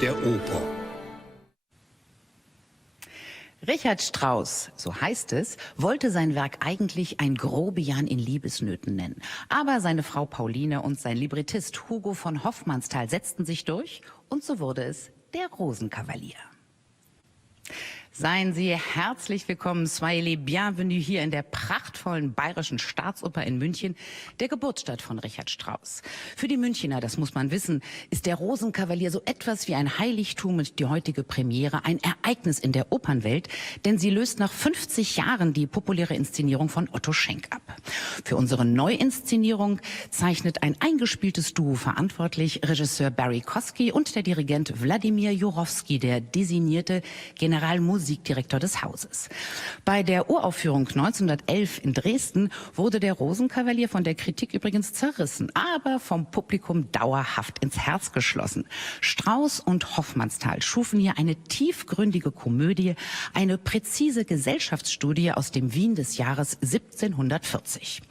der Oper. Richard Strauss, so heißt es, wollte sein Werk eigentlich ein Grobian in Liebesnöten nennen. Aber seine Frau Pauline und sein Librettist Hugo von Hofmannsthal setzten sich durch und so wurde es der Rosenkavalier. Seien Sie herzlich willkommen, soyez les bienvenus hier in der prachtvollen Bayerischen Staatsoper in München, der Geburtsstadt von Richard Strauss. Für die Münchner, das muss man wissen, ist der Rosenkavalier so etwas wie ein Heiligtum und die heutige Premiere ein Ereignis in der Opernwelt, denn sie löst nach 50 Jahren die populäre Inszenierung von Otto Schenk ab. Für unsere Neuinszenierung zeichnet ein eingespieltes Duo verantwortlich, Regisseur Barry Kosky und der Dirigent Wladimir Jurowski, der designierte Generalmusikdirektor des Hauses. Bei der Uraufführung 1911 in Dresden wurde der Rosenkavalier von der Kritik übrigens zerrissen, aber vom Publikum dauerhaft ins Herz geschlossen. Strauss und Hofmannsthal schufen hier eine tiefgründige Komödie, eine präzise Gesellschaftsstudie aus dem Wien des Jahres 1740.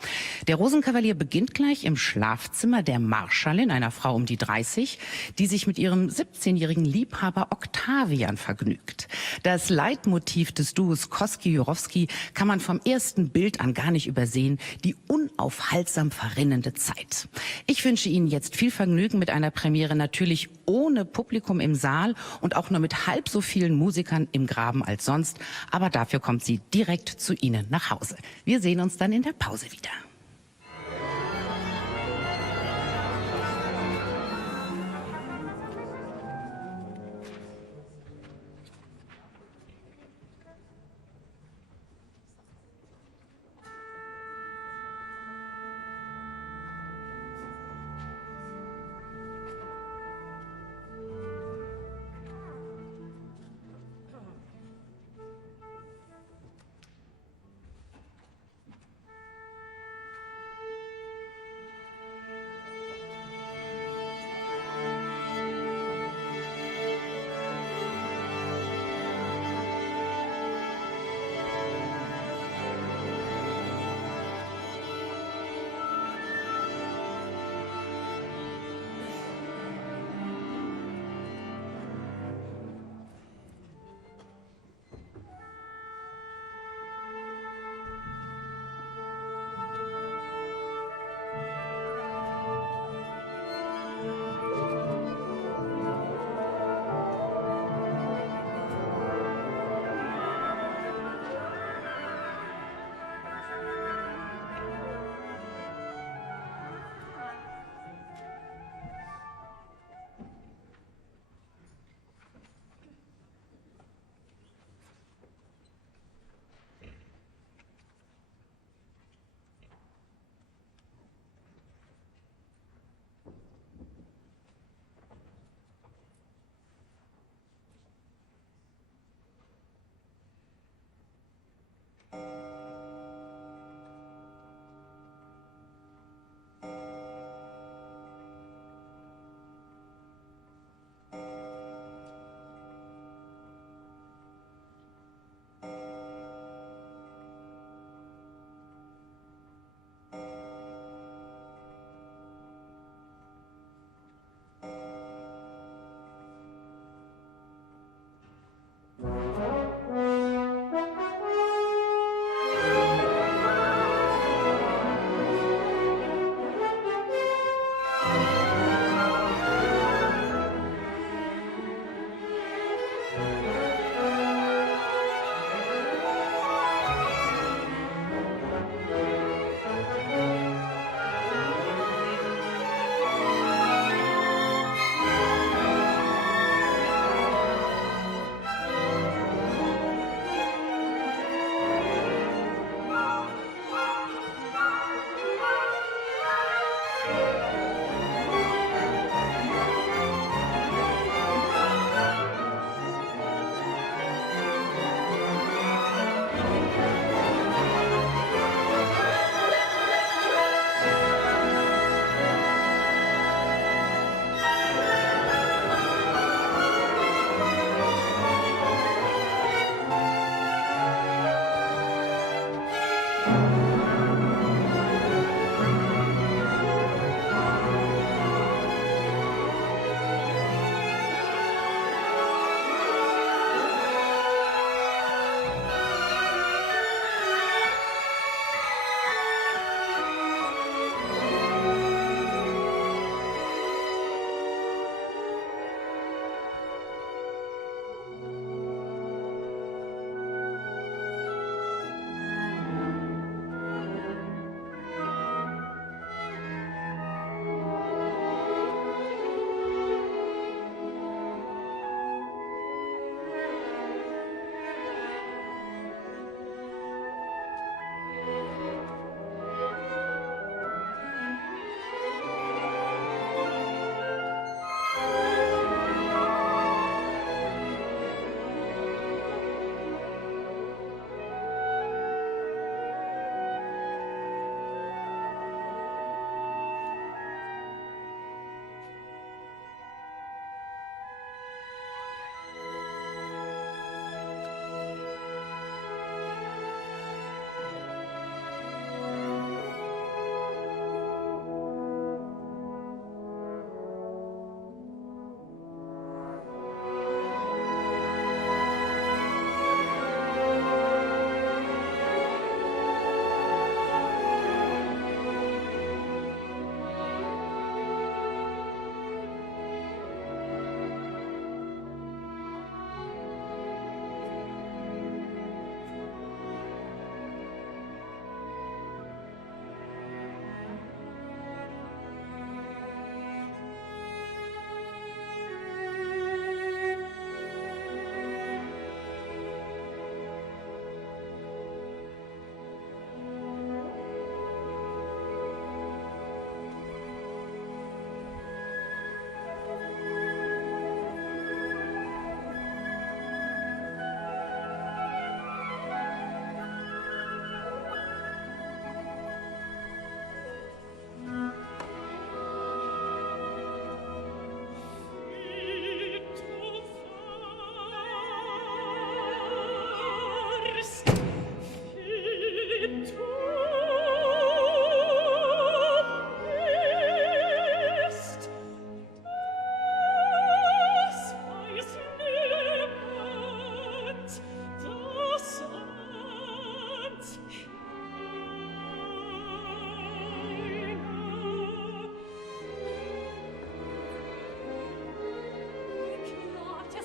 Der Rosenkavalier beginnt gleich im Schlafzimmer der Marschallin, einer Frau um die 30, die sich mit ihrem 17-jährigen Liebhaber Octavian vergnügt. Das Leitmotiv des Duos Kosky-Jurowski kann man vom ersten Bild an gar nicht übersehen, die unaufhaltsam verrinnende Zeit. Ich wünsche Ihnen jetzt viel Vergnügen mit einer Premiere, natürlich ohne Publikum im Saal und auch nur mit halb so vielen Musikern im Graben als sonst, aber dafür kommt sie direkt zu Ihnen nach Hause. Wir sehen uns dann in der Pause wieder.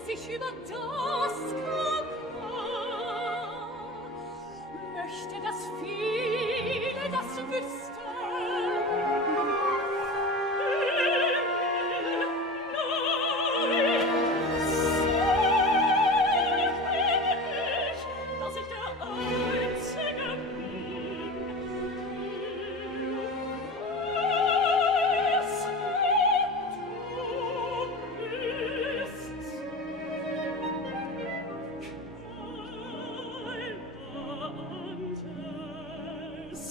sich über das Kakao. Möchte das viele, das wüsste. Dass ich der Einzige bin. Was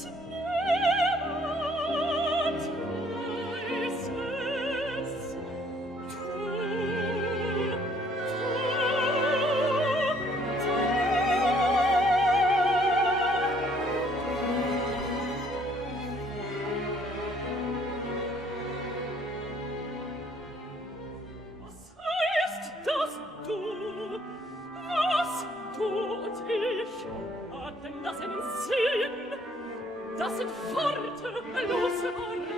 du bist. Was heißt das du? Was tut ich? Hat denn das einen Sinn? Das sind Worte, lose Worte.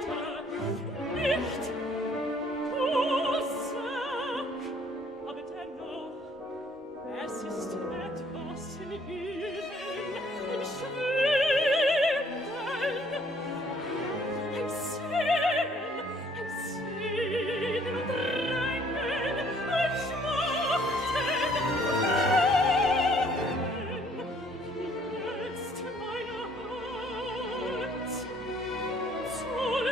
Nicht du sag, aber dennoch, es ist etwas in ihnen Schwindel. Ein Sehnen und Rennen und Schmachten. Jetzt meine Hand soll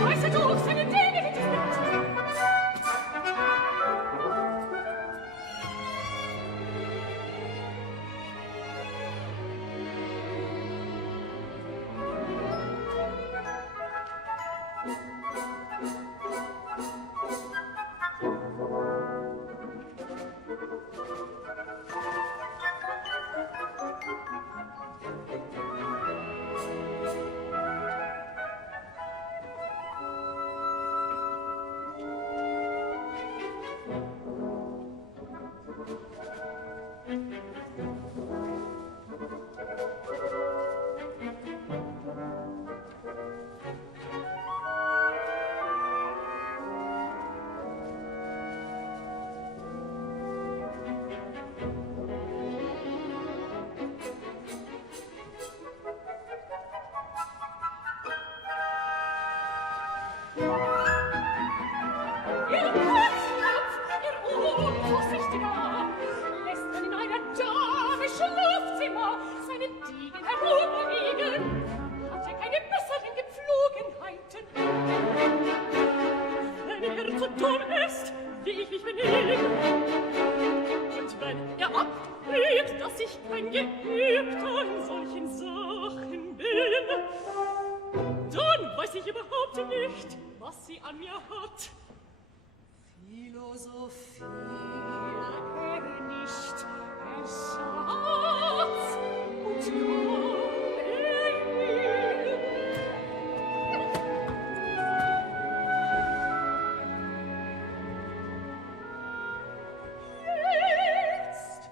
weiß er doch seine Dinge mit dem Bett. Ihr Kurzkopf, ihr unvorsichtiger, lässt man in einer Dame Schlafzimmer seine Diegen herumliegen. Hat er keine besseren Gepflogenheiten? Wenn er so dumm ist, wie ich mich benehme, und wenn er abhebt, dass ich kein Geübter in solchen Sachen bin, dann weiß ich überhaupt nicht, was sie an mir hat. Philosophie er nicht, er Schatz, und komm er will.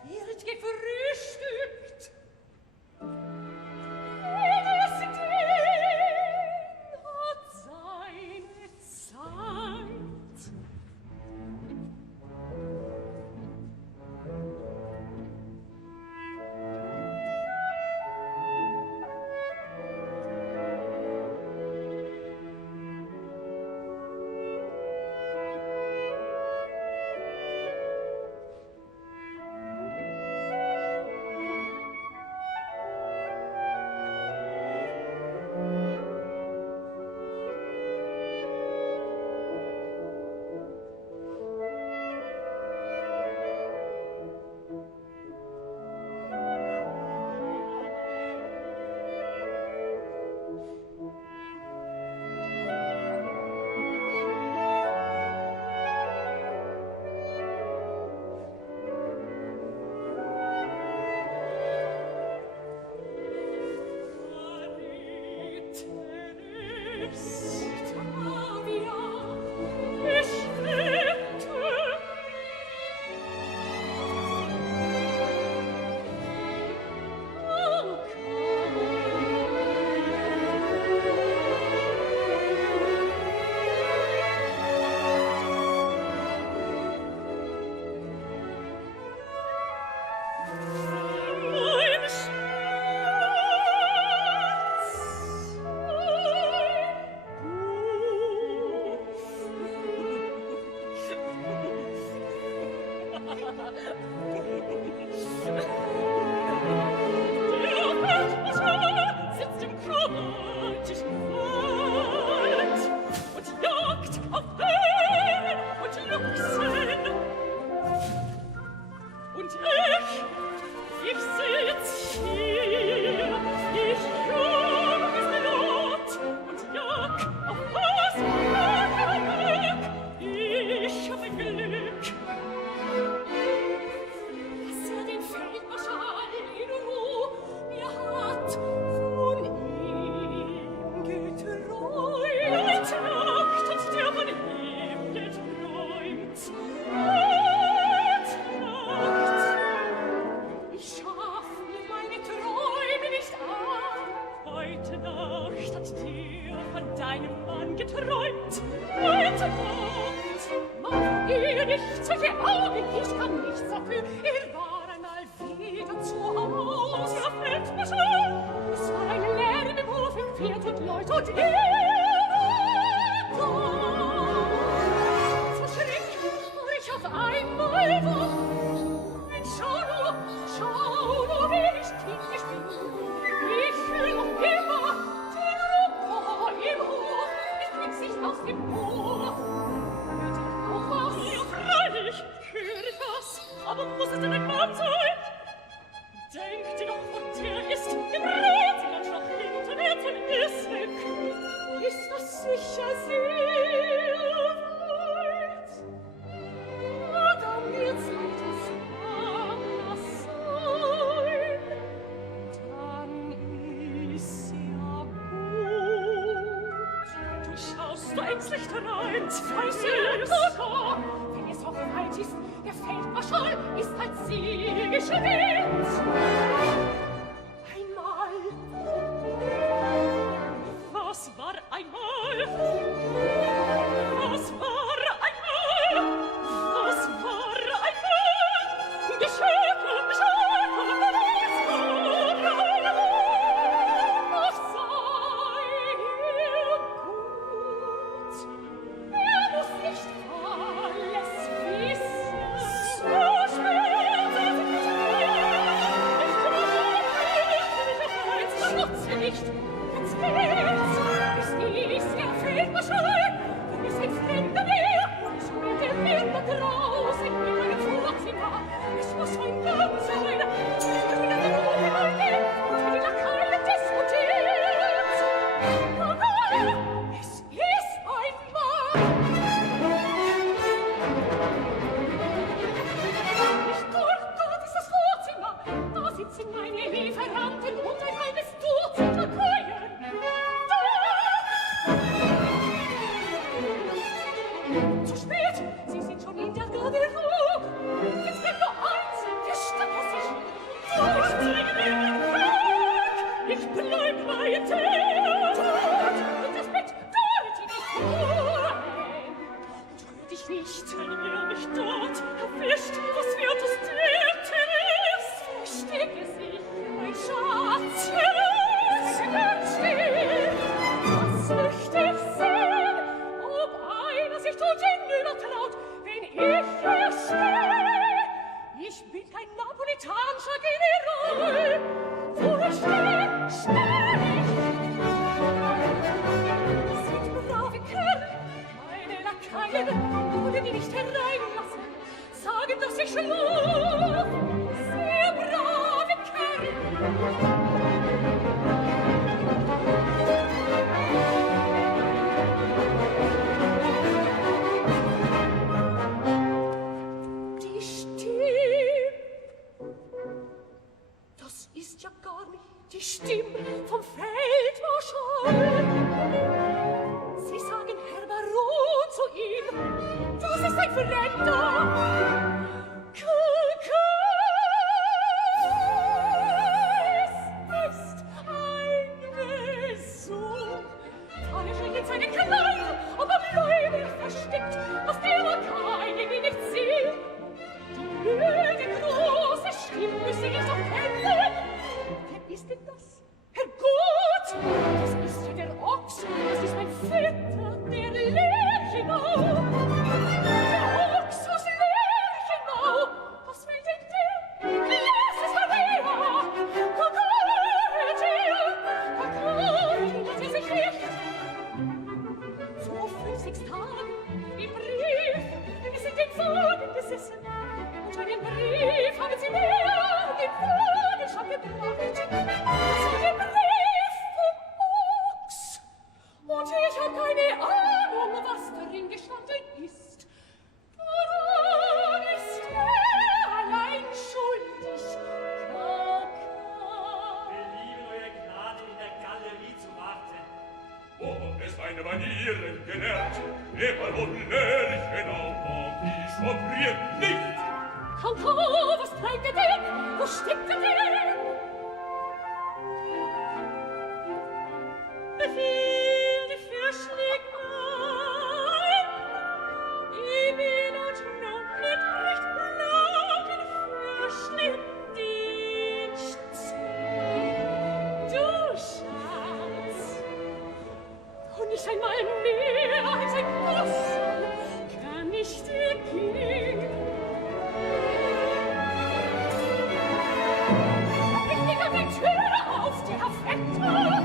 Jetzt wird gefrühstückt. Jedes Ding hat seine Zeit. Bist du ängstlich drein? Zweifel, wenn es auch weit ist, der Feldmarschall ist als Sieg geschwind. Einmal. Was war einmal? Was war einmal? Was war einmal? Geschöpfe, ach, sei gut. Muss nicht alles wissen. So spät, ich benutze nicht. Jetzt geht's. Es ist der Feldmarschall. Es ist ein Fremder mehr. So wird der Wind da draußen in meinem Vorzimmer. Es muss ein Land sein. Ich bin an der Ruhe heute und mit den Lakaien diskutiert. Aber es ist ein Mann. Nicht dort ist das Vorzimmer. Da sitzen meine Lieferanten und ein halbes Dutzend Lakaien. Zu spät, Sie sind schon in der Garderobe. Jetzt bleibt nur eins, verstecke sich. Durchziehen wir den Tag. Ich bleib bei dir. Und das Bett dort in die Ruhe. Trüb dich nicht, wenn mich dort erwischt. Was wird aus dir, Therese? Verstecke sich, mein Schatz. Ganz still. Was möchte ich sehen? Ob einer sich tot hinübertraut, wenn ich hier stehe. Ich bin kein napolitanischer General. Wo ich stehe, stehe ich. Sind brave Kerl, meine Lakaien, wollen die nicht hereinlassen. Sagen, dass ich schlaf. Sehr brave Kerl. Die Stimme, das ist ja gar nicht die Stimme vom Feldmarschall. Sie sagen, Herr Baron, zu ihm, das ist ein Fremder. Es ist ein Besuch. Alle schenken seine Kleider, aber bleibe versteckt, dass der Lakaie ihn nicht sieht. Die blöde große Stimme müsse ich doch kennen. Wer ist denn das? Herrgott, das ist ja der Ochs, das ist mein Vetter, der Lerchenau. Der Ochs aus Lerchenau, was will denn der? Lass es Maria! Vergoldet er sich nicht. 5-6 Tagen im Brief, wir sind den Wagen gesessen. Und einen Brief haben sie mir den Wagen schon gebracht. Das war der Brief vom Ochs. Und ich hab keine Ahnung, was darin gestanden ist. Daran ist er allein schuldig. Belieben eure Gnade in der Galerie zu warten. Oh, es eine Manieren gelernt, der Baron Lerchenau, ich verbriert nicht. Kanto, was treibt er denn? Wo steckt er denn? Befehl die Fürschlägereien. Ich bin und noch mit recht blauen Fürschling-Dienst. Du Schatz, und nicht einmal mehr als ein Kussen kann ich dir geben. Ich bin an die Tür auf, der Vetter.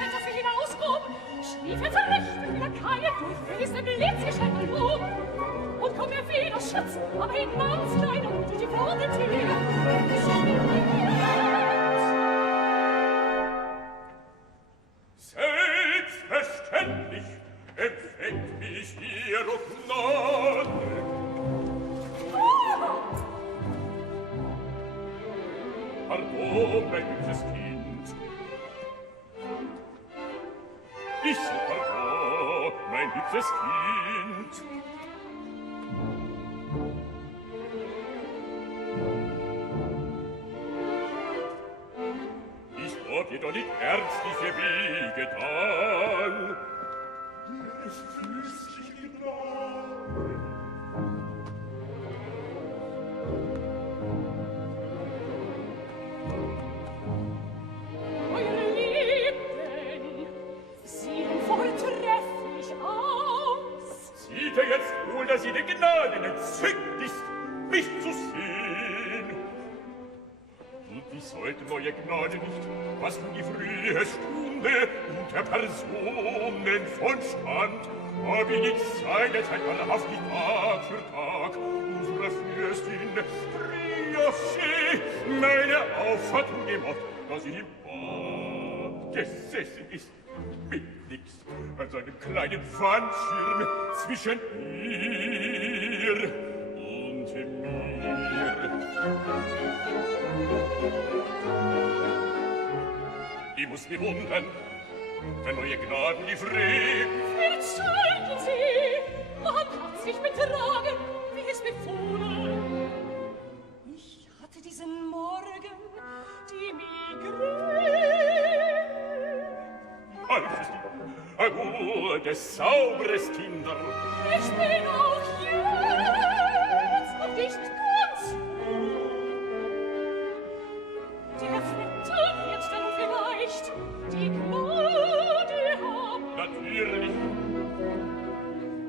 Als er hinauskommt, schlief er zurecht mit der Kaie durch, ist der Blitz gescheit hoch. Und komm er wieder schützen, aber in Mannskleidung durch die Vordertür. Selbstverständlich empfängt mich ihre Gnade. Hallo, mein gutes Kind. Ich so, hallo, ein hübsches Kind. Ich hab dir doch nicht herzliche Weh getan. Mir ist flüssig getragen. Eure Lieben sehen vortrefflich aus. Sieht er jetzt wohl, dass ihre Gnade entzückt ist, mich zu sehen? Und wie sollte neue Gnade nicht, was in die frühe Stunde unter Personen von Stand, hab ich nicht seine Zeit wahrhaftig Tag für Tag unsere Fürstin Brioche meine Auffassung gemacht, dass sie im Bad gesessen ist, mit nix an seinem kleinen Pfannschirm zwischen ihr und mir. Ich muss mich wundern, wenn neue Gnaden die Free. Verzeihen Sie, man hat sich betragen, wie es befohlen. Ich hatte diesen Morgen die Migräne. Alles ist ein gutes, sauberes Kinder. Ich bin auch jetzt noch nicht ganz froh. Der Vetter wird dann vielleicht die Gnade haben. Natürlich.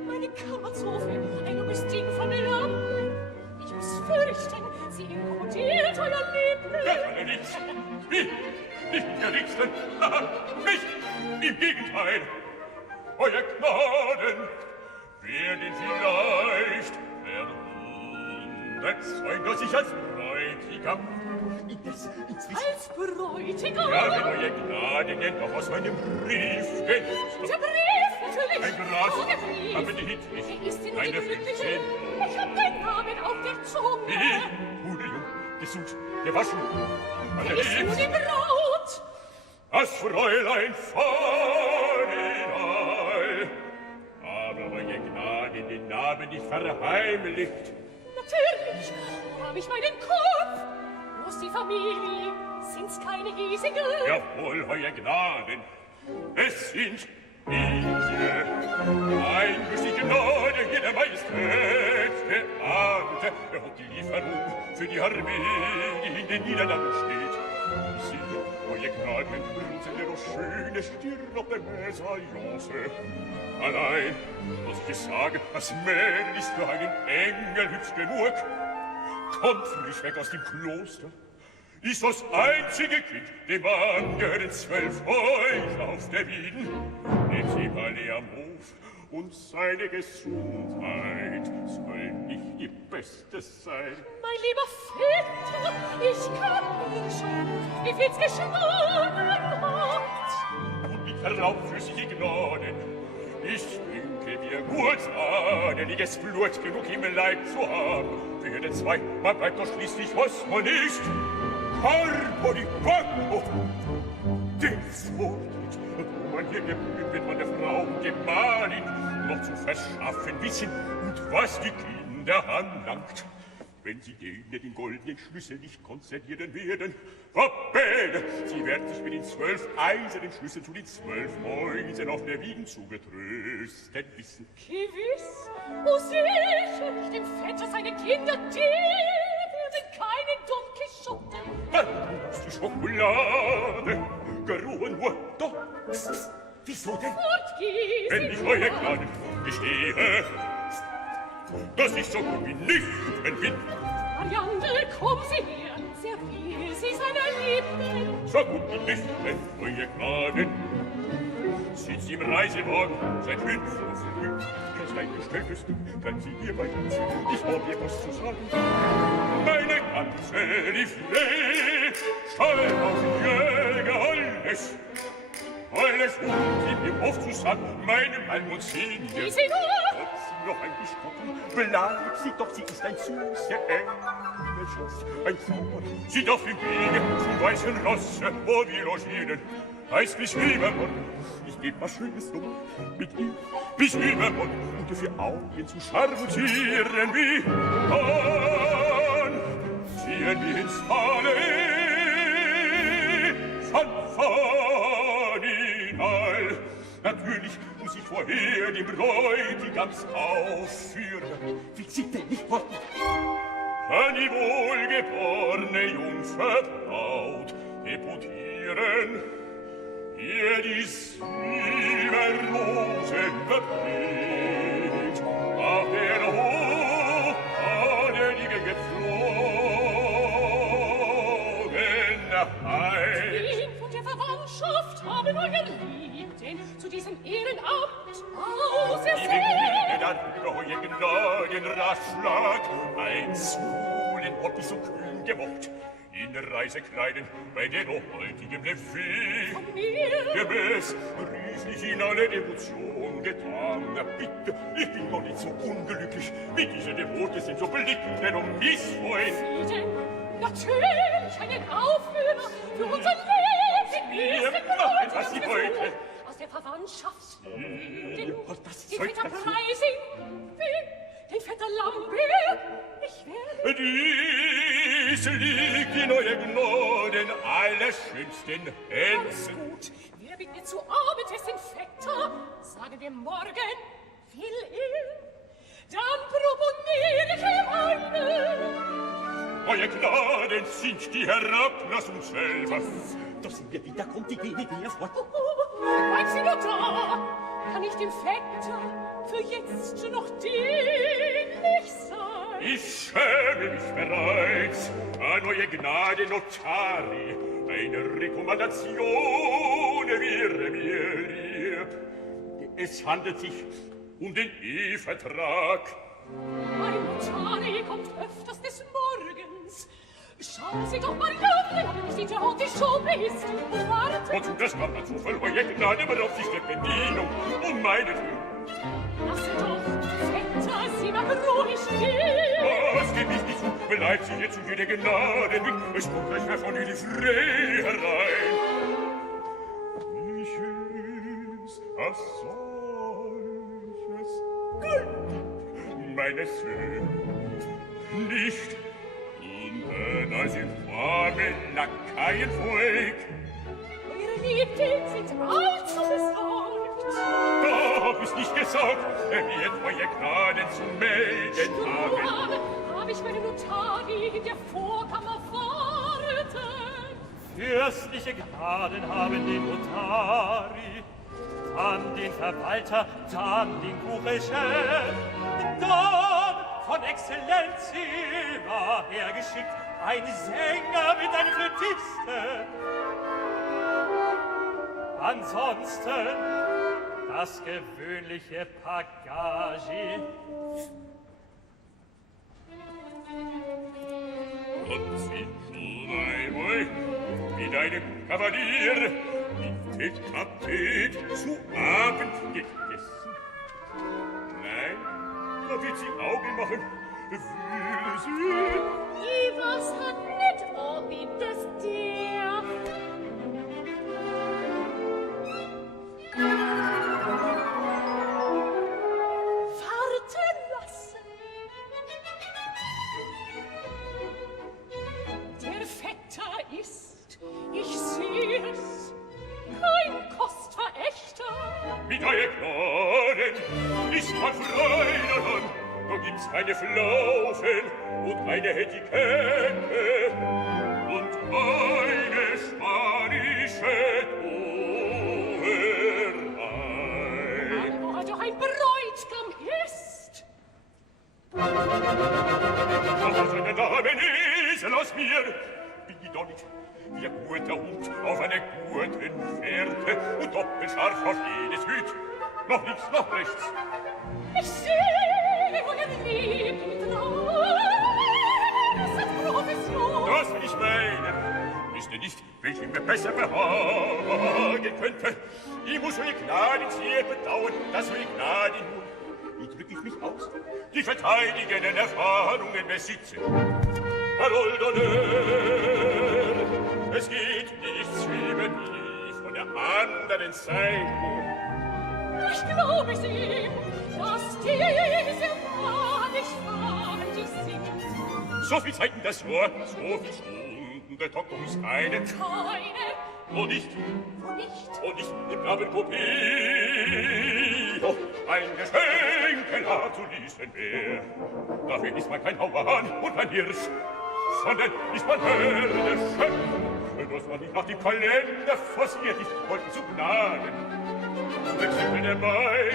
Meine Kammerzofe, ein Augustin von Lampe. Ich muss fürchten, sie inkommodiert euer Leben. Das war nichts. Wie? Nicht im geringsten. Nicht. Im Gegenteil. Euer Gnaden werden vielleicht verwundert sein, dass ich als Bräutigam Als Bräutigam? ja, wenn euer Gnaden denn doch aus meinem Brief genutzt. Der Brief, natürlich. Ein Gras, Oh, der Brief. aber nicht Er ist in eine die Glückliche. 15. Ich hab deinen Namen auf der Zunge. Wie? Hudejung, gesund, gewaschen, Er ist nur die Braut. das Fräulein Farinal. Aber eure Gnade den Namen nicht verheimlicht. Natürlich. Wo hab ich meinen Kopf? Bloß die Familie. Sind's keine hiesige? Jawohl, euer Gnaden, es sind diese. Einbüßig Gnade jeder Majestät geahnte. Er hat die Lieferung für die Armee, die in den Niederlanden steht. Sie, euer Gnaden, grüßen der noch schöne Stirn auf der Mesalliance. Allein, was ich es sage, das Mädel ist für einen Engel hübsch genug. Kommt frisch weg aus dem Kloster, ist das einzige Kind, dem Mann gehören 12 Häuser auf der Wieden. Nehmt sie Ballet am Hof und seine Gesundheit soll nicht die beste sein. Mein lieber Vetter, ich kann mir schon, wie viel's geschlagen hat. Und mit Verlaub für sie Gnaden, ich denke mir gut adeliges Blut genug im Leib zu haben. Für den zwei, man bleibt doch schließlich, was man ist. Corpo di Bacco! Den Vortritt, wo man hier gebührt wird, man der Frau Gemahlin noch zu verschaffen wissen und was die Kinder anlangt. Wenn sie den goldenen Schlüssel nicht konzernieren werden, verbäde, sie werden sich mit den 12 eisernen Schlüsseln zu den 12 Mäusen auf der Wiegen zugetröstet wissen. Gewiss, o sicher nicht dem Vetter seine Kinder, die werden keine Don Quixote. Wann tust du Schokolade? Geruhen nur doch. Wieso denn? Fortgeh, Wenn ich euer Gnaden gestehe, dass ich so gut wie nicht bin. Marianne, komm sie her, servier sie seiner Lieben. So gut wie nicht, euer Gnaden. Sitzt im Reisewagen seit 5 Uhr früh. Kannst dein bestelltes Ding, kann sie hier bei uns. Ich hab ihr was zu sagen. Meine ganze Livree, Stall auf Jäger, alles. Alles und im Hof zusammen, meinem Almozin. Wie sie nur. Ob sie noch ein bisschen gucken, bleibt sie doch, sie ist ein süßer Engelschatz, ein Zauber. Sie darf im Wege zum weißen Rosse, wo wir logieren. heißt bis übermorgen. Ich geb was Schönes um mit ihr bis übermorgen. Und für Augen zu scharmutieren wie an. Ziehen wir ins Palais, Fanfarinal. Natürlich muss ich vorher dem Bräutigams aufführen. Wie sieht denn nicht worden? Kann die wohlgeborene Jungfer Braut deputieren, ihr die Silberrosen verbringt, auf der hochadelige Gepflogenheit. Ihn von der Verwandtschaft haben euer Liebden zu diesem Ehrenamt ausersehen. Darüber euer Gnaden Ratschlag, ein Sohlen Ort ist so kühn gemocht, in Reisekleiden bei der heutigen Levée. Von mir Gemäß rief in alle Devotion getan. Na bitte, ich bin noch nicht so unglücklich, wie diese Devote sind so blicken und missfreuen. Sie denn natürlich einen Aufführer für unser Leben. Mir macht, was Sie heute. Aus der Verwandtschaft. Den Den Vetter Preising, den Vetter Lambert, ich werde... Dies liegt in euer Gnaden allerschönsten Ganz Händen. gut, wer wird mir zu Abend dessen Vetter? Sagen wir morgen, will er? Dann proponiere ich ihm einen. Euer Gnaden sind die Herablassung selber. Da sind wir wieder, kommt die Wenige fort. Bleib sie nur da, kann ich dem Vetter für jetzt noch dienlich sein? Ich schäme mich bereits an euer Gnade Notari. Eine Rekommandation wäre mir lieb. Es handelt sich um den Ehevertrag. Mein Notari kommt öfters des Morgens. Schauen Sie doch mal nach, ob nicht die Haut schon ist. Und warten. Wozu das kann man so von euer Gnade beraubt sich der Bedienung um meinetwillen. Lasse doch, Vetter, Sie mal ruhig stehen. Was geht mich nicht zu, bleibt sie jetzt zu jeder Gnade mit. Es kommt gleich mehr von in die Frey herein. Ich ist als solches meine Söhne nicht unten als infamen Lakaienvolk. Eure Liebten sind allzu besorgt. Da hab ich's nicht gesagt, wird euer Gnaden zu melden haben. Nur hab ich meine Notari in der Vorkammer warten. Fürstliche Gnaden haben den Notari, dann den Verwalter, dann den Kuchelchef, dann von Exzellenz immer hergeschickt ein Sänger mit einem Flötisten. Ansonsten das gewöhnliche Pagage. Und sie wohl mit einem Kavalier in Tête-à-Tête zu Abend gegessen. Nein, da wird sie Augen machen, will sie. I was hat net obi das der. Warten lassen. Der Vetter ist, ich seh es, kein Kostverächter. Mit euer Gnaden ist man Freude an. Da gibt's eine Flausen und eine Etikette und eine spanische Hoherei. Wo er doch ein Bräutigam ist. Was eine Dame ist, lass mir, bin ich doch nicht wie ein guter Hund auf einer guten Fährte und doppelscharf auf jedes Hüt. Noch links, noch rechts. Ich sehe, wo ihr lebt mit großer Profession. Das will ich meinen. Wisst ihr nicht, welche mir besser behagen könnte? Ich muss eure Gnade sehr bedauern, dass eure Gnade nun, wie drück ich mich aus, die verteidigenden Erfahrungen besitzen. Parole d'honneur, es geht nichts über mich von der anderen Seite. Ich glaube sie, dass diese wahrlich falsch sind. So viel Zeiten das Jahr, so viel Stunden, der Doktor muss keine. Keine, Wo nicht, wo nicht. und nicht im Namen Kopie. Ein Geschenk zu lesen wär. Dafür ist man kein Hauerhahn und kein Hirsch, sondern ist man Herr der Schöpfung. Dass man nicht nach dem Kalender forciert ist, heute zu Gnaden. Der Zipfel der Mai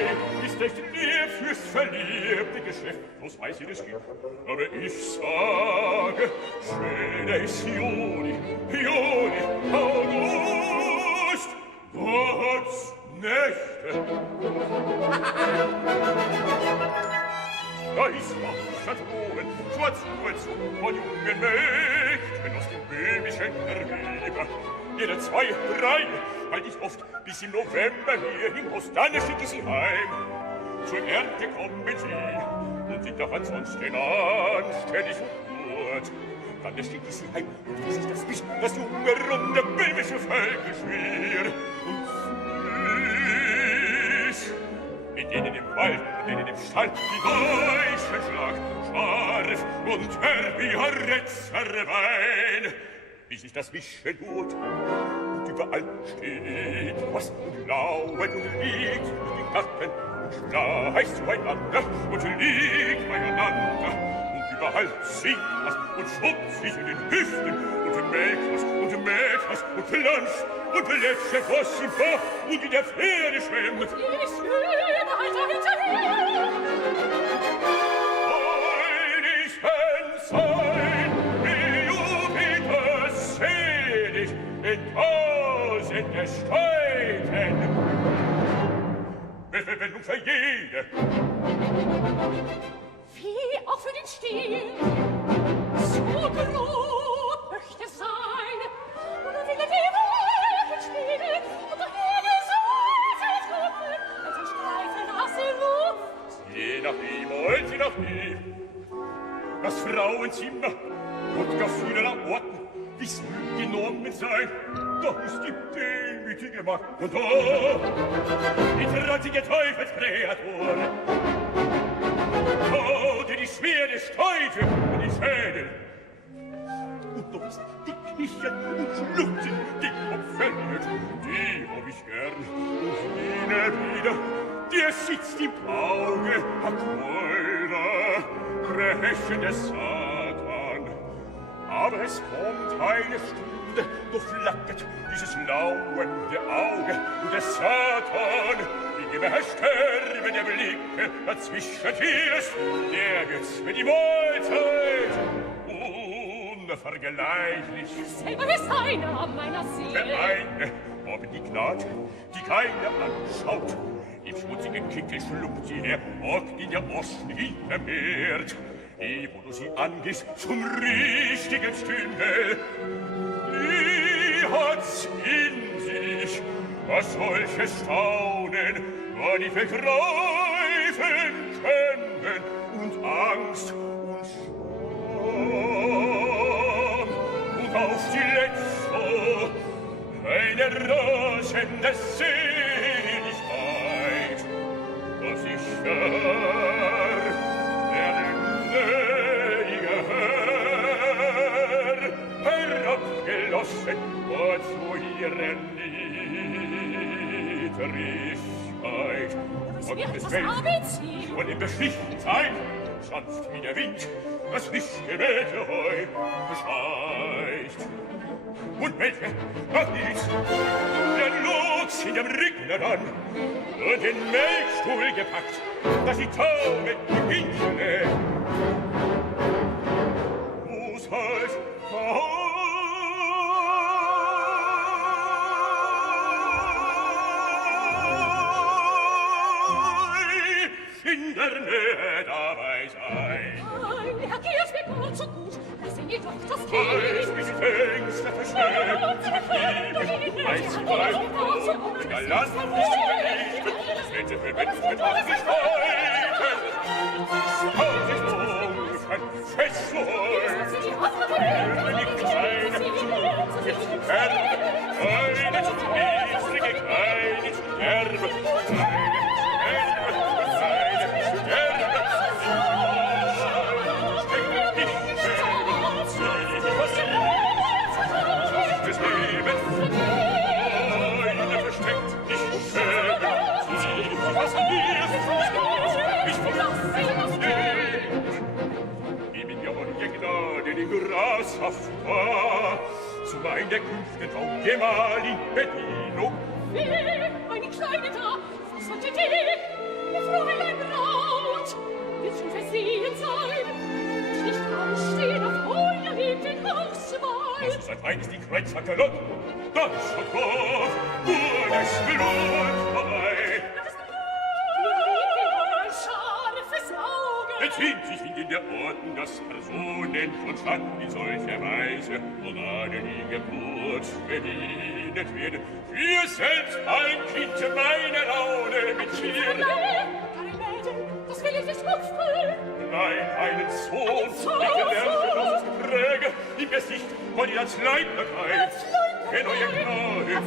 ist recht lieb fürs verliebte Geschäft, wo's weiß ich, es gibt. Aber ich sage, schöner ist Juni, August, Gott's Nächte. Da ist noch Schatronen, schwarz von jungen Mächten aus dem böhmischen Erwebe. Jede 2, 3, halt ich oft bis im November hier hinaus, dann schicke ich sie heim. Zur Ernte kommen sie und sind doch ansonsten anständig und gut. Dann schicke ich sie heim und wie sich das nicht, das junge, runde, böhmische Völkerschwir und süß. Mit denen im Wald und denen im Stall die Deutschen Schlag, scharf und herb wie Retzerwein. Wie sich das Mischen tut, und überall steht was und lauert und liegt durch die Garten und schleicht zueinander und liegt beieinander und überall singt was und schubst sich in den Hüften und melkt was und planscht und lächelt was im Bach und in der Pferde schwemmt. Die Schöne also hinterher. Heiligchen sein, wie Jupiter selig in tausende Städten. Verwendung für jede. Wie auch für den Stil. So grob möchte es sein. Und will die Wolken spielen und daher die Sonne als ein Streifen aus der Luft. Je nachdem, und je nachdem. Das Frauenzimmer und gar vieler Orten, wie soll genommen sein? Da ist die demütige Macht und da die trotzige Teufelskreatur. Da die schwere Steife und die Schädel. Und da ist die Kichern und Schluchzen, die verliert, die hab ich gern. Und jene wieder, der sitzt im Auge, hat teurer, rächende Satan. Aber es kommt eine Stunde, da flackert dieses lauernde Auge und der Satan, wie immer Sterben der Blicke dazwischen ist, der wird's für die Mahlzeit unvergleichlich. Selber ist einer an meiner Seele. Der eine, aber die Gnade, die keiner anschaut, im schmutzigen Kickel schluckt sie her, hockt in der Osten hinterm Herd. Wo du sie angehst zum richtigen Stündel, die hat's in sich, was solches Staunen nur die begreifen können und Angst und Scham und auf die letzte eine rasende Seligkeit, dass ich herabgelassen war zu ihrer Niedrigkeit. Und es wird das ABC. Und im beschlichten sein, sanft wie der Wind, das Lichtgebete heu beschleicht. Und welche hat nichts, der Lotz in dem Regner an und den Melkstuhl gepackt, dass die Tauben im Winkel wo's halt in der Nähe dabei sein. Nein, der geht mir gut so gut, dass ihr doch das Als Kind. mich Ängste verschleppt, zu betrieben, als sie bald und da lass mich beliebt, wenn sie verwendet auf sich halten. Halt sich dunkel, fest zu holen, nicht klein, jetzt die Herde, eine zu niedrig, kleine Sterbe, grashaft war, zu mein der Künfte von Gemahlin Bedino. Meine Kleine da, was hat die? Fräulein Braut, wird schon versehen sein, nicht anstehen auf Feuer in den Hauswein. Das ist ein Feind, die Kreuzhackerlot, das hat Gott, nur das Blut vorbei. Bezieht sich in der Orden, dass Personen von Schatten in solcher Weise ohne die Geburt bedient werden, für selbst ein Kind meine Laune mitschirren. Das will ich nicht aufhören. Nein, einen Sohn, der gelernte Lustpräge, im Gesicht von ihr als Leibbarkeit. In euer Gnade, an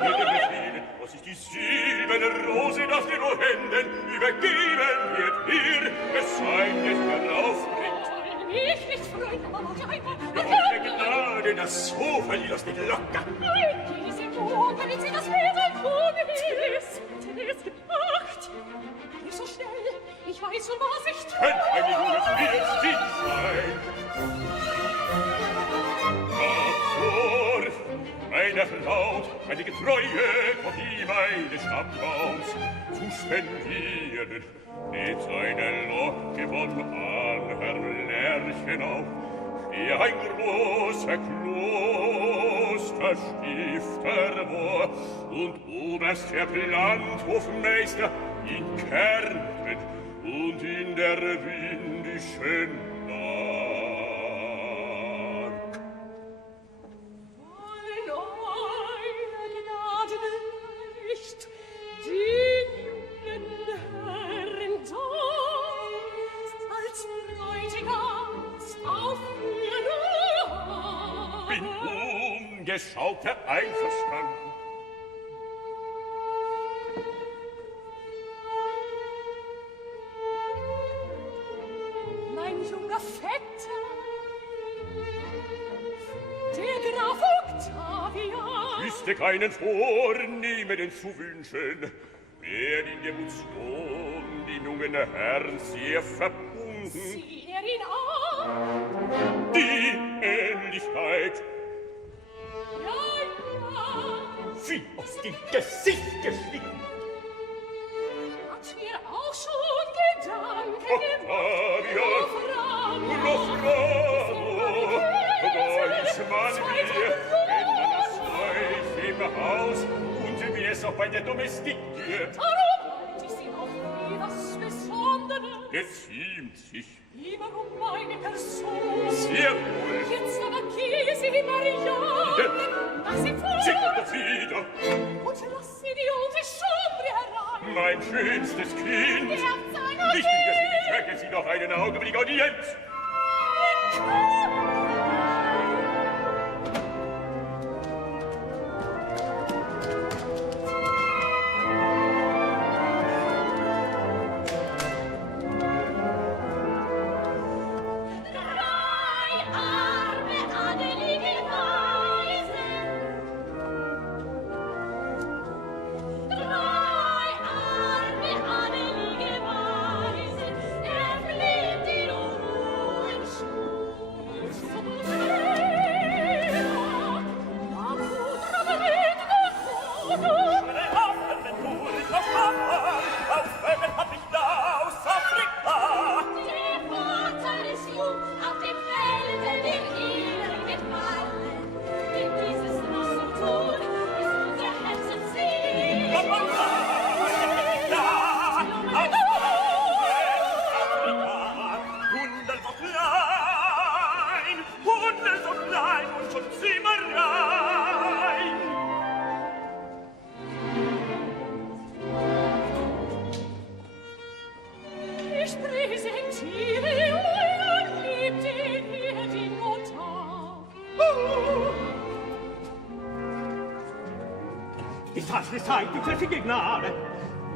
mir befehlen, was ist die silberne Rose, das den Händen übergeben wird hier, es sei nicht herausbringt. Ich nicht freuen, aber Doch der Gnade, das so verliert das nicht locker. Nein, diese Mut, wenn sie das Mädel tun ist. Therese, Acht! Nicht so schnell, ich weiß schon, was ich tue. Könnt ein junges Mädchen sein. Meine Braut, eine Getreue, auf die meine Stammbaums zu spendieren, näht seine Locke von Anherrn Lerchenau, der ein großer Klosterstifter war und oberst der Landhofmeister in Kärnten und in der windischen Geschaute einverstanden. Mein junger Vetter, der Graf Octavia, wüsste keinen Vornehmeren zu wünschen, wer in der Emotion den jungen Herrn sehr verbunden. sieh er ihn an. Die Ähnlichkeit wie aus dem Gesicht geschnitten. Hat mir auch schon Gedanken Octavia, gemacht. lo bravo, da ist man hier, wenn man das Zeug im Haus und wie es auch bei der Domestik wird. Darum halte ich sie auch nie was Besonderes. Geziemt sich. Immer um meine Person. Sehr wohl. Jetzt aber geh sie, Marianne. Lass sie vor. Sie kommt doch wieder. Und lass sie die alte Chambre herein. Mein schönstes Kind. Nicht in der Sinne, träge sie doch einen Augenblick Audienz. die falsche Zeitung für die Gnade.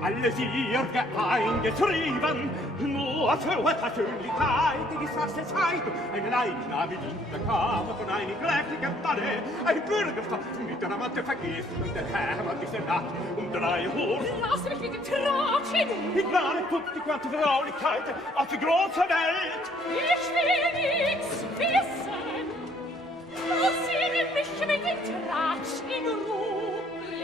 Alles ihr eingetrieben, nur für Persönlichkeit, die falsche Zeitung, eine Leichnabe in der Kammer von einem gräflichen Manne, ein Bürgerstoff mit einer Matte vergessen und der Herr hat diese Nacht 3 Uhr. Lass mich mit dem Tratschen! Ich plane tut die quante Vertraulichkeit auf die große Welt. Ich will nichts wissen. Lass ihr mich mit dem Tratschen in Ruhe.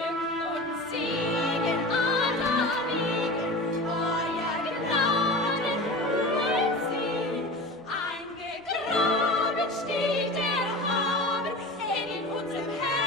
Glück und Segen aller Wegen, euer Gnaden holen sie. Eingegraben steht der Haben in unserem Herzen.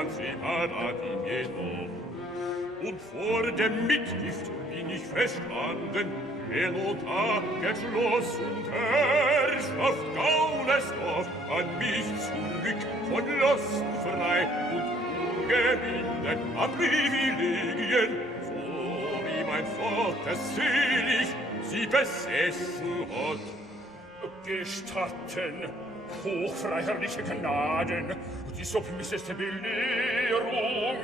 ganz separat jedoch. Und vor dem Mitgift bin ich verstanden, der Notar geschloss und Herrschaft Gaulersdorf an mich zurück, von Lasten frei und ungehindert an Privilegien, so wie mein Vater selig sie besessen hat. Gestatten, hochfreiherrliche Gnaden, die submisseste Belehrung,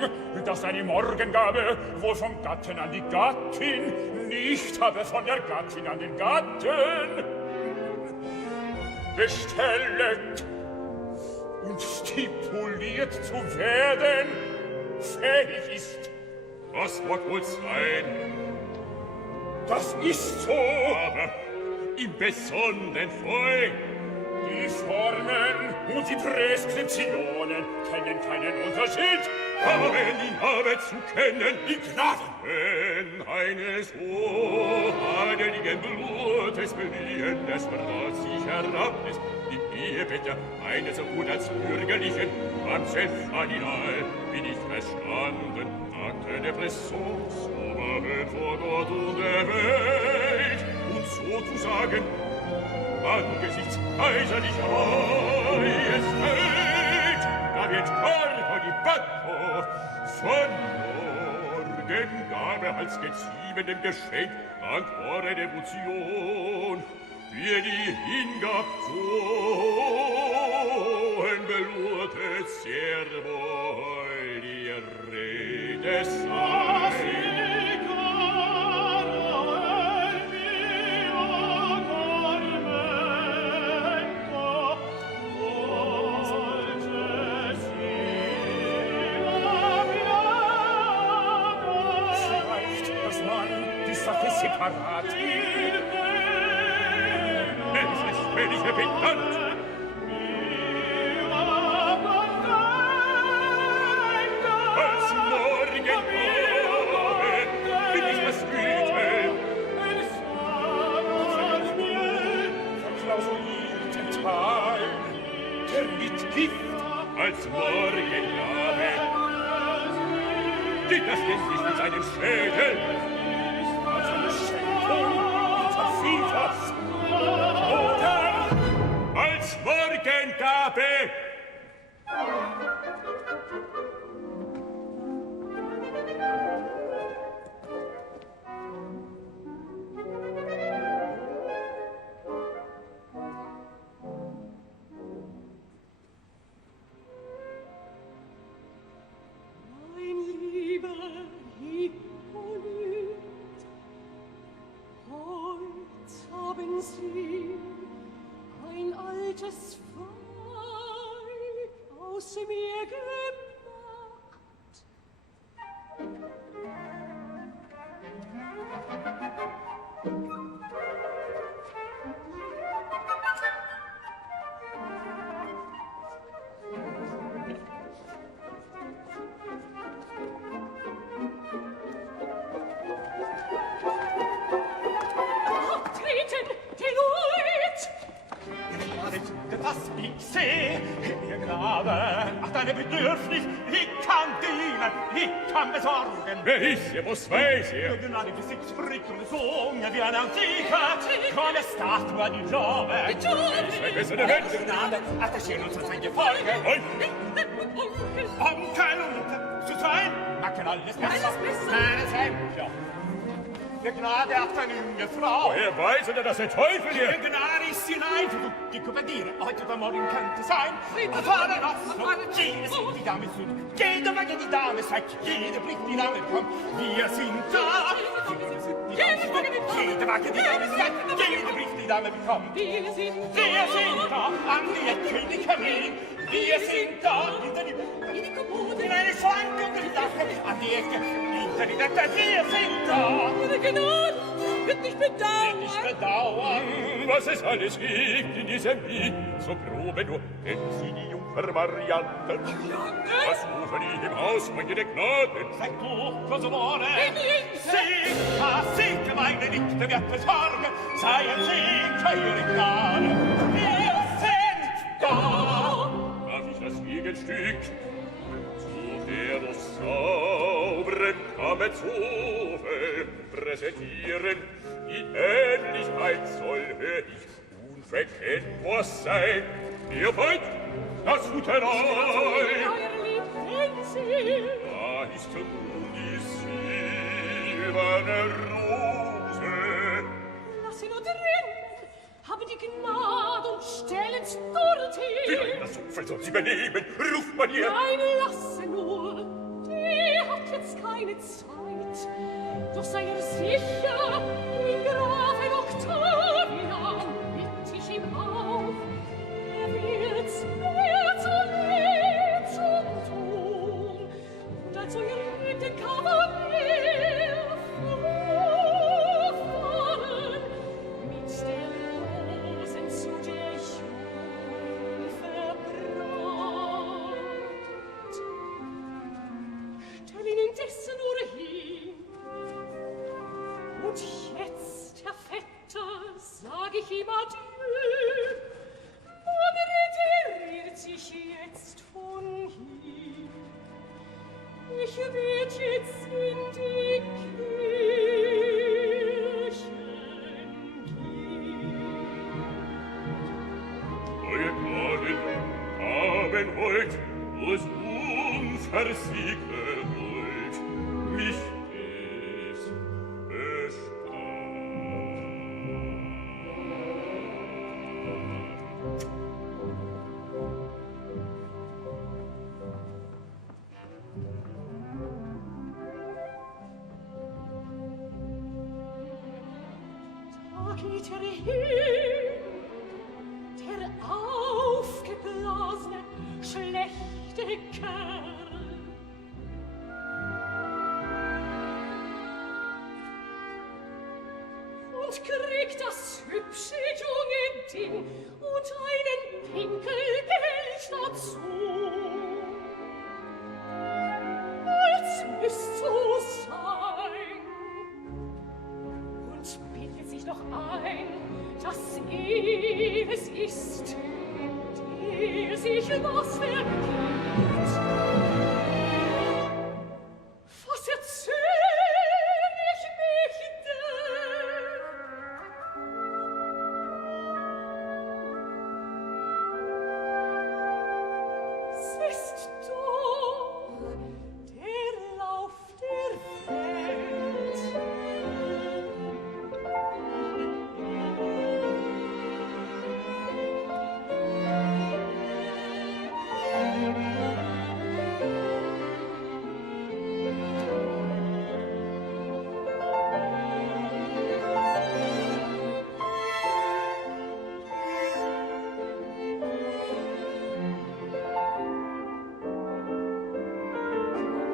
dass eine Morgengabe wohl vom Gatten an die Gattin, nicht aber von der Gattin an den Gatten bestellet und stipuliert zu werden fähig ist. Was mag wohl sein? Das ist so. Aber im Besonnen voll. Die Formen und die Preskriptionen kennen keinen Unterschied. Haben ihn aber zu kennen, die Gnaden. Wenn eine so adeligen Blutes blühendes Wort sich herablässt, die Ehebette eines so gut als bürgerlichen Mamsell Fadinal, bin ich verstanden, Akte der Pressons, oberhalb vor Gott und der Welt, und sozusagen angesichts kaiserlicher Majestät, da wird Corpo di Bacco von Morgengabe als geziemendem Geschenk an eure Devotion für die Hingab so ein belurtes Servo die Rede sei. Separat. Wenn ich erbittert. Als morgen bin ich das Güte. Verklausulierten Teil der Mitgift als Morgengabe. Geht das jetzt nicht in seinen Schädel? Oder als Morgengabe. Mein lieber Hippolyt, haben Sie ein altes Weib aus mir gemacht. Was ich seh, ihr Gnade, ach deine Bedürfnis, ich kann dienen, ich kann besorgen. Wer ist ihr, was weiß ihr? Ihr Gnade besitzt frickende Zunge wie eine Antike, come Statua di Giove. Zwei bessere Menschen. Gnade, ach das schien uns als ein Gefolge. Onkel und zu sein, machen alles besser. Meine Sämtler. Ihr Gnade, ach deine junge Frau. Woher weiß er, dass der Teufel hier? Ihr Gnade ist hinein, die Kommandiere, heute oder morgen könnte sein. Vater nostro, jede sind die Dame zu, jede Wage die Dame sagt, jede bricht die Dame kommt. Wir sind da. Jede Wage die Dame sagt, jede bricht die Dame kommt. Wir sind da, an die Ecke in die Kamin. Wir sind da, hinter die Kommode, in eine Schranke unter die Dach, an die Ecke, hinter die Dach, wir sind da. Ihre Gnade wird nicht bedauern. Nicht bedauern. Was es alles gibt in diesem Lied, so probe nur, denn sie die Jungfer Marianne. Was rufen ihn im Haus von jeder Gnade? Sei du, cosa vuole? Sì, meine nicht, der wird besorgen, seien Sie, keine Gnade. Wir sind da. Darf ich das Gegenstück zu der noch sauberen Kammerzofe präsentieren? Die Ähnlichkeit soll ich unverkennbar sein. Ihr Freund, das Futterei. Euer Lieblingssinn. Da ist nun die silberne Rose. Lass sie nur drin. Haben die Gnade und stellen's dorthin. Wie das Opfer soll sie benehmen, ruft man ihr. Nein, lasse nur. Die hat jetzt keine Zeit. Doch sei er sicher, die Grafin Octavia mit sich ihm auf. Wird's mehr zu tun. Und als euer liebten Kavalier vorfahren, mit der ich ihm adieu. Man retiriert sich jetzt von hier. Ich werd jetzt in die Kirchen gehen. Euer Gnaden haben heut aus unversiegelt mich es Da geht er hin, der aufgeblasene, schlechte Kerl. Und kriegt das hübsche junge Ding und einen Pinkel Geld dazu. Es müsst so sein. Und bildet sich noch ein, dass es ist, der sich was vergibt. Was erzähl ich mich denn? Es ist doch der Lauf der Welt.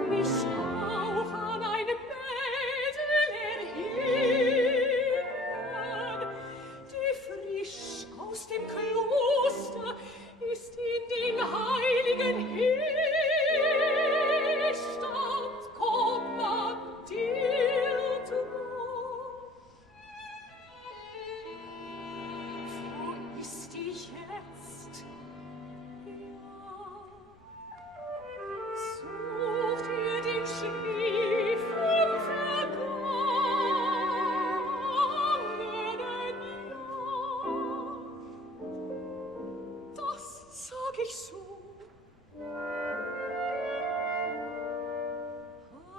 Mich auch an einem Mädel erinnern, die frisch aus dem Kloster ist in den heiligen Hillstand kommandiert worden. Wo ist die jetzt? Sucht ihr den Schlief vom vergangenen Jahr? Das sag ich so.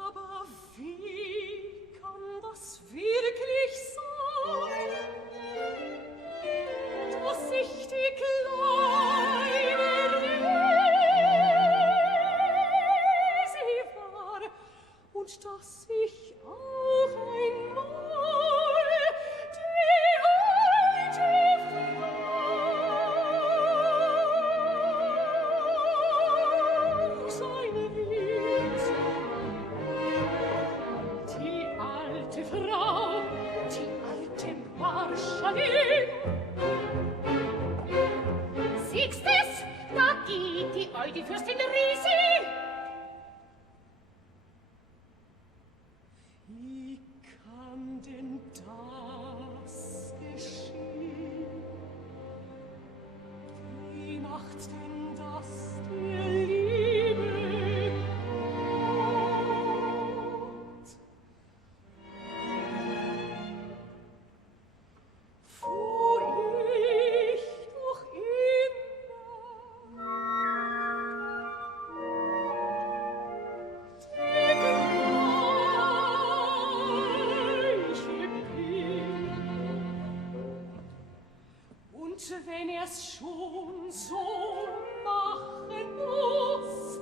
Aber wie kann das wirklich sein, dass ich die kleine Lise war und dass ich auch einmal die alte Frau sein wird? Die alte Frau, die alte Marschallin. Siehst es? Da geht die alte Fürstin Risi. Wie kann denn das geschehen? Wie macht denn das der liebe Gott? Fuhr ich doch immer der gleiche bin. Und wenn er's schon so machen muss,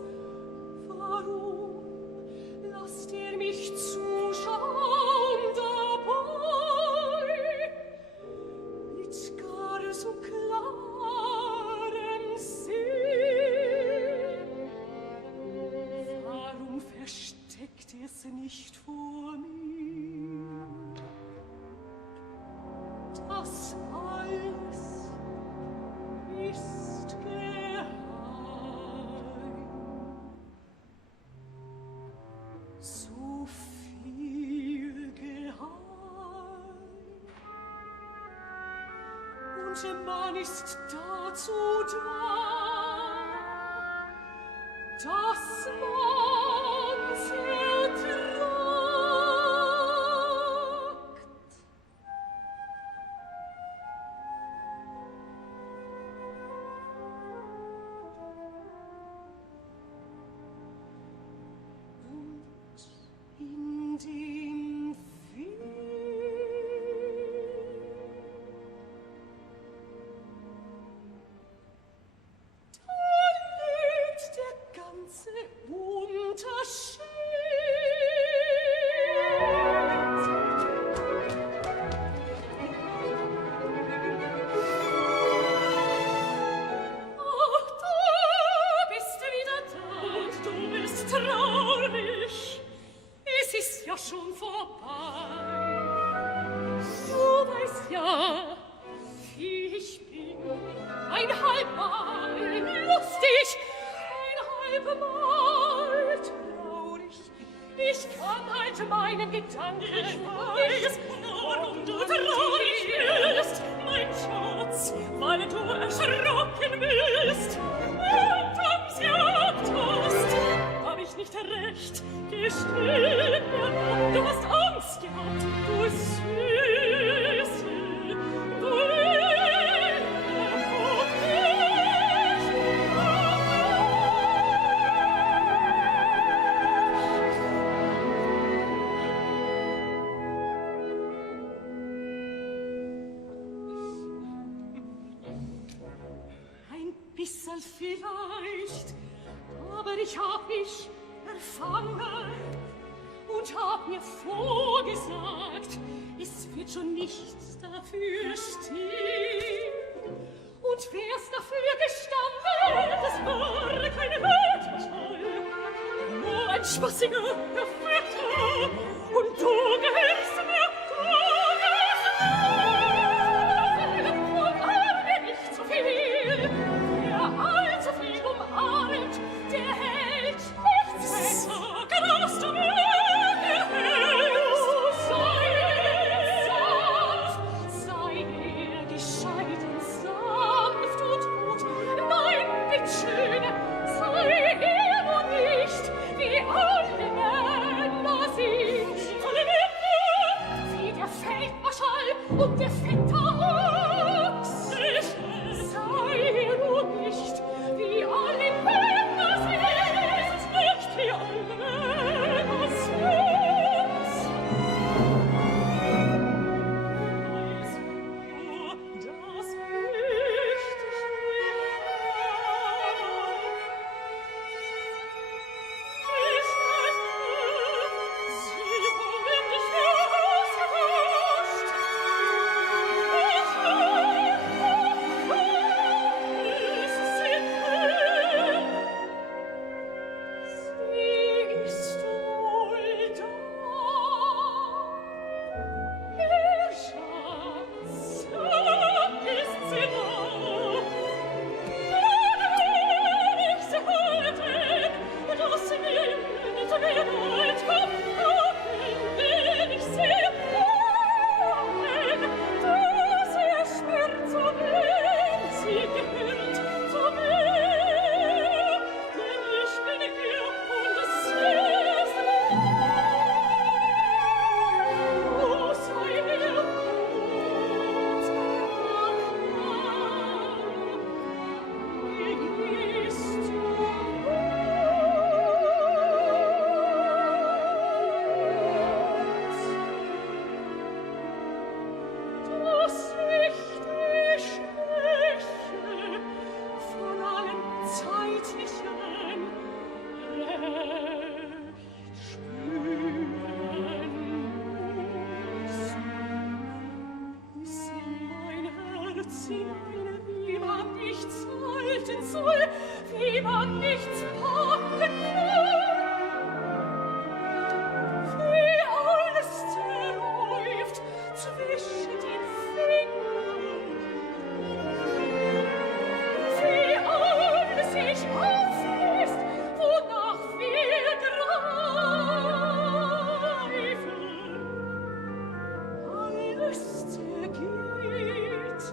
warum lasst ihr mich zuschauen dabei? Mit gar so klarem Sinn. Warum versteckt ihr's nicht vor mir? Das alles ist geheim. So viel geheim. Und man ist dazu da, dass man zertragt. Und in dem der ganze Unterschied. Ach, du bist wieder da und du bist traurig. Es ist ja schon vorbei. Du weißt ja, wie ich bin. Ein halbmal lustig, ein halbmal traurig. Ich kann halt meinen Gedanken nicht, warum du traurig bist, mein Schatz, weil du erschrocken bist und ums Jagd hast. Hab ich nicht recht, gesteh mir, du hast Angst gehabt, du Süße, du bisschen vielleicht, aber ich hab mich erfangen und hab mir vorgesagt, es wird schon nichts dafür stehen. Und wär's dafür gestanden, das war keine Wörterschall, nur ein spaßiger Verführer, und du gehörst mir, umarme nicht zu viel, wer allzu viel umarmt, der hält nichts fest. Sag, was du mir gehältst, sei er gescheit und sanft und gut, nein, bittschön, sei er nur nicht, wie alle Männer sind. Alle Männer, wie der Feldmarschall und der Vetter Ochs. Sei er nur nicht, wie alle Männer sind, nicht wie alle Männer sind. Weiß nur, dass ich wie man nichts packen kann, wie alles zerläuft zwischen den Fingern, wie alles sich auflöst, wonach wir greifen, alles zergeht,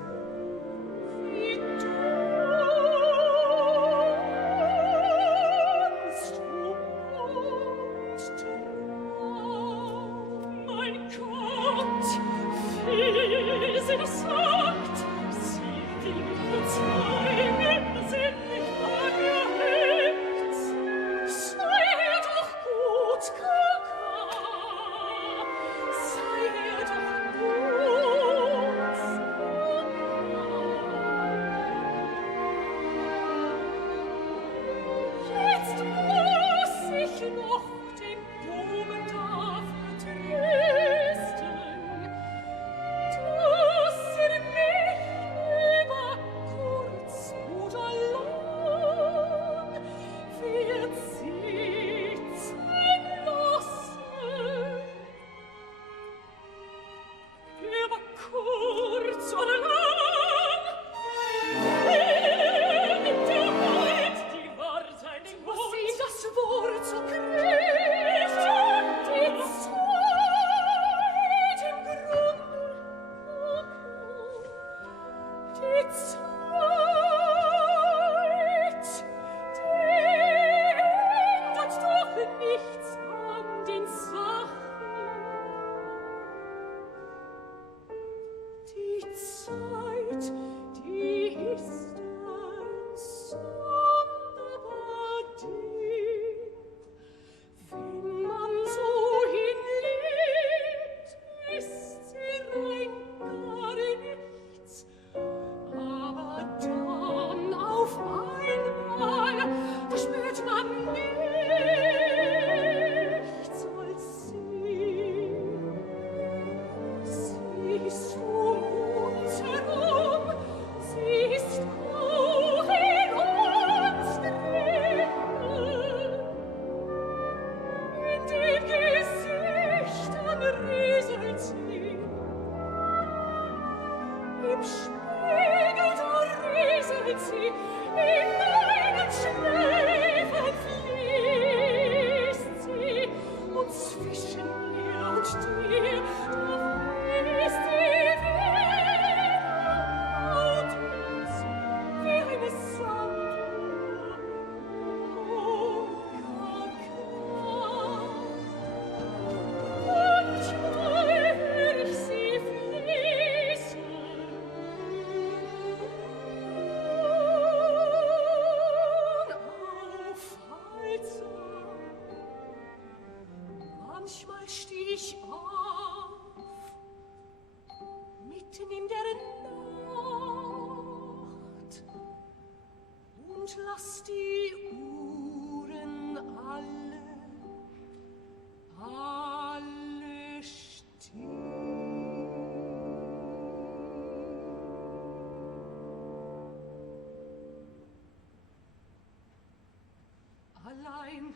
Allein,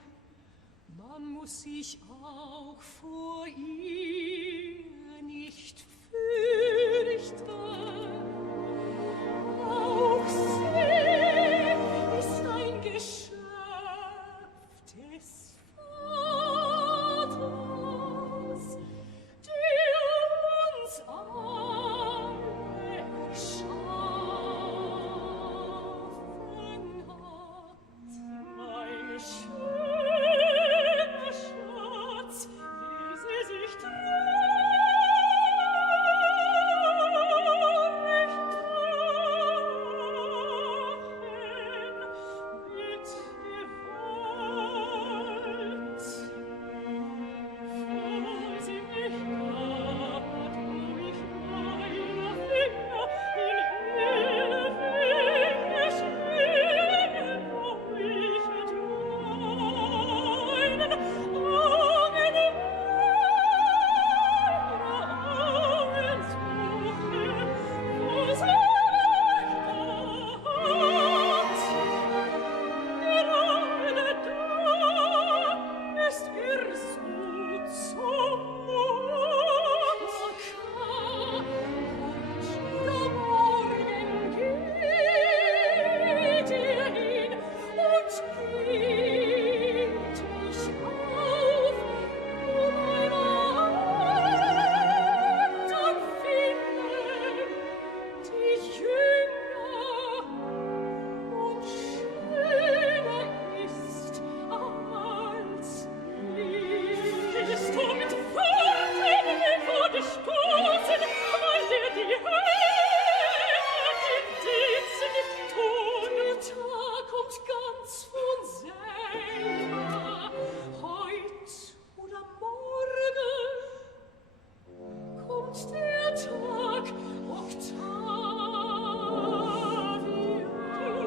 man muss sich auch vor ihr nicht fürchten. Auch sie ist ein Geschöpf des Vaters, der uns alle erschaffen hat. Mein schöner Schatz, wie sie sich trägt,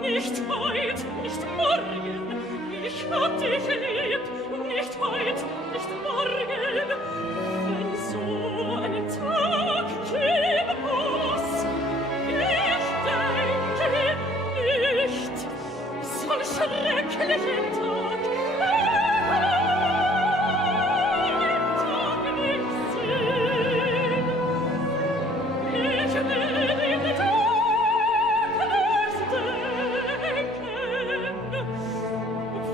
Nicht heut, nicht morgen, ich hab dich lieb. Nicht heut, nicht morgen, wenn so ein Tag käme muss. Ich denke nicht, so ein schrecklichen Tag, einen Tag nicht sehen. Ich will den Tag nicht denken,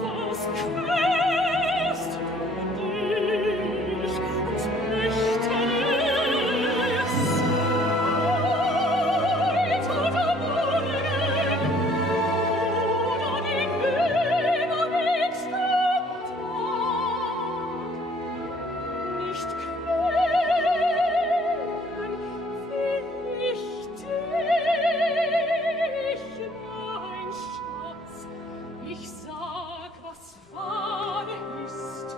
was quälst du dich und möchtest? Heut oder morgen, oder den übernächsten Tag, nicht quälen will ich dich, mein Schatz. Ich sag, was wahr ist,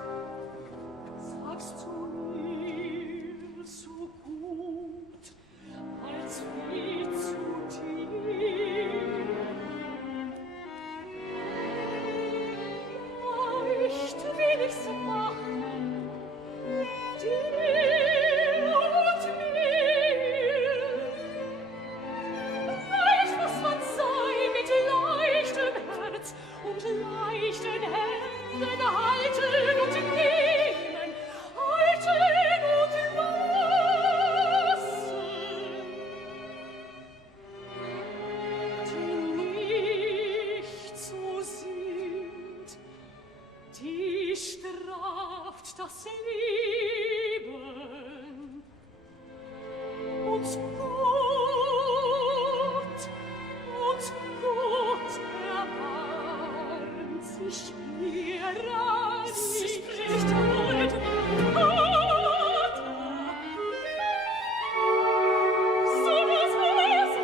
sagst du mir so gut, als wie zu dir. Leicht will ich's machen, dir und mir. Leicht muss man sein mit leichtem Herz und leichten Händen halten und nehmen, halten und lassen. Die nicht so sind, die straft das Leben. Und Gott erbarmt sich ihrer nicht. Gott so was ich so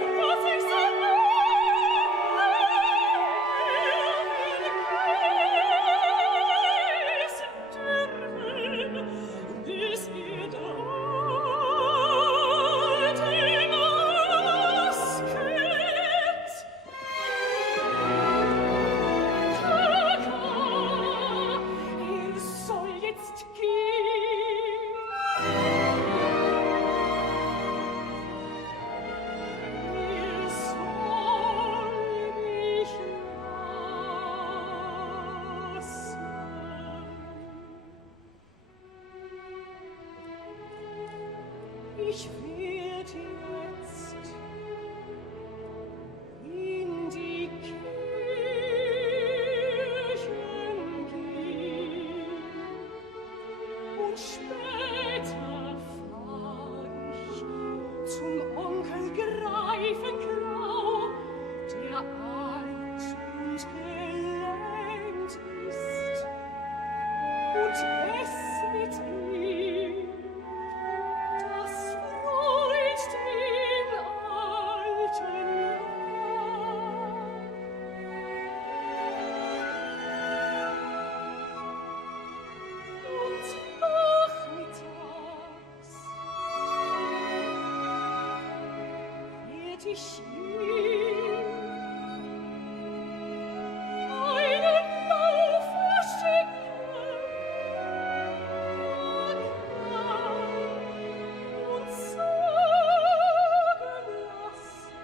bis ihr da Ich werd jetzt in die Kirchen gehen und später fahr ich zum Onkel Greifenklau, der alt und gelähmt ist, und es mit ihm. Das freut den alten Mann. Und nachmittags werd ich ihm einen Laufer schicken und sagen lassen.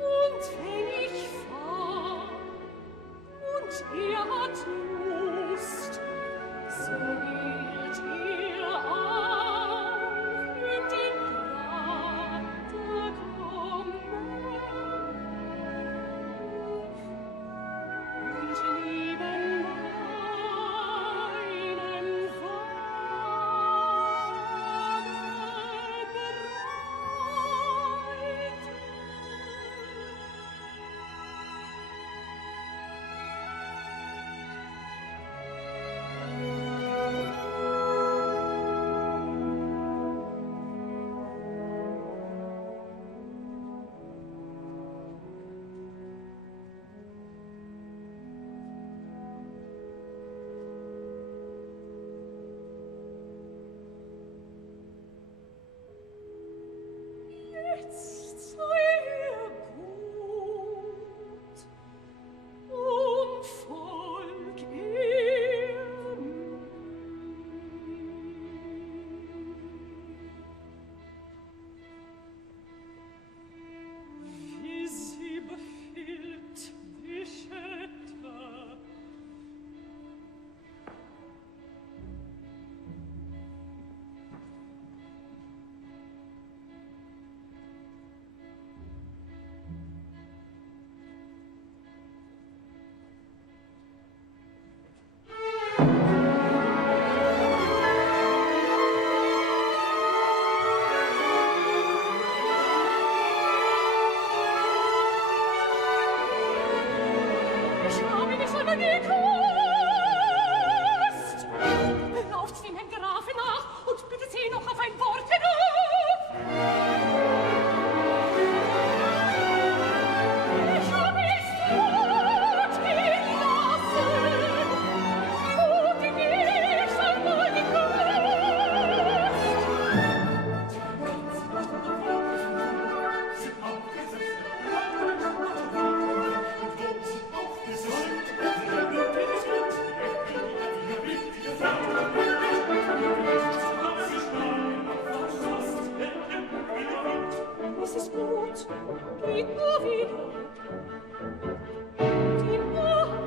Und wenn ich fahr und hat Lust, so wird auch in den Prater kommen und neben meinem Wagen geküsst. Lauft dem Herrn Grafen nach und bittet sie noch auf ein Wort hinauf. Ich hab es tot gelassen und nicht einmal Es ist gut, geht nur wieder. Die Nacht,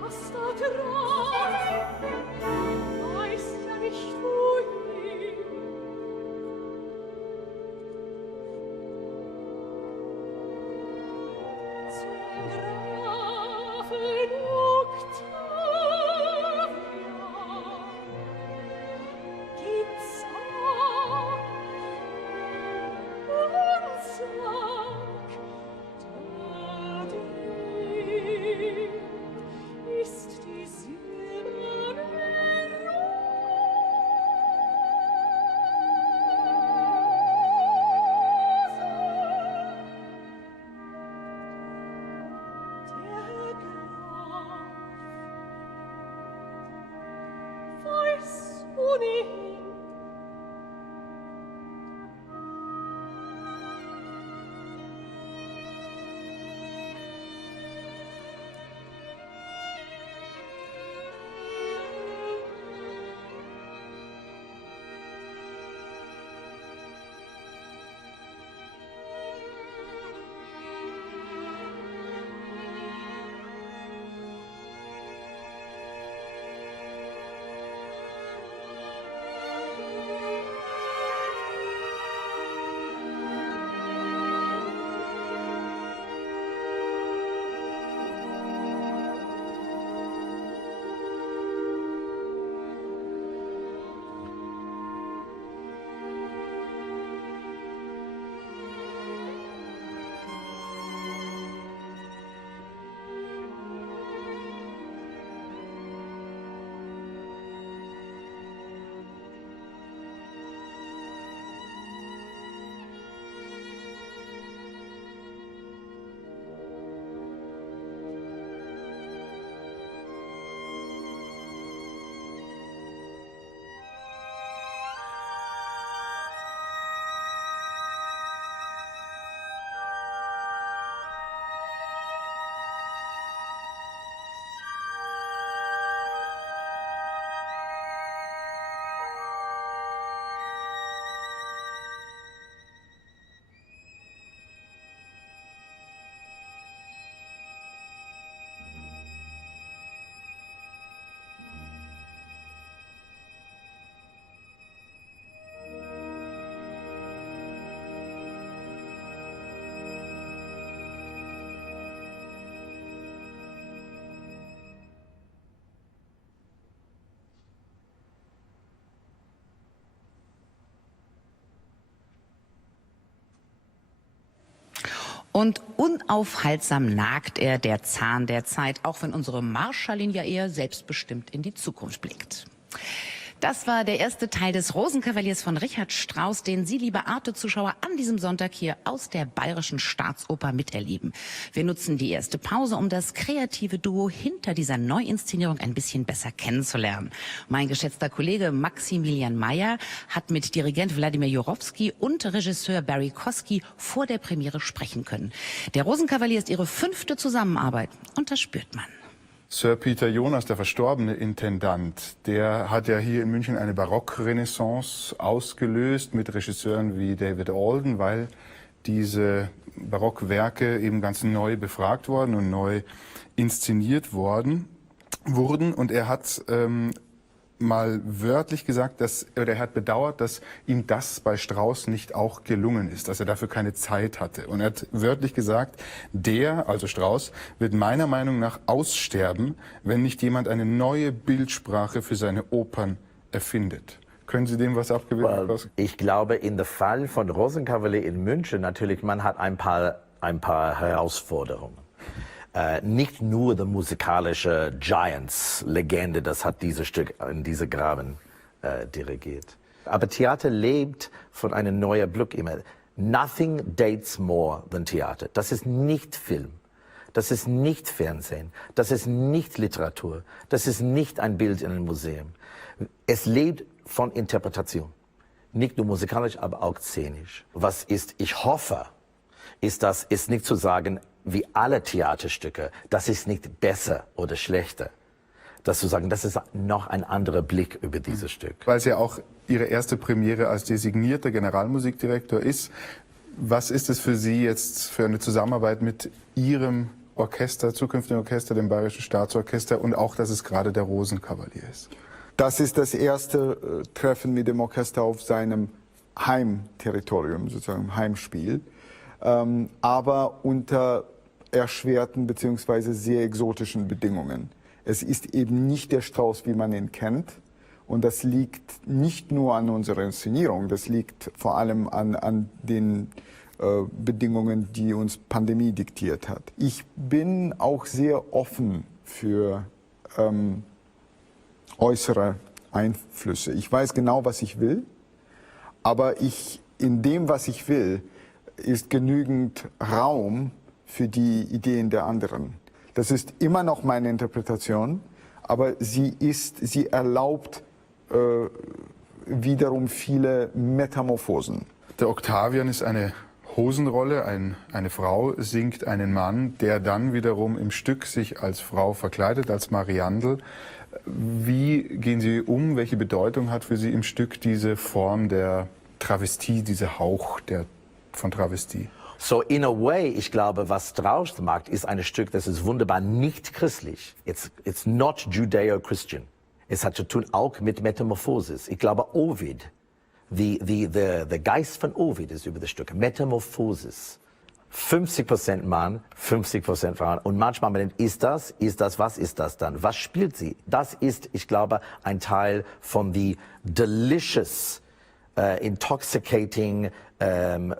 das da dran, weiß ja nicht wohin. Zum Grafen Octavia geht's ab und sagt, Tadee ist die silberne Rose. Der Graf weiß ohnehin, Und unaufhaltsam nagt er, der Zahn der Zeit, auch wenn unsere Marschallin ja eher selbstbestimmt in die Zukunft blickt. Das war der erste Teil des Rosenkavaliers von Richard Strauss, den Sie, liebe Arte-Zuschauer, an diesem Sonntag hier aus der Bayerischen Staatsoper miterleben. Wir nutzen die erste Pause, um das kreative Duo hinter dieser Neuinszenierung ein bisschen besser kennenzulernen. Mein geschätzter Kollege Maximilian Mayer hat mit Dirigent Wladimir Jurowski und Regisseur Barry Kosky vor der Premiere sprechen können. Der Rosenkavalier ist ihre 5. Zusammenarbeit und das spürt man. Sir Peter Jonas, der verstorbene Intendant, der hat ja hier in München eine Barockrenaissance ausgelöst mit Regisseuren wie David Alden, weil diese Barockwerke eben ganz neu befragt worden und neu inszeniert wurden. Und er hat mal wörtlich gesagt, er hat bedauert, dass ihm das bei Strauss nicht auch gelungen ist, dass er dafür keine Zeit hatte. Und er hat wörtlich gesagt, also Strauss, wird meiner Meinung nach aussterben, wenn nicht jemand eine neue Bildsprache für seine Opern erfindet. Können Sie dem was abgewinnen? Ich glaube, in dem Fall von Rosenkavalier in München natürlich, man hat ein paar ein paar Herausforderungen. Nicht nur die musikalische Giants-Legende, das hat dieses Stück in diese Graben dirigiert. Aber Theater lebt von einem neuen Blick immer. Nothing dates more than Theater. Das ist nicht Film. Das ist nicht Fernsehen. Das ist nicht Literatur. Das ist nicht ein Bild in einem Museum. Es lebt von Interpretation. Nicht nur musikalisch, aber auch szenisch. Was ist, ich hoffe, ist nicht zu sagen, wie alle Theaterstücke, das ist nicht besser oder schlechter. Das zu sagen, das ist noch ein anderer Blick über dieses Stück. Weil es ja auch Ihre erste Premiere als designierter Generalmusikdirektor ist. Was ist es für Sie jetzt für eine Zusammenarbeit mit Ihrem Orchester, zukünftigen Orchester, dem Bayerischen Staatsorchester, und auch, dass es gerade der Rosenkavalier ist? Das ist das erste Treffen mit dem Orchester auf seinem Heimterritorium, sozusagen Heimspiel, aber unter erschwerten bzw. sehr exotischen Bedingungen. Es ist eben nicht der Strauss, wie man ihn kennt, und das liegt nicht nur an unserer Inszenierung, das liegt vor allem an den Bedingungen, die uns Pandemie diktiert hat. Ich bin auch sehr offen für äußere Einflüsse. Ich weiß genau, was ich will, aber in dem, was ich will, ist genügend Raum für die Ideen der anderen. Das ist immer noch meine Interpretation, aber sie erlaubt wiederum viele Metamorphosen. Der Octavian ist eine Hosenrolle, eine Frau singt einen Mann, der dann wiederum im Stück sich als Frau verkleidet, als Mariandel. Wie gehen Sie um? Welche Bedeutung hat für Sie im Stück diese Form der Travestie, dieser Hauch von Travestie? So in a way, ich glaube, was Strauss macht, ist ein Stück, das ist wunderbar nicht christlich. It's not Judeo-Christian. Es hat zu tun auch mit Metamorphosis. Ich glaube, Ovid, der Geist von Ovid ist über das Stück. Metamorphosis. 50% Mann, 50% Frauen. Und manchmal man denkt, was ist das dann? Was spielt sie? Das ist, ich glaube, ein Teil von the delicious, intoxicating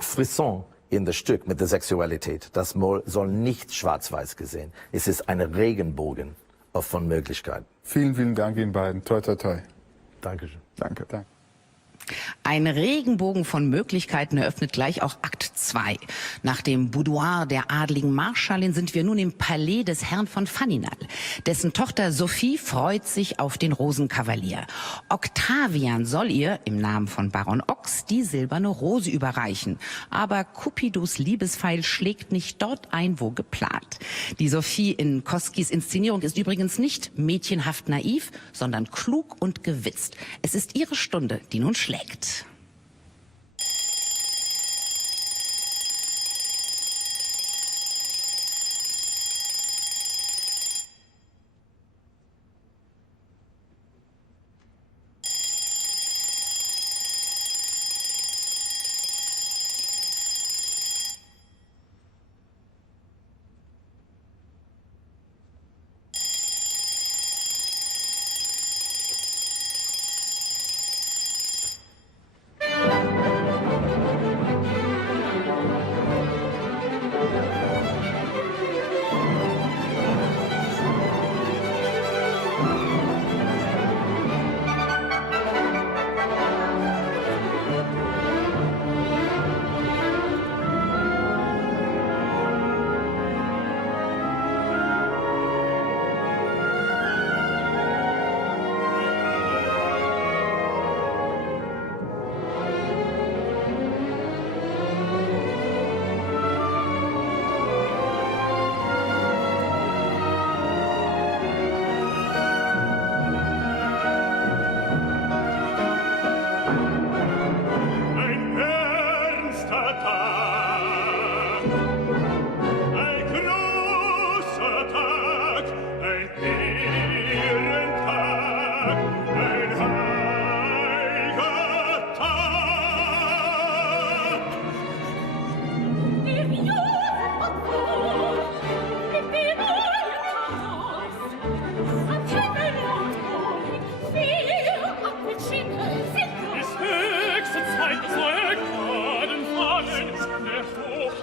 frisson in das Stück mit der Sexualität. Das soll nicht schwarz-weiß gesehen. Es ist ein Regenbogen von Möglichkeiten. Vielen, vielen Dank Ihnen beiden. Toi, toi, toi. Dankeschön. Danke. Ein Regenbogen von Möglichkeiten eröffnet gleich auch Akt 2. Nach dem Boudoir der adligen Marschallin sind wir nun im Palais des Herrn von Faninal. Dessen Tochter Sophie freut sich auf den Rosenkavalier. Octavian soll ihr, im Namen von Baron Ox, die silberne Rose überreichen. Aber Cupidus Liebespfeil schlägt nicht dort ein, wo geplant. Die Sophie in Koskis Inszenierung ist übrigens nicht mädchenhaft naiv, sondern klug und gewitzt. Es ist ihre Stunde, die nun schlägt.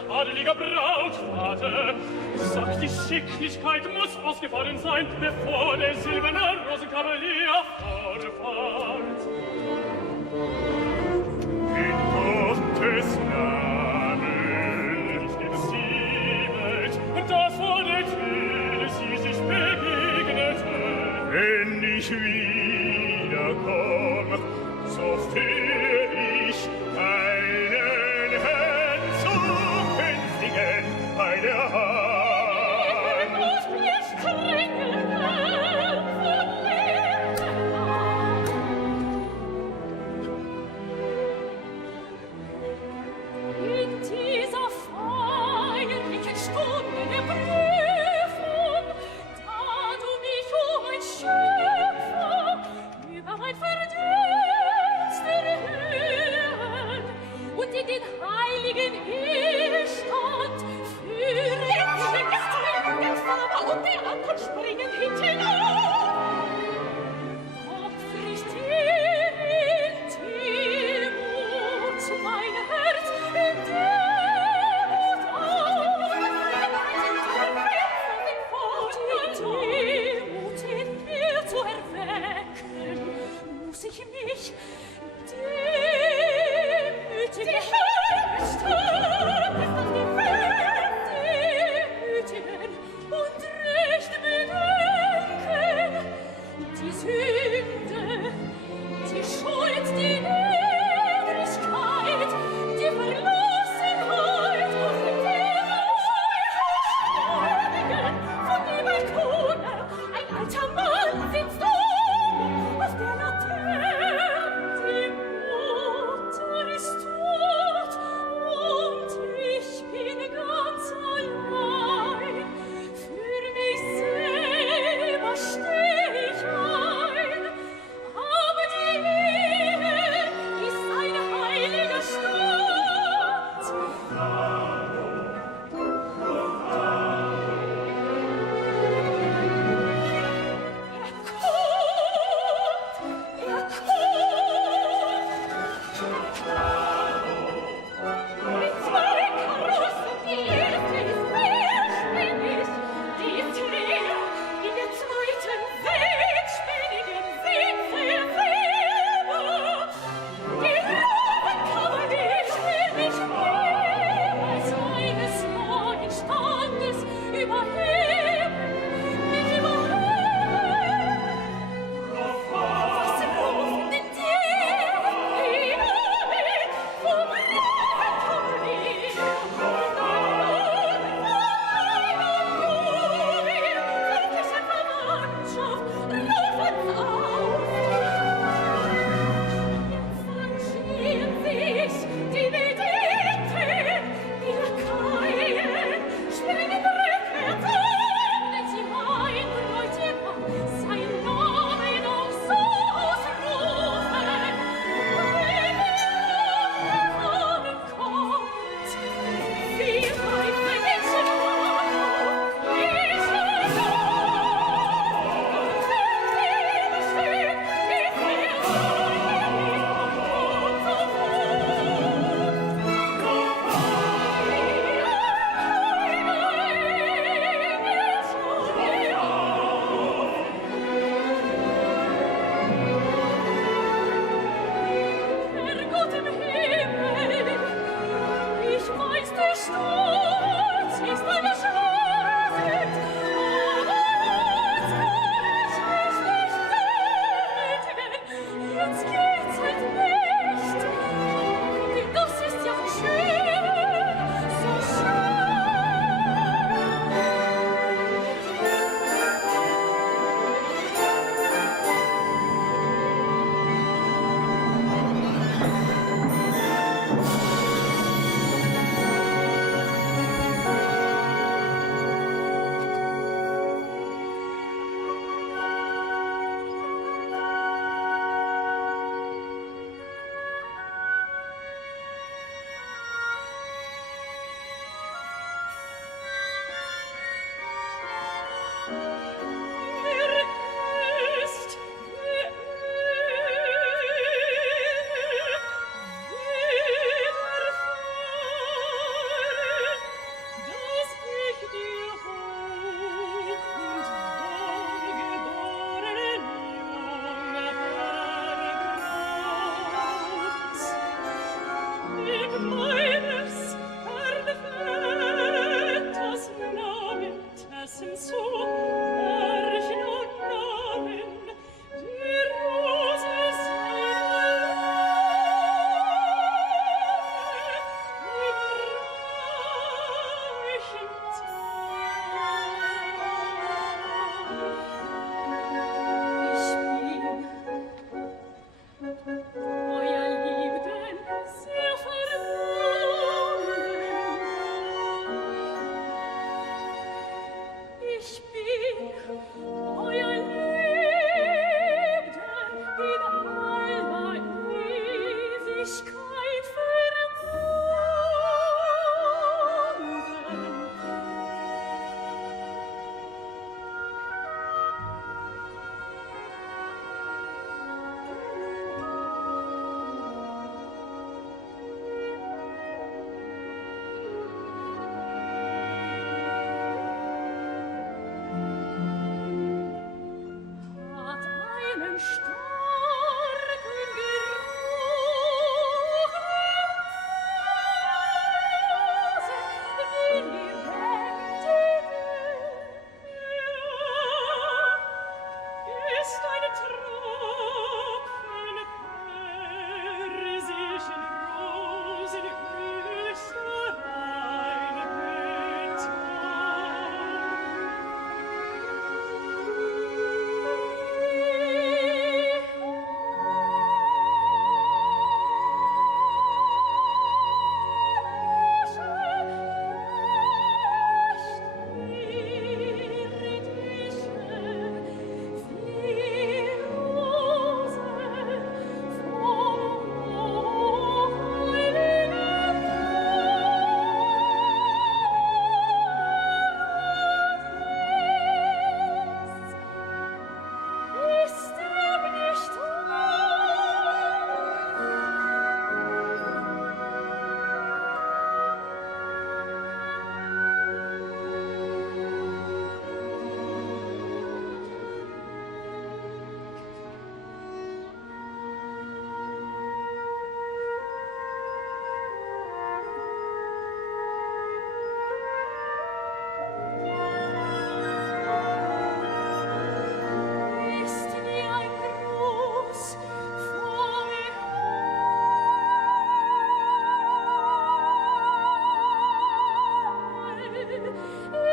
Adeliger Braut Gnade. Sag, die Schicklichkeit muss ausgefallen sein, bevor der silberne Rosenkavalier fortfahrt. In Gottes Namen steht es siebend, da vor der Tür sie sich begegneten. Wenn ich wiederkomm, so führ ich einen Herrn zukünftigen bei der Hand. In dieser feierlichen Stunde der Prüfung, da du mich, mein Schöpfer, über mein Verdienst erhöhen und in den heiligen Ehestand führen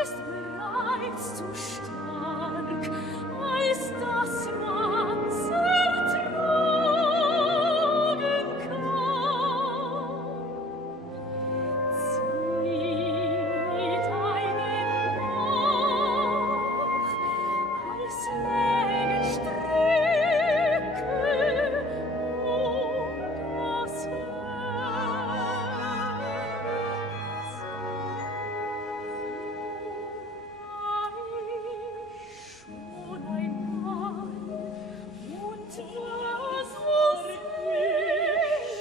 ist bereits zu stark, als dass man zertragen kann. Zieht einen nach, als lägen Stricke um das Herz. Schon einmal und war so süß,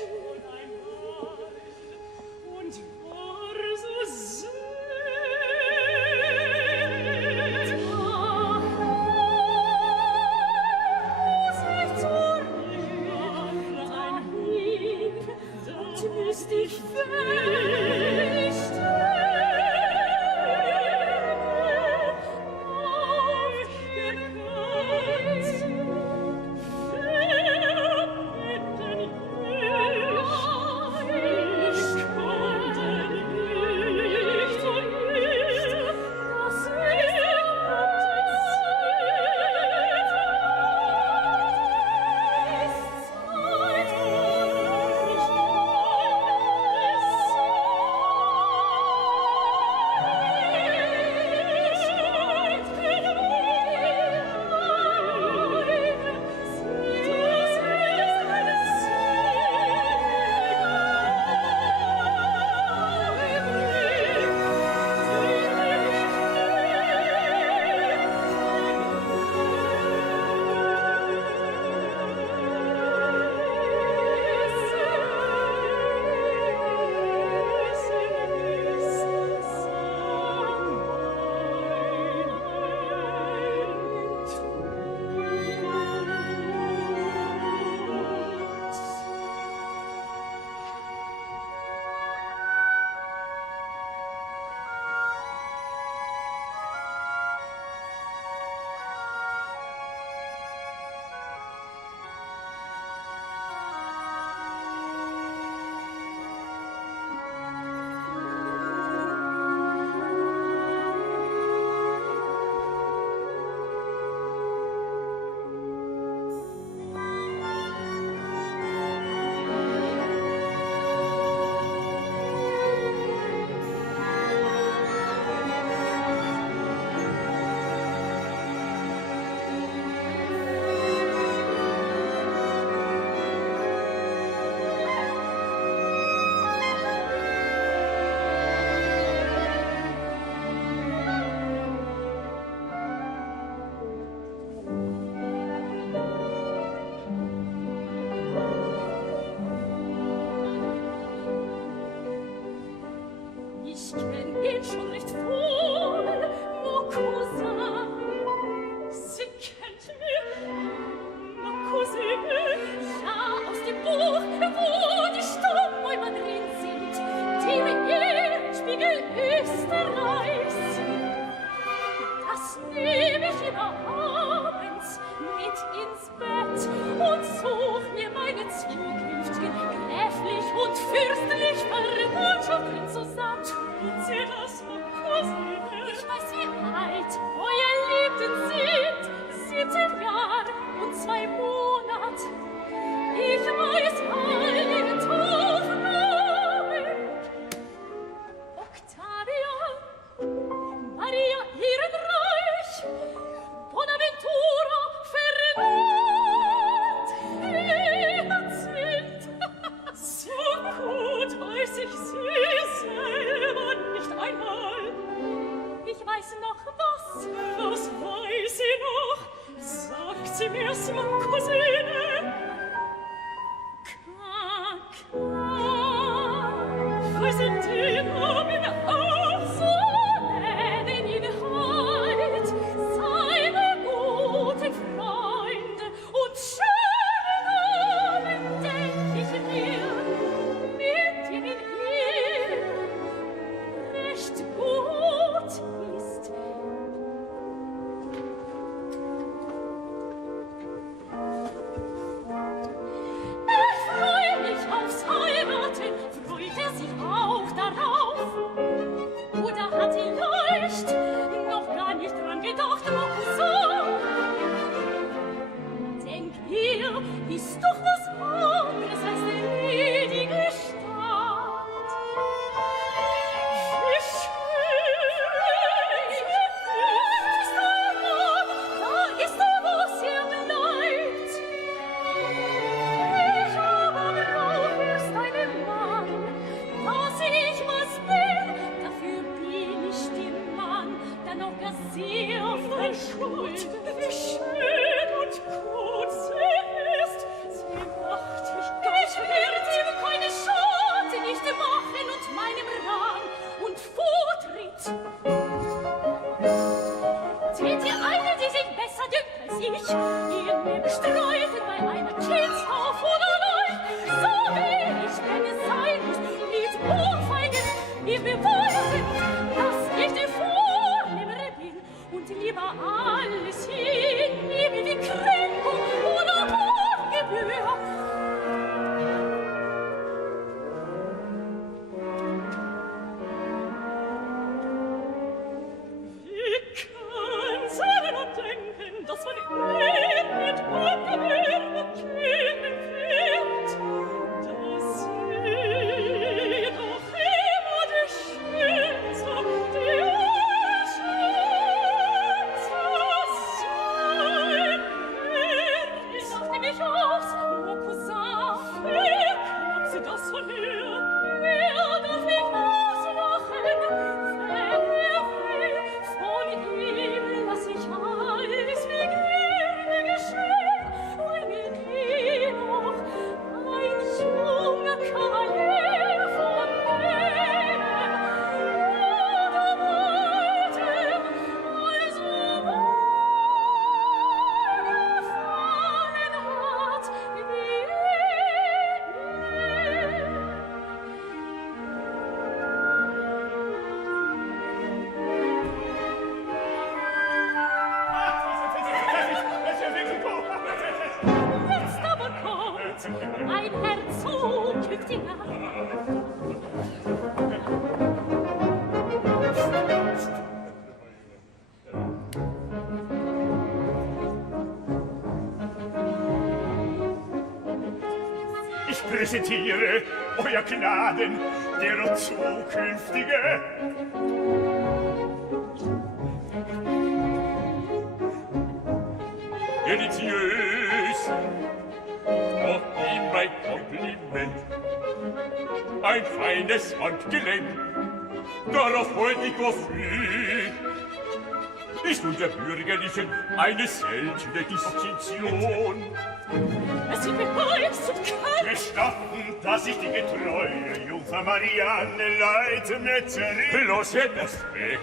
und war so süß. Sich zurück dahin, und müsst ich fürchten, ich kenn ihn schon recht wohl, mon cousin. Sie kennt mich, ma cousine, ja, aus dem Buch, wo die Stammbäume drin sind, die Spiegel Österreichs. Das nehm ich immer abends mit ins Bett und such mir meine zukünftigen gräflich und fürstlich Verwandtschaften zusammen. Tut sie das, mon Cousine? Ich weiß, wie alt euer Liebten sind, 17 Jahre und 2 Monate. Ich weiß alle Taufnamen. Octavia, Maria Ehrenreich, Bonaventura, Ferdinand, Hyacinth. So gut weiß ich sie selber nicht einmal. Ich weiß noch was. Was weiß sie noch? Sagt sie mir's, ma Cousine. Sind die Namen auch so nennen ihn heut, seine gute Freunde und schöne Namen denk ich mir, mit denen ihr recht gut ist. ja noch gar sehr verschuld. Wie schön und gut sie ist, sie macht dich ganz. Ich werde ihm keine Schade nicht machen und meinem Rang und Vortritt. Seht ihr eine, die sich besser dünkt als ich, die in mir bestreitet bei einer Kindstauf oder euch, so will ich, wenn es sein muss, nicht Ohrfeigen, wir beweisen, dass ich die Vornehmere bin und lieber alles hinnehme wie Kränkung oder Hochgebühr. Wie kann sagen und denken, dass man ihn mit Hochgebühr bekennen wird, dass sie doch immer die Schönste, die Unschönste sein wird. Ich dachte mich aus, oh Cousin, wie kam sie das von mir? Wer darf mich auslachen, wenn er will? Von ihm lass ich alles wie gerne geschehen, weil mir nie noch ein junger Kavalier von denen oder weitem also wohlgefallen hat wie jetzt aber kommt ein Herzog tüchtiger. Ich präsentiere, euer Gnaden, der zukünftige. Deliziös, doch ihm mein Kompliment. Ein feines Handgelenk, darauf wollt ich Gefühl. Ist unter Bürgerlichen eine seltene Distinktion. Es sind beheust und kalt. Gestatten, dass ich die getreue Jungfer Marianne leite Metzerin. Los jetzt weg.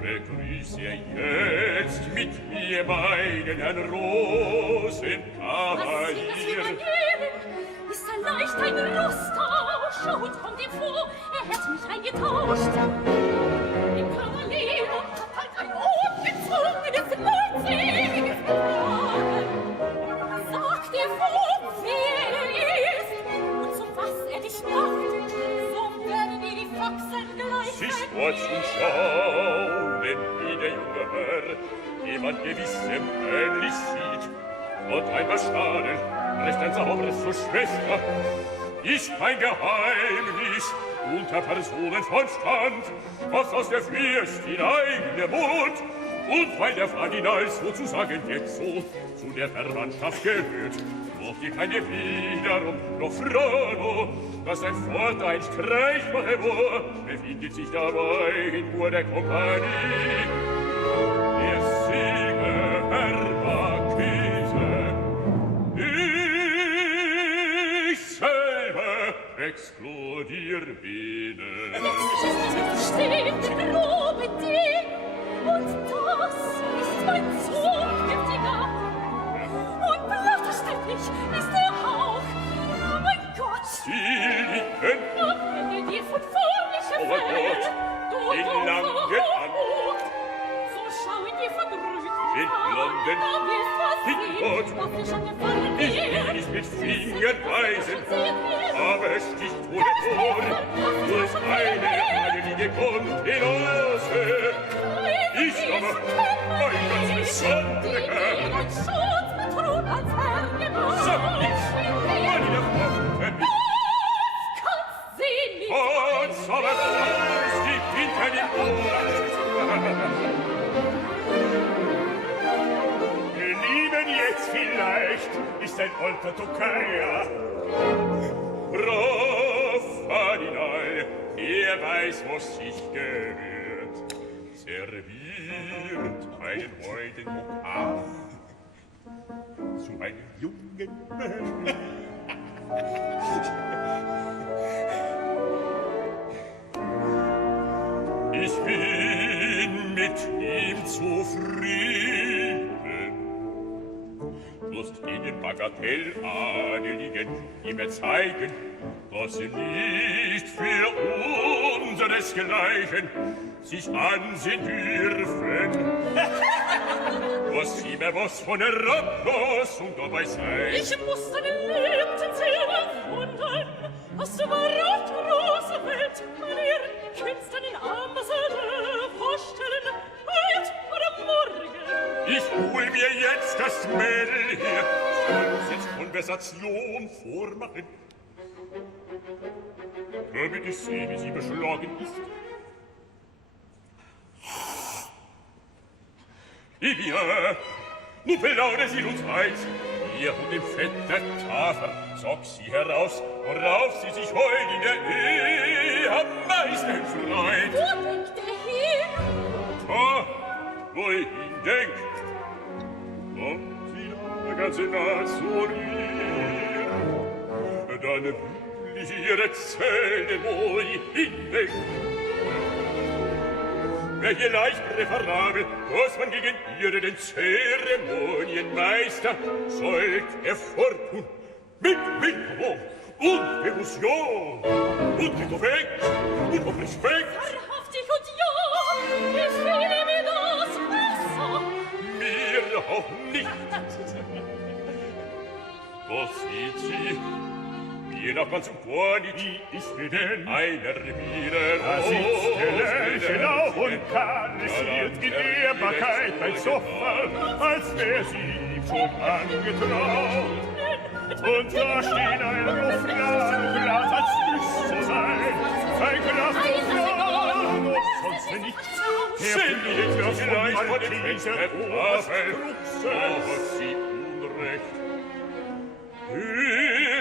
Begrüße jetzt mit mir meinen Herrn Was sie das Rosenkavalier. Manieren, ist er leicht ein Lusttausch und kommt ihm vor, hat mich eingetauscht. Der Kavalier hat halt ein ungezwungenes, leutseliges Betragen. Sagt dir vor, wer er ist und zu was er dich macht, so werden wir die Foxen gleich Siehst vor zum Schauen, wie der junge Herr jemand Gewissem ähnlich sieht. Und einmal Stadel, recht ein sauberes zur Schwester, ist kein Geheimnis unter Personen von Stand, was aus der Fürstin eigene Mund und weil der Ferdinand sozusagen jetzt so zu der Verwandtschaft gehört, braucht ihr keine wiederum noch Frano, dass ein Fort ein Streich mache wo, befindet sich dabei nur der Kompanie. Der Sieger, Herr Marquise, ich selber explodier bene. steht grobe Ding und das ist mein zukünftiger und blatterstücklich ist der Hauch. Oh mein Gott! Die Lippen, Und wenn ihr dir von vorlicher Oh mein Fälle, Gott, den langen an. so schau in die verdrückten Den blonden, da wirst was den sehen, Gott. was dir schon gefallen ich wird. will nicht mit Fingern weisen, Seht ihr, aber es sticht vor den Ohren, durch eine heilige Kontenance. Ich aber, mein ganz Besonderer, sag nicht, wann ihr kommt, und so was gibt hinter den Ohren. Lieben jetzt vielleicht ist ein alter Tokaja. Prof. Ferdinand, er weiß, was sich gehört. serviert einen heutigen Pokal zu einem jungen Mann. Ich bin mit ihm zufrieden. Musst ihnen Bagatelladeligen ihm zeigen, dass sie nicht für unseresgleichen sich ansehen dürfen. Was immer was von Herablassung dabei sei. Ich muss deine Lebten sehr bewundern, was du überhaupt große Welt an ihren Künsten in Ambassadeur vorstellen, heute oder morgen. Ich hol mir jetzt das Mädel her, soll uns jetzt Konversation vormachen, damit ich sehe, wie sie beschlagen ist. Ja, nun belaune sie uns eins, ihr und dem Fett der Tafel, sag sie heraus, worauf sie sich heut in der Ehe am meisten freut. Wo denkt er hin? Da, wo ich ihn denk, kommt sie da ganz nah zu mir, dann will ich ihr erzählen, wo ich hindenk. Welche leicht präferabel, dass man gegen ihr den Zeremonienmeister sollt hervortun, mit Willkommen und Devotion und mit Affekt und auf Respekt. Wahrhaftig und ja, ich fühle mir das besser. Mir auch nicht. Was sieht sie? Mir noch ganz und gar nicht. Wie ist sie denn? Einer wieder. Da sitzt der Lerchen auf und kanalisiert in Ehrbarkeit beim Sofa, als wär sie ihm schon angetraut. Und da stehen ein Glas als müsst so sein. Ein Glas und sonst nichts. Sind wir jetzt vielleicht von dem Fenster Tafel? Hat sie Unrecht.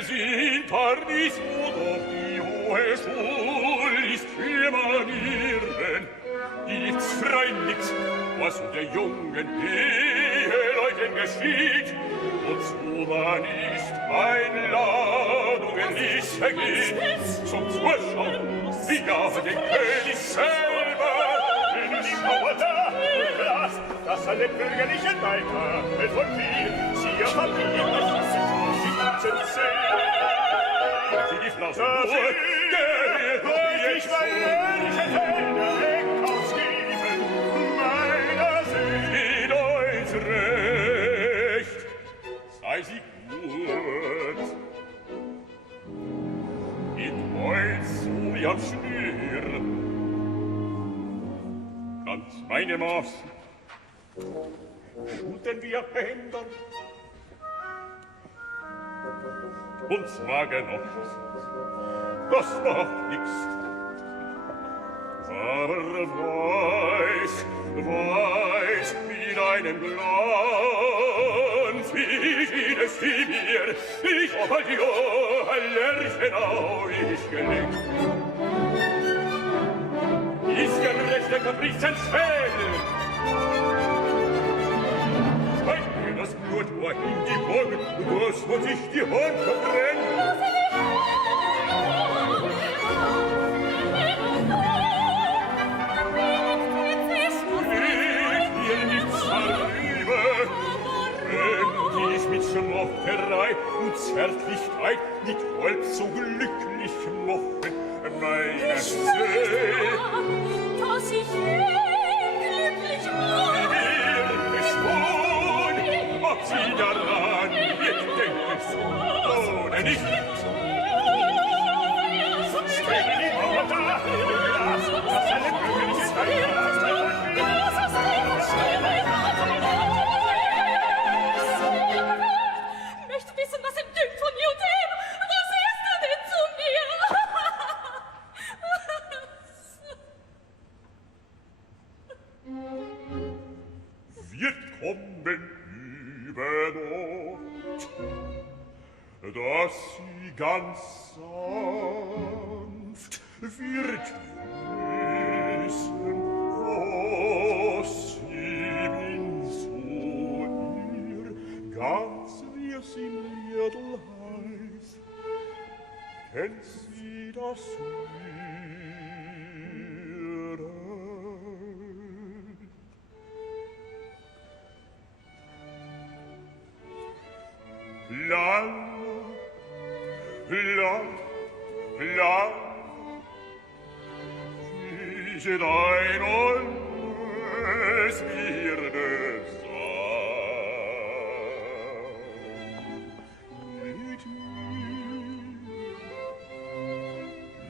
Sind Paris, wo doch die hohe Schule ist für Manieren. Gibt's frei nix, was unter jungen Eheleuten geschieht. Wozu man nicht Einladungen nicht vergeht. Zum Zuschauen, wie ja den König selber. Wenn die Mauer da und Glas, das alle bürgerlichen Weiter, von viel, sie ihr Papier, sie die Flausen da ich meine ehrliche Hände weg ausgeben, meiner Seele. Steht euch recht, sei sie gut. Mit euch so wie am Schnür, ganz meine Maß, schuten wir Händern, uns mag noch, das macht nix. Aber weiß, wie deinen Glanz, wie es mir, ich hab dir ein Lerchen auf ich gelenkt. Ist der rechte Kaprizensfeld, zeig mir das Blut, wohin die Morgen, und was muss ich die Hand verbrennen? Schlotterei und Zärtlichkeit nicht halb so glücklich mochten, meine Seele. Dass ich glücklich war. Mir ist wohl, ob sie daran wird denken, oder nicht. Sonst wäre die Mauer da, das alle bürgerlichen Weiter. Möchte wissen, was ihm dünkt von mir und ihm. Was ist er denn zu mir? Wird kommen über Nacht, dass sie ganz sanft wird wissen, wo wenn sie das hören. La, la, la, siege dein und es werde sein. Mit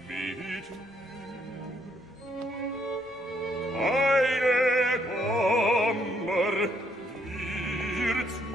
mir, keine Kummer dir zugleich.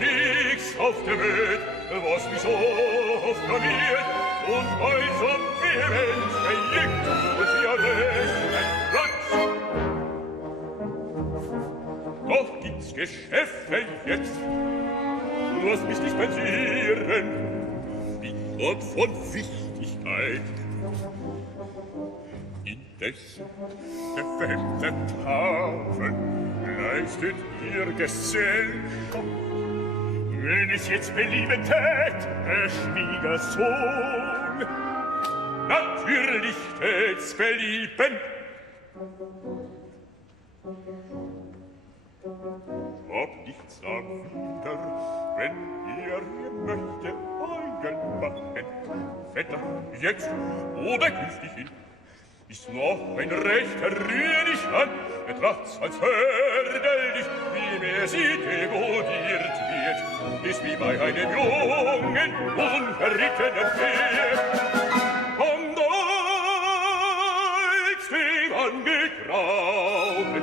Nix auf der Welt, was mich so oft blamiert und weiß ob vehement verjagt, muss ja recht Platz. Doch gibt's Geschäfte jetzt, du musst mich nicht pensieren, wie Gott von Wichtigkeit. Indessen der fette Tafel leistet ihr Gesellschaft. Wenn es jetzt belieben tät, der Schwiegersohn, natürlich tät's belieben. Ob nichts erwider, wenn ihr möchte Augen machen. Vetter, jetzt oder künftig hin, ist noch ein rechter Rühr nicht an, betracht's als förderlich, wie mehr sie degodiert wird, ist wie bei einem jungen, unverrittenen Pferd. Kommt als den Angegrauten,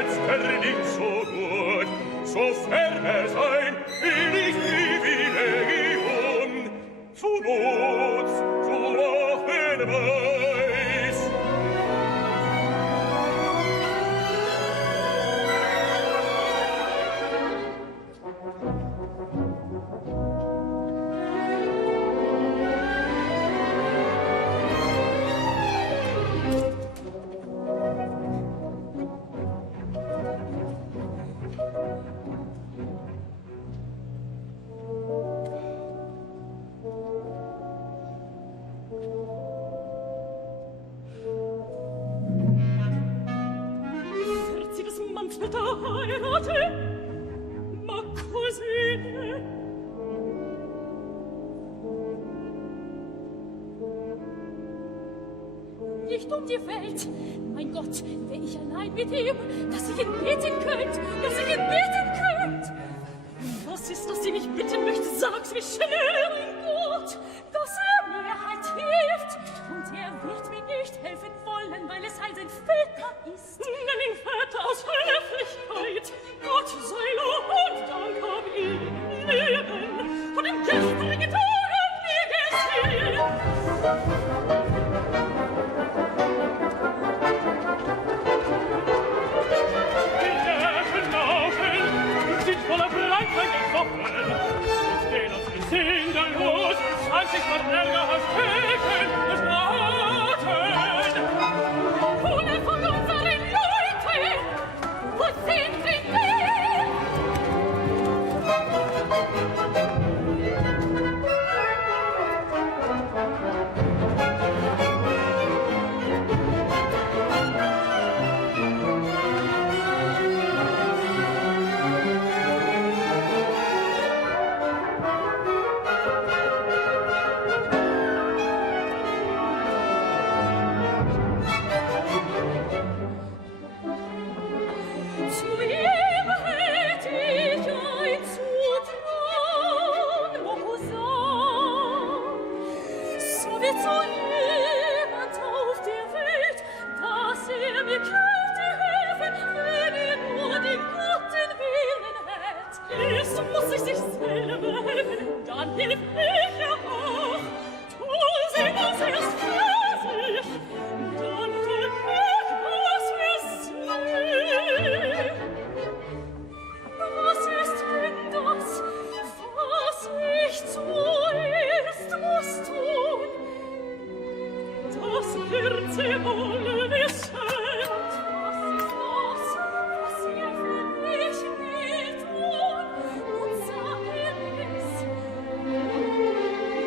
jetzt nicht so gut, sofern sein, will ich die Wiedergehung zu Not zu machen weiß. Nicht um die Welt. Mein Gott, wär ich allein mit ihm, dass ich ihn beten könnt, dass ich ihn beten könnt. Was ist, dass sie mich bitten möchte? Sag's mir schnell, mein Gott, dass mir halt hilft. Und wird mir nicht helfen wollen, weil es halt sein Vetter ist. Nenn ihn Vetter aus Höflichkeit. Gott sei Lob und Dank hab ihn Leben. Von den gestrigen Tagen nie gesehen. Sinderlos, als ich von Ärger hast Hüten geraten. Ohne von unseren Leuten, wo sind sie denn? wird so jemand auf der Welt, dass mir könnte helfen, wenn nur den guten Willen hätt. Erst muss ich sich selber helfen, dann hilf ich ja auch. Tun Sie das erst für sich, dann tun ich was für Sie. Was ist denn das, was ich zuerst muss tun? Das wird sie wohl wissen. Was ist das, was ihr für mich will tun? Und sagen es.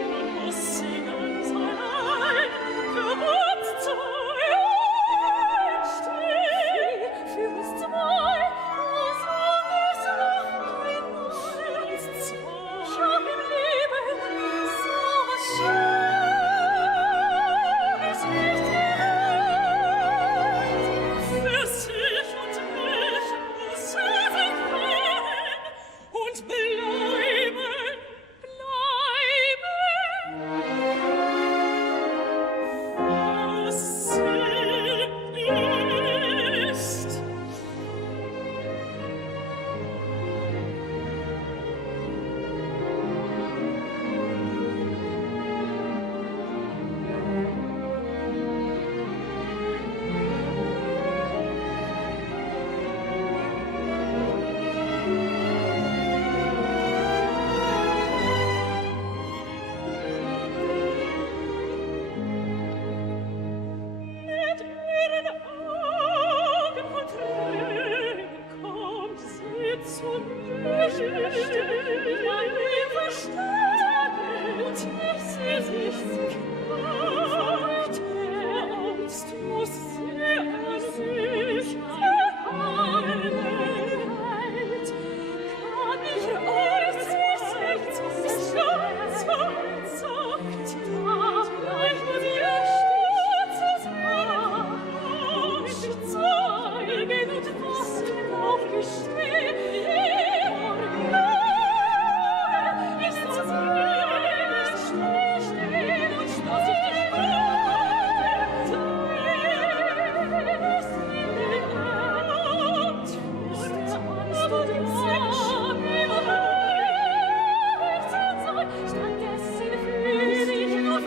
Nun muss sie ganz allein für uns zwei einstehen. Für uns zwei, so es noch einmal uns zwei. Schon im Leben so was Schönes nicht gehört. Für sich und mich muss sie sich freuen und bleiben. Was sie ist. Mit ihren Augen voll Tränen kommt sie zu mir. Mein Leben verstanden und sie sich fragt. Der Angst muss sie an sich erhalten. Kann ich euch nicht sagt, da bleibt mir nicht zeigen und was auch gestehen. Ich soll nicht stehen und dass ich dich stattdessen fühl ich nur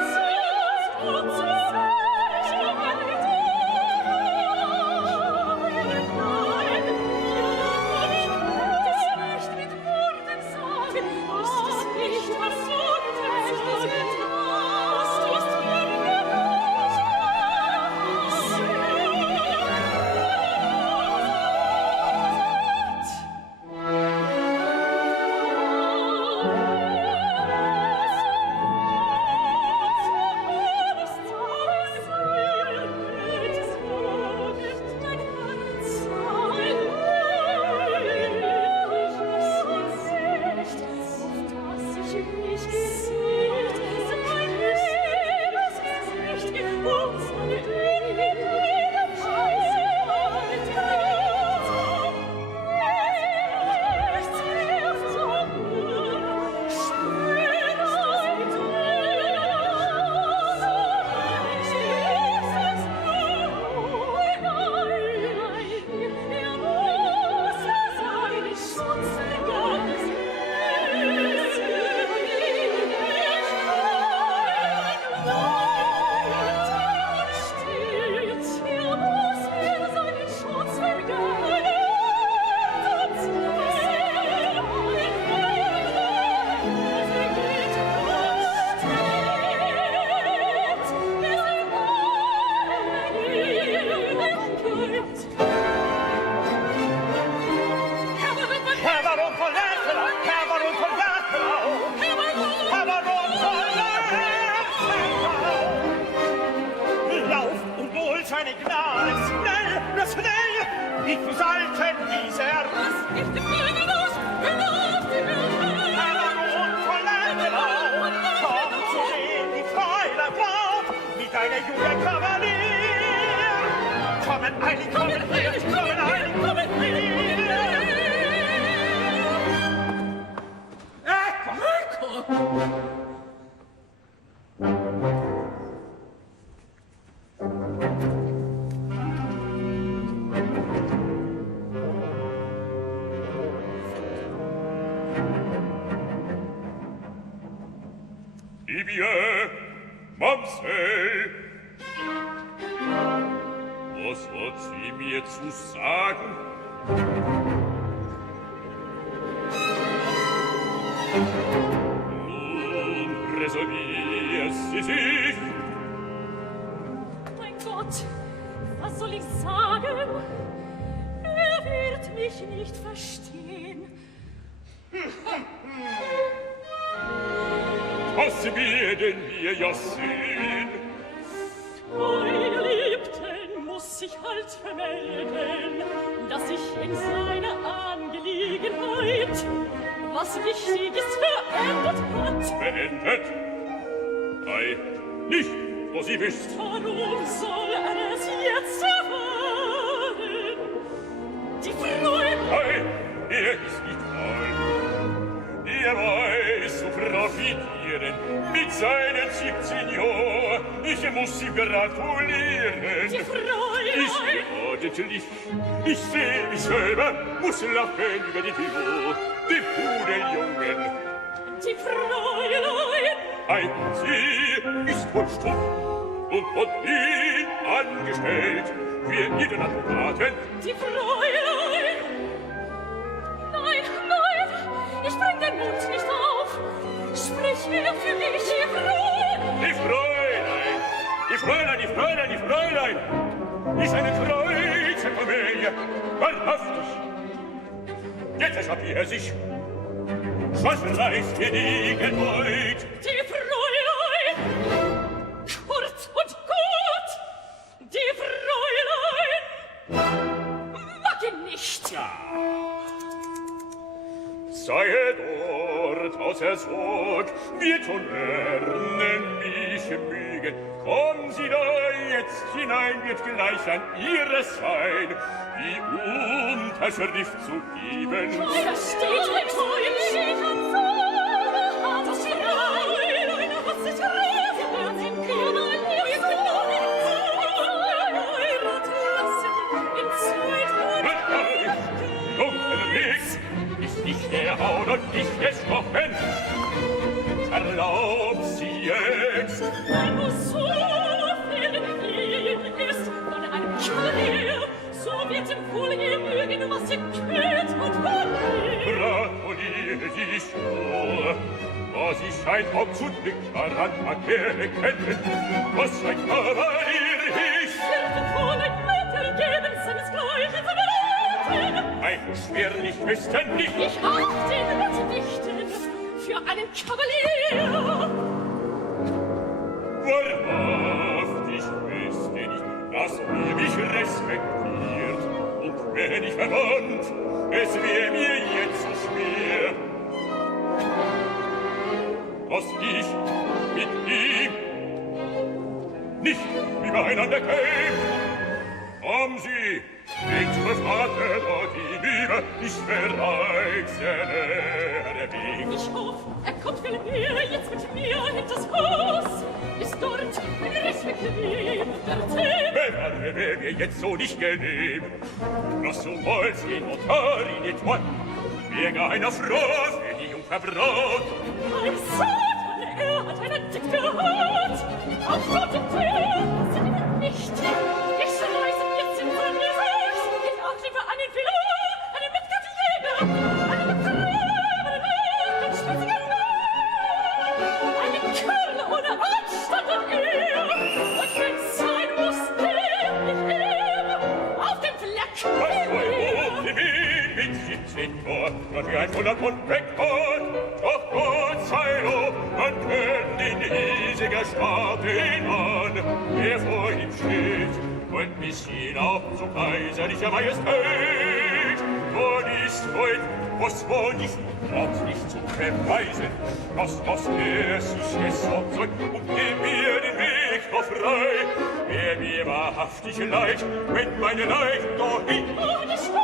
seine Gnade schnell, nur schnell, nicht zu salten dieser. Was nicht gefallen aus, gelauft die Welt. Aber nun verlangen auch, komm zu sehen, die Fräule Braut, mit einer junge Kavalier. Kommen eilig, kommen her, kommen eilig, kommen her. Ecco! Mamsell, was hat sie mir zu sagen? Nun resoniert sie sich. Mein Gott, was soll ich sagen? Er wird mich nicht verstehen. Was werden wir ja sehen? Mein Geliebten muss sich halt vermelden, dass sich in seiner Angelegenheit was Wichtiges verändert hat. Verändert? Ei, nicht, wo sie wisst. Warum soll er es jetzt erfahren? Die Freude... Ei, er ist nicht fein. Er weiß zu profitieren mit seinen 17 Jahren. Ich muss ihm gratulieren. Die Freude... Ich ordentlich, ich seh mich selber, muss lachen über die Tür, den Pudeljungen. Die Fräulein... Ein sie ist wohl stumm und von ihn angestellt für jeden Advokaten. Die Fräulein... Nein, nein, ich bring den Mund nicht auf. Sprich mir für mich, die Fräulein. Die Fräulein, die Fräulein, die Fräulein, die Fräulein ist eine treue Familie, wahrhaftig. Jetzt hat er sich, was reißt ihr die Geduld? Die Fräulein! Kurz und gut! Die Fräulein! Mag ihn nicht! Sei er dort außer Sorg, wird schon lernen mich mögen. Kommen Sie da jetzt hinein, wird gleich an ihres sein, die Unterschrift zu geben. Da steht mit hohem Schild das Fräulein hat sich reisen im Kümmel, ihr Heirat lassen in Zeit. Dunkel Weg ist nicht der Haut und nicht des Knochen. Erlaubt sie jetzt. Wenn du so viel gefliehen ist von einem Kavalier, so wird ihm wohl ihr mögen, was ihr könnt und verliert. Gratuliere dich nur, was ich ein Ochs und Blick daran erkennen, was ein Kavalier ist. Wird wohl ein Mittel geben, seinesgleichen zu beraten. Ein schwerlich wüssten nicht. Ich achte ihn mitnichten für einen Kavalier. Wahrhaftig wüsste nicht, dass ihr mich respektiert. Und wenn ich verwandt, es wär mir jetzt so schwer, dass ich mit ihm nicht übereinander käm. Haben Sie, nicht Vater, dort die Liebe, ich bereit seine Weg. Ich hoff, er kommt will mir jetzt mit mir in das Haus. Ist dort ein respektierter Tipp. Wär mir jetzt so nicht genehm. Lass so mal den Notar in den Tor. Wäre einer Frau für die Jungfer Braut. Ein Satan, er hat eine dicke Haut. Auf Gott und Tür sind wir nicht. Ich schmeiße jetzt in sein Gesicht. Ich auch lieber einen Filon, einen Mitgabjäger, einen betrüberen einen spitzigen Mann, einen Kerl ohne Anstand und Ehr. Und wenn es sein muss, nicht er auf dem Fleck. Was soll die Wien mit 17 Jahren, dass wir 100 Pfund wegfahren? Doch Gott sei Lob, man kennt den hiesiger Staat ihn an, der vor ihm steht. Und bis ihn auch zu kaiserlicher Majestät. Wo ist heut, was wohl nicht, braucht nicht zu beweisen, dass er sich es soll, und gib mir den Weg noch frei. Wär mir wahrhaftig leid, wenn meine Leid dahin. Oh, die Spur,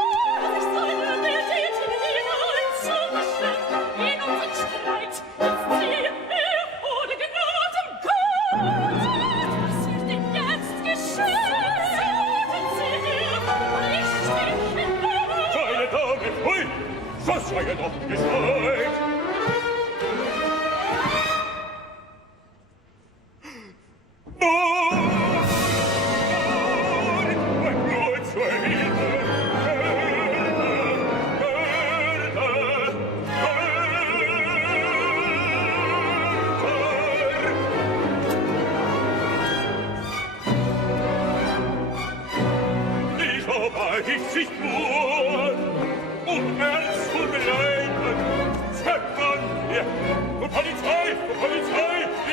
ich soll mir den hinein zugeschickt in unseren Streit. Jetzt ziehe er ohne Gnaden Gott. Was wird denn jetzt geschehen? Seine Dame, hui, so sei er doch gescheit. ergibt sich nur, Herz und Leiden, zerrt mir, Polizei,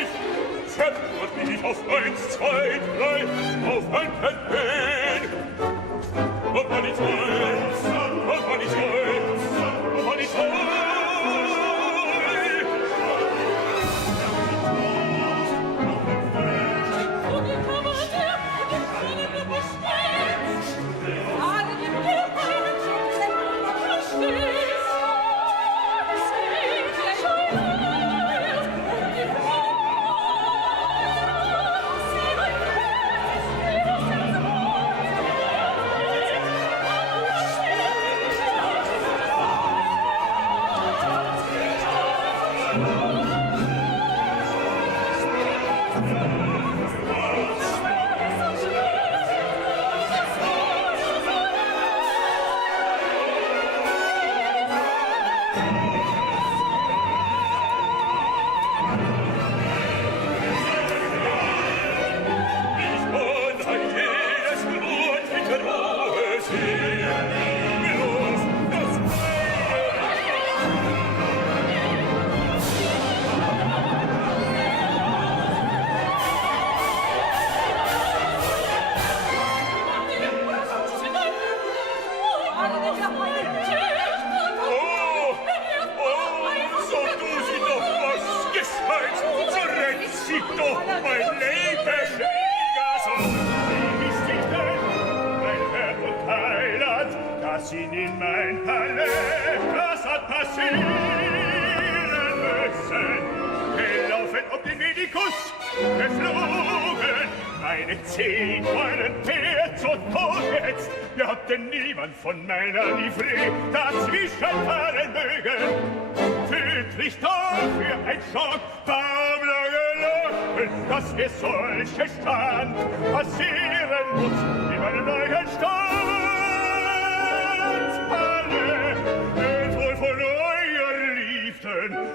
ich zerrt mich auf 1, 2, 3, auf ein Pferd. Polizei, in mein Palais, das hat passieren müssen. Gelaufen ob den Medikus, geflogen, meine 10 Eulen Pferd zu Tod gehetzt. Wir hatten niemand von meiner Livree dazwischen fahren mögen. Tödlich dafür ein Schock, Pablo gelachen, dass mir solche Stand passieren muss in meinem neuen Stand.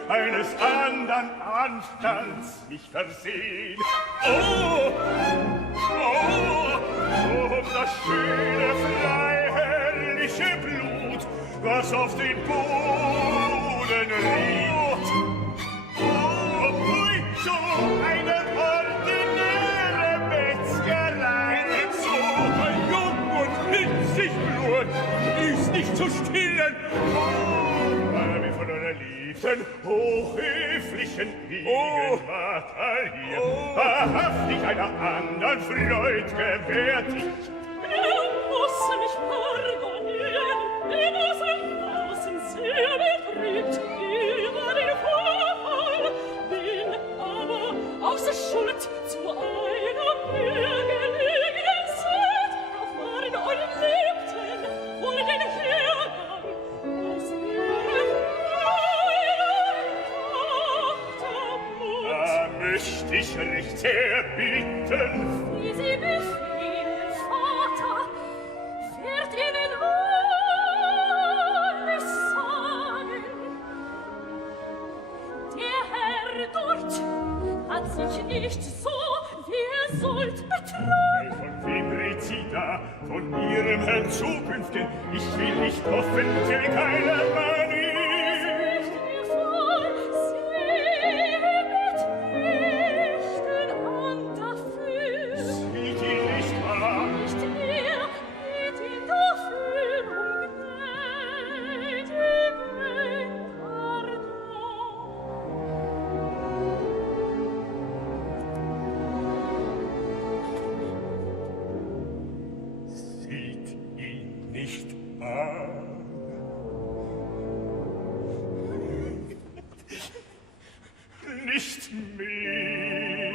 Eines andern Anstands mich versehen. Oh, das schöne, freiherrliche Blut, was auf den Boden riecht. Ui, so eine ordinäre Metzgerei. So jung und hitzig Blut ist nicht zu stillen. Wie von einer liebsten, hochhöflichen Gegenwart hier, wahrhaftig einer andern Freud gewärtig. Muss mich pardonieren, muss ein Außen sehr betrübt über den Vorfall, bin aber außer Schuld zu einer mir gelegenen Zeit auf wahren euren Lebten wohl den Hergang aus ihren Möcht ich recht sehr bitten, wie sie befehlen, Vater, wird ihnen alles sagen. Der Herr dort hat sich nicht so, wie er sollt, betrogen. Von wem redet sie da? Von ihrem Herrn zukünftig? Ich will nicht hoffen, der keiner Mann ist. Nicht mehr.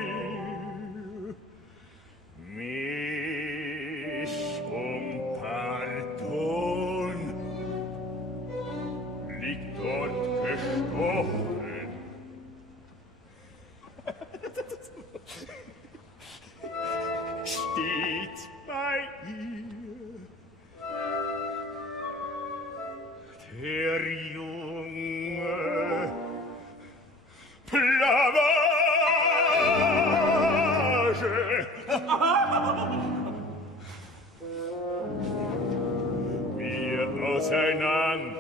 Mich Pardon liegt dort gestochen. Steht bei ihr der Junge Plavage. auseinander,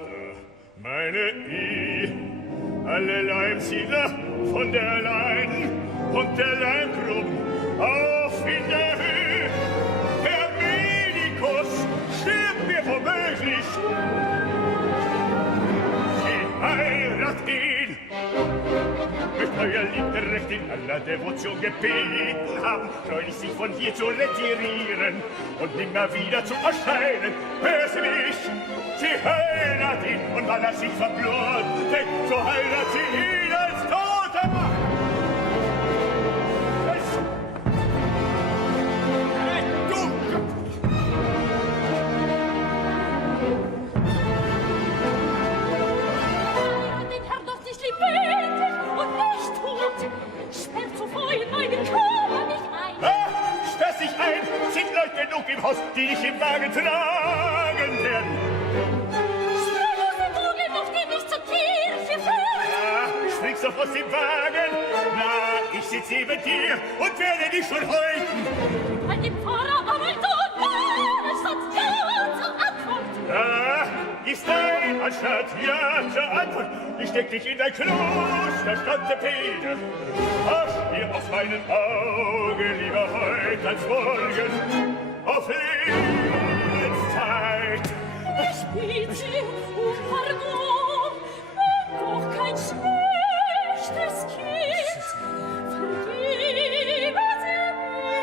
meine I. Alle Leimsiedler von der Leiden und der Leimgruppen auf in der Höhe. Herr Medikus, stirbt mir womöglich. Sie heirat ihn. Möcht euer Liebter recht in aller Devotion gebeten haben, schleunig sich von hier zu retirieren und nimmer wieder zu erscheinen. Hör sie mich, sie heirat ihn, und weil er sich verblutet, so heirat sie ihn als toter Mann. Den Herrn doch nicht lebendig und nicht tot. Sperrt zuvor in meinen Kammer nicht ein. Sperr dich ein, sind Leute genug im Haus, die dich im Wagen tragen werden. Spürlose Vogel noch, die mich zur Kirche führt. Springst doch aus dem Wagen, na, ich sitz neben dir und werde dich schon häuten. Bei dem Pfarrer aber tot war, statt ja zur Antwort. Gibst ein anstatt ja zur Antwort. Ich steck dich in dein Kloster, stand der Peter. Wasch mir aus meinen Augen lieber heut als morgen auf Lebenszeit. Ich bitte Sie Pardon, bin doch kein schlechtes Kind. Vergebe Sie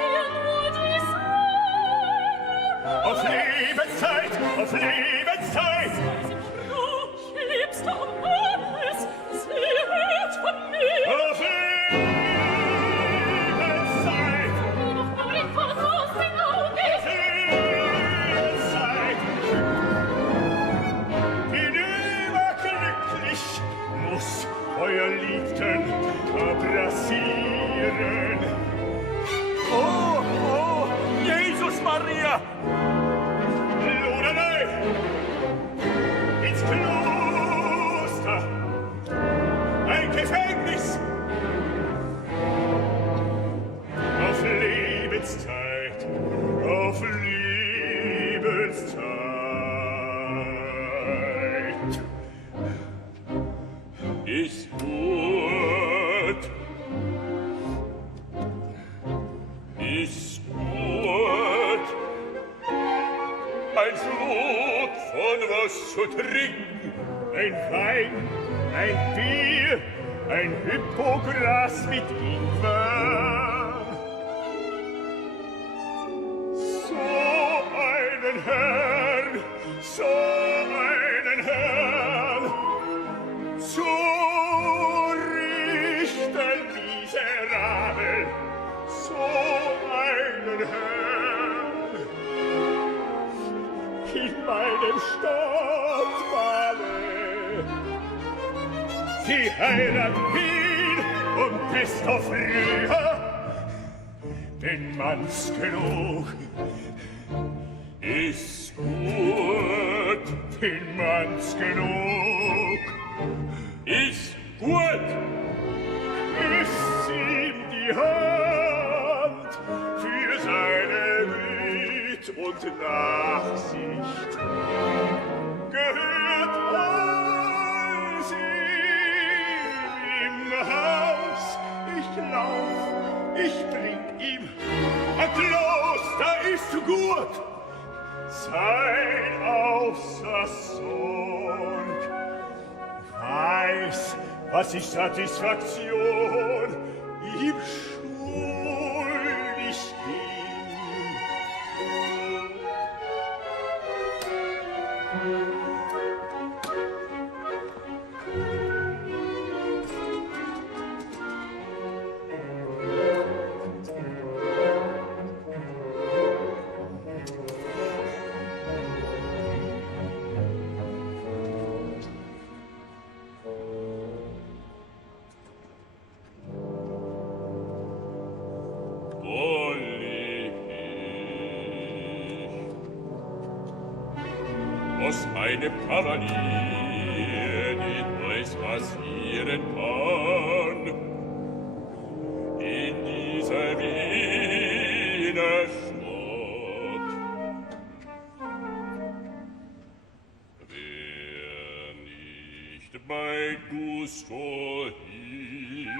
mir nur die Seine. Auf Lebenszeit, auf Lebenszeit. Sei Sie froh, liebster Mannes, sie hört von mir. Auf Lebenszeit, Wie noch nur in Voraus den Augen. auf Lebenszeit. Hinüberglücklich muss euer Liebten abrasieren. Oh, oh, Jesus Maria! Luderei! Ins Kloster! Ein Gefängnis! Auf Lebenszeit! Auf Lebenszeit! Ist gut! Ist gut! Ein Schluck von was zu trinken, ein Wein, ein Bier, ein Hypogras mit Ingwer. So einen Herrn, so einen Herrn, zu richten miserabel, so einen Herrn. In meinem Stadtmalle. Sie heirat ihn und desto früher, denn man's genug ist gut, denn man's genug ist gut. Ist ihm die Hand für seine Güte und Nachsicht. Gehört alles ihm im Haus. Ich lauf, ich bring ihm ein Kloster ist gut. Sein außer Sorg weiß, was ich Satisfaktion ihm schuldig bin. Aus einem Kavalier nicht weiß passieren kann in dieser Wiener Stadt. justo hier.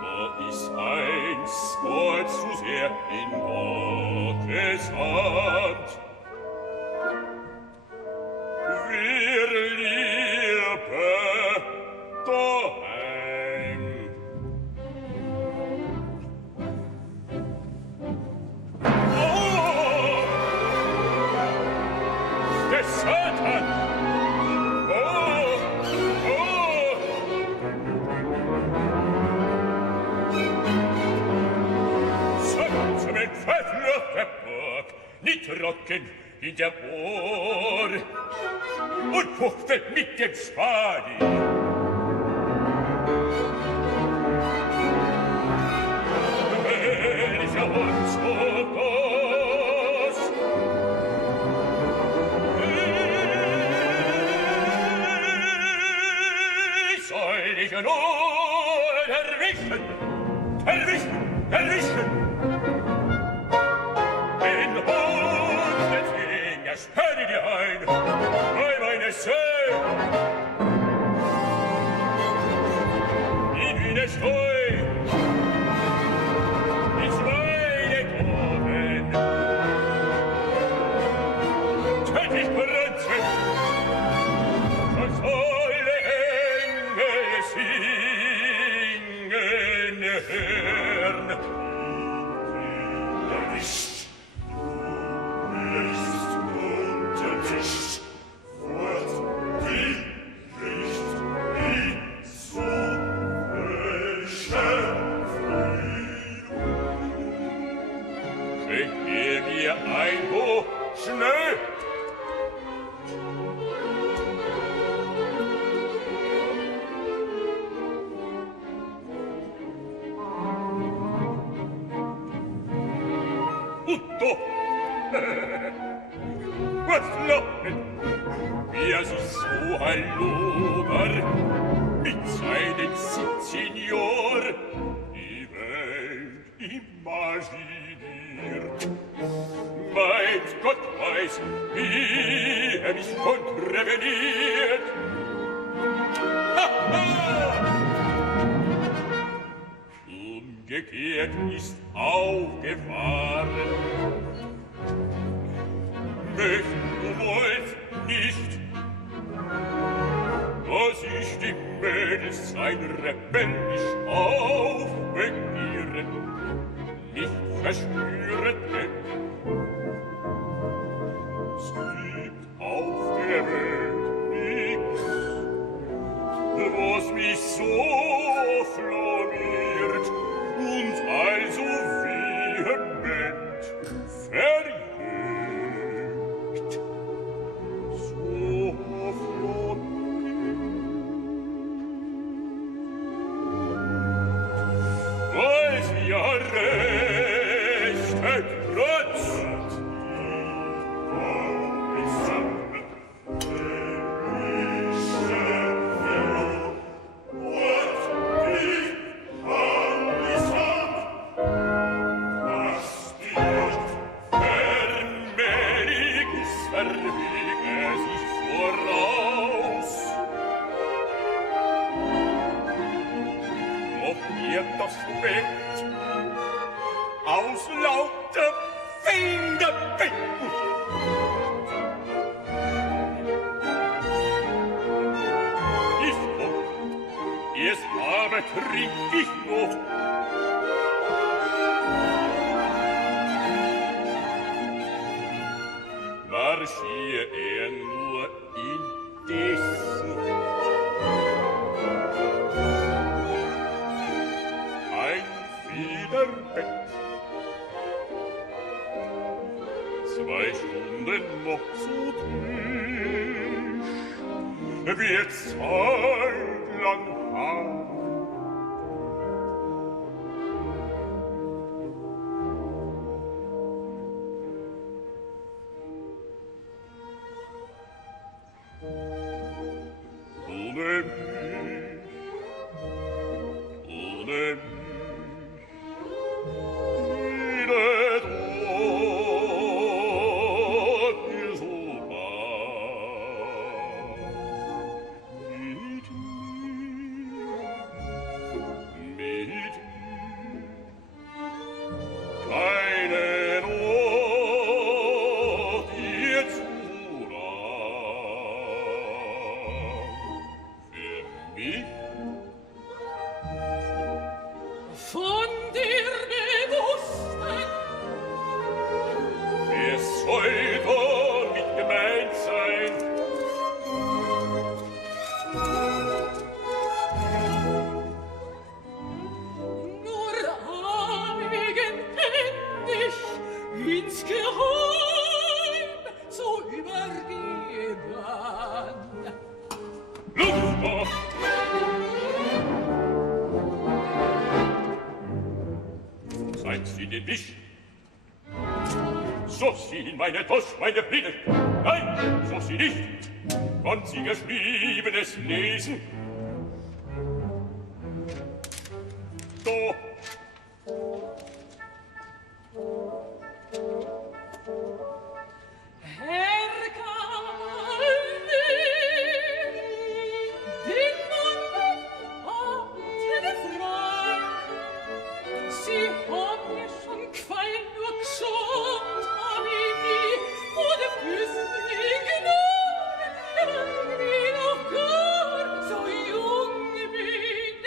Da ist eins Wort zu sehr in Gottes Hand. Wir liebe daheim. Oh! Der Satan! Oh! Oh! Zum Entfalten auf der Burg, nicht trocken in der Ohr und fuchtelt mit dem Spadi. Welcher uns so groß, ich soll dich nur erwischen, erwischen, erwischen. Den Hund des Fingers hör dir ein, bei meine Söhne. In Wiener Steu, ins meine Toren. Tätig brunzen, schon solle Engel singen hören. Erwischt, ist unter Tisch, fort die Licht, wie so schenk mir ein Buch, schnell! Und doch! Was lachen? Wer sich so hallober mit seinem 17 die Welt imaginiert. Meint Gott weiß, wie mich kontreveniert. Ha, ha! Umgekehrt ist aufgefahren. Möcht du wollt nicht, dass ich die Mädels sein rebellisch aufbegehren, nicht verspüret denn. Es gibt auf der Welt nichts, was mich so floriert und also vehement verjägt. So floriert. Weiß ja recht, Trotz. Das Bett aus lauter Fingerbetten. Ist gut, erst aber trink ich noch. Marschier er nur indessen. Bett. 2 Stunden noch zu Tisch, wird Zeit lang haben. Ohne mich, ohne mich, zeigt sie den Wisch. So sie in meine Tasche, meine Brille. Nein, so sie nicht. Konnt sie Geschriebenes lesen? So. Herr Kavalli, den Mann hat der Frau. Sie hat mir schon qual nur geschaut, hab ich nie vor der Füße genommen, wie noch gar so jung bin.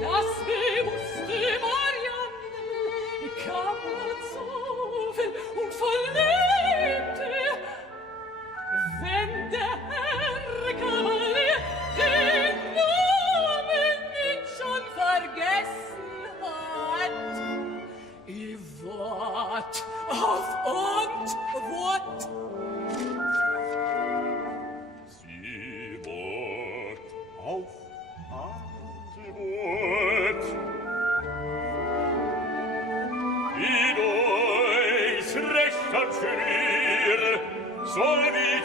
Das bewusste Marianne kam zu viel und verlebte, wenn der Herr Kavalier den Namen nicht schon vergessen hat. Ich wart auf Antwort. Sie ward auf Antwort. Wie durchs Recht an Schrier soll wie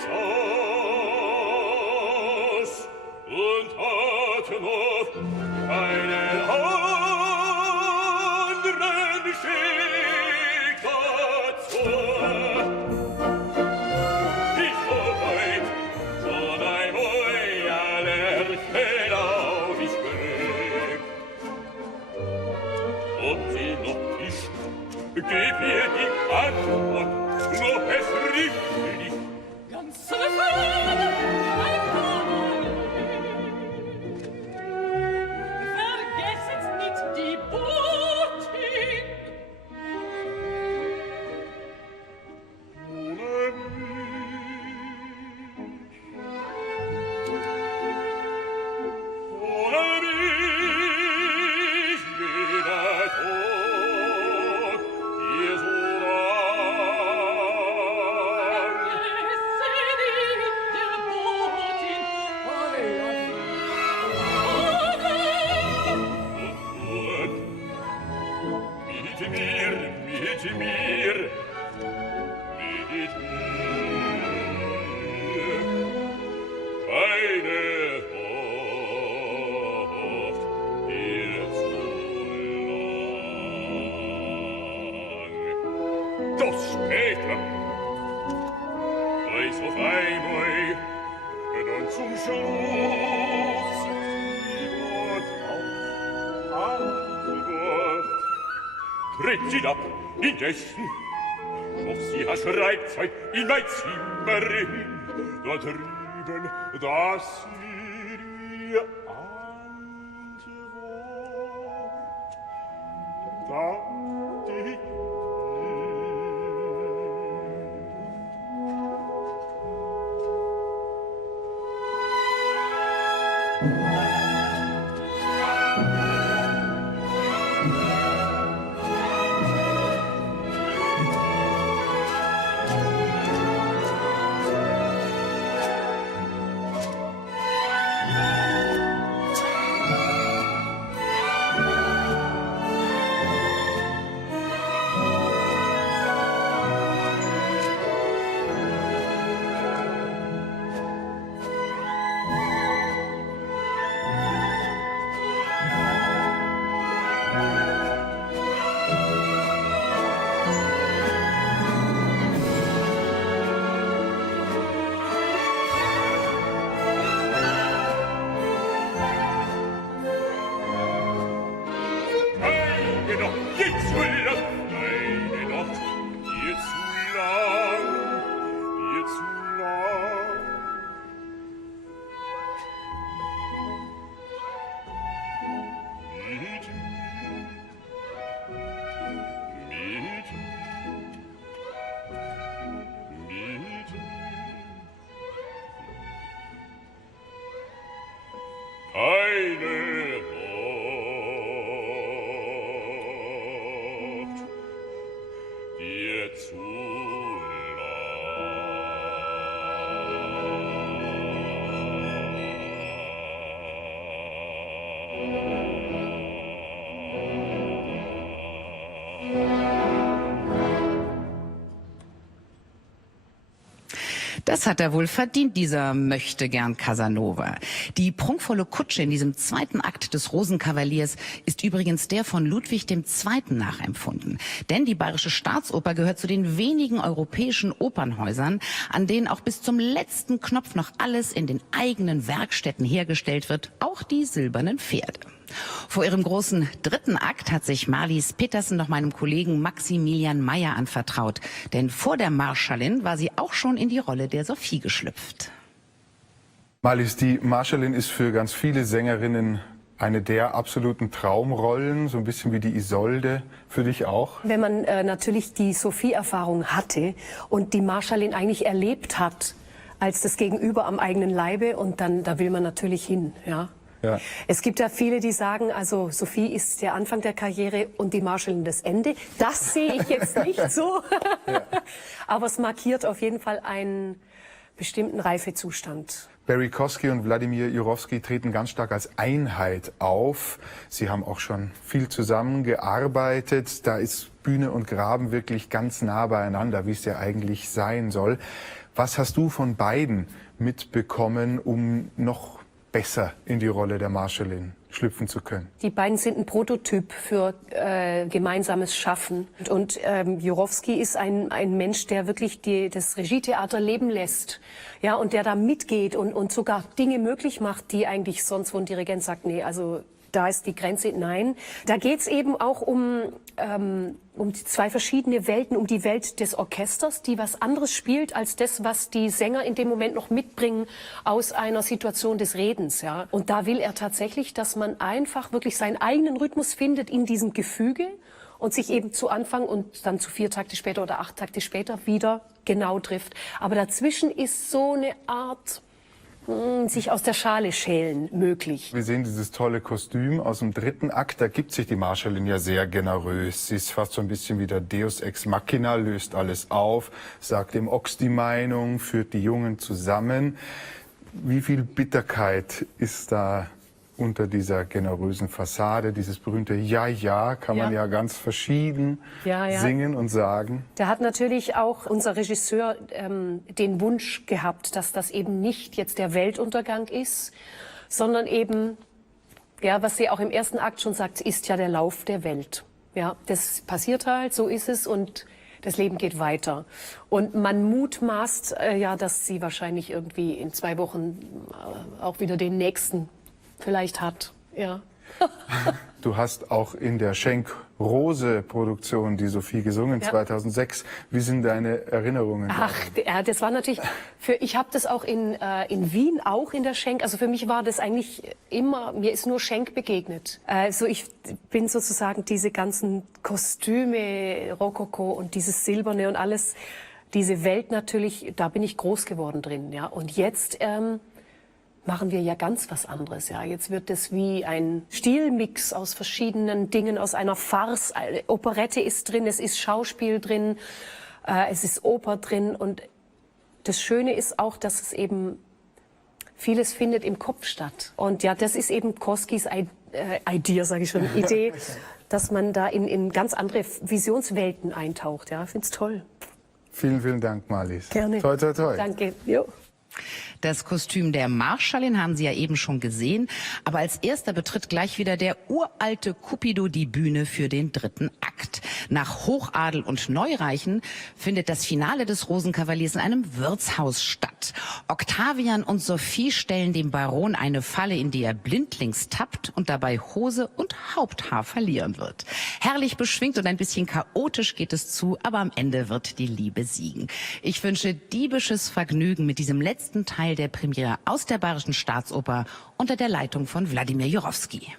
das und hat noch einen anderen Schick dazu. Ich verweit schon ein loyaler Fehler ich gerät. Und sie noch nicht, gib ihr die Antwort, noch es richtig. Ganz erfüllt, mein Kavalier. Vergesset nicht die Botin. Ohne mich jeder Tod, ihr so lang. Vergesset nicht der Botin. Mit mir, mit mir, mit mir. Keine Hoft dir zu lang. Doch später, weiß auf einmal, dann zum Schluss, und auf Antwort. Tritt sie ab, indessen, schob sie a Schreibzeug in mein Zimmer hin, da drüben, dass sie die Antwort, da die Das hat er wohl verdient, dieser Möchtegern Casanova. Die prunkvolle Kutsche in diesem zweiten Akt des Rosenkavaliers ist übrigens der von Ludwig II. Nachempfunden. Denn die Bayerische Staatsoper gehört zu den wenigen europäischen Opernhäusern, an denen auch bis zum letzten Knopf noch alles in den eigenen Werkstätten hergestellt wird, auch die silbernen Pferde. Vor ihrem großen dritten Akt hat sich Marlies Petersen noch meinem Kollegen Maximilian Meyer anvertraut. Denn vor der Marschallin war sie auch schon in die Rolle der Sophie geschlüpft. Marlies, die Marschallin ist für ganz viele Sängerinnen eine der absoluten Traumrollen, so ein bisschen wie die Isolde. Für dich auch? Wenn man natürlich die Sophie-Erfahrung hatte und die Marschallin eigentlich erlebt hat, als das Gegenüber am eigenen Leibe, und dann, da will man natürlich hin, ja. Ja. Es gibt ja viele, die sagen, also Sophie ist der Anfang der Karriere und die Marschallin das Ende. Das sehe ich jetzt nicht so. Ja. Aber es markiert auf jeden Fall einen bestimmten Reifezustand. Barry Kosky und Wladimir Jurowski treten ganz stark als Einheit auf. Sie haben auch schon viel zusammengearbeitet. Da ist Bühne und Graben wirklich ganz nah beieinander, wie es ja eigentlich sein soll. Was hast du von beiden mitbekommen, um noch besser in die Rolle der Marschallin schlüpfen zu können? Die beiden sind ein Prototyp für gemeinsames Schaffen. Und Jurowski ist ein Mensch, der wirklich das Regietheater leben lässt. Ja, und der da mitgeht und sogar Dinge möglich macht, die eigentlich sonst, wo ein Dirigent sagt, nee, also da ist die Grenze, nein. Da geht's eben auch um zwei verschiedene Welten, um die Welt des Orchesters, die was anderes spielt als das, was die Sänger in dem Moment noch mitbringen aus einer Situation des Redens. Ja. Und da will er tatsächlich, dass man einfach wirklich seinen eigenen Rhythmus findet in diesem Gefüge und sich eben zu Anfang und dann zu 4 Takte später oder 8 Takte später wieder genau trifft. Aber dazwischen ist so eine Art sich aus der Schale schälen möglich. Wir sehen dieses tolle Kostüm aus dem dritten Akt. Da gibt sich die Marschallin ja sehr generös. Sie ist fast so ein bisschen wie der Deus Ex Machina, löst alles auf, sagt dem Ochs die Meinung, führt die Jungen zusammen. Wie viel Bitterkeit ist da unter dieser generösen Fassade? Dieses berühmte Ja, ja kann man ja ganz verschieden singen und sagen. Da hat natürlich auch unser Regisseur den Wunsch gehabt, dass das eben nicht jetzt der Weltuntergang ist, sondern eben, ja, was sie auch im ersten Akt schon sagt, ist ja der Lauf der Welt. Ja, das passiert halt, so ist es und das Leben geht weiter. Und man mutmaßt ja, dass sie wahrscheinlich irgendwie in 2 Wochen auch wieder den nächsten vielleicht hat, ja. Du hast auch in der Schenk-Rose-Produktion die Sophie gesungen, 2006. Wie sind deine Erinnerungen? Ach, das war natürlich, ich habe das auch in Wien, auch in der Schenk, also für mich war das eigentlich immer, mir ist nur Schenk begegnet. Also ich bin sozusagen diese ganzen Kostüme, Rokoko und dieses Silberne und alles, diese Welt natürlich, da bin ich groß geworden drin, ja. Und jetzt machen wir ja ganz was anderes. Ja, jetzt wird es wie ein Stilmix aus verschiedenen Dingen, aus einer Farce. Eine Operette ist drin, es ist Schauspiel drin, es ist Oper drin. Und das Schöne ist auch, dass es eben vieles findet im Kopf statt. Und ja, das ist eben Koskys Idee, dass man da in ganz andere Visionswelten eintaucht. Ja, ich finde es toll. Vielen, vielen Dank, Marlies. Gerne. Toi, toi, toi. Danke. Jo. Das Kostüm der Marschallin haben Sie ja eben schon gesehen. Aber als erster betritt gleich wieder der uralte Cupido die Bühne für den dritten Akt. Nach Hochadel und Neureichen findet das Finale des Rosenkavaliers in einem Wirtshaus statt. Octavian und Sophie stellen dem Baron eine Falle, in die er blindlings tappt und dabei Hose und Haupthaar verlieren wird. Herrlich beschwingt und ein bisschen chaotisch geht es zu, aber am Ende wird die Liebe siegen. Ich wünsche diebisches Vergnügen mit diesem letzten Teil der Premiere aus der Bayerischen Staatsoper unter der Leitung von Wladimir Jurowski.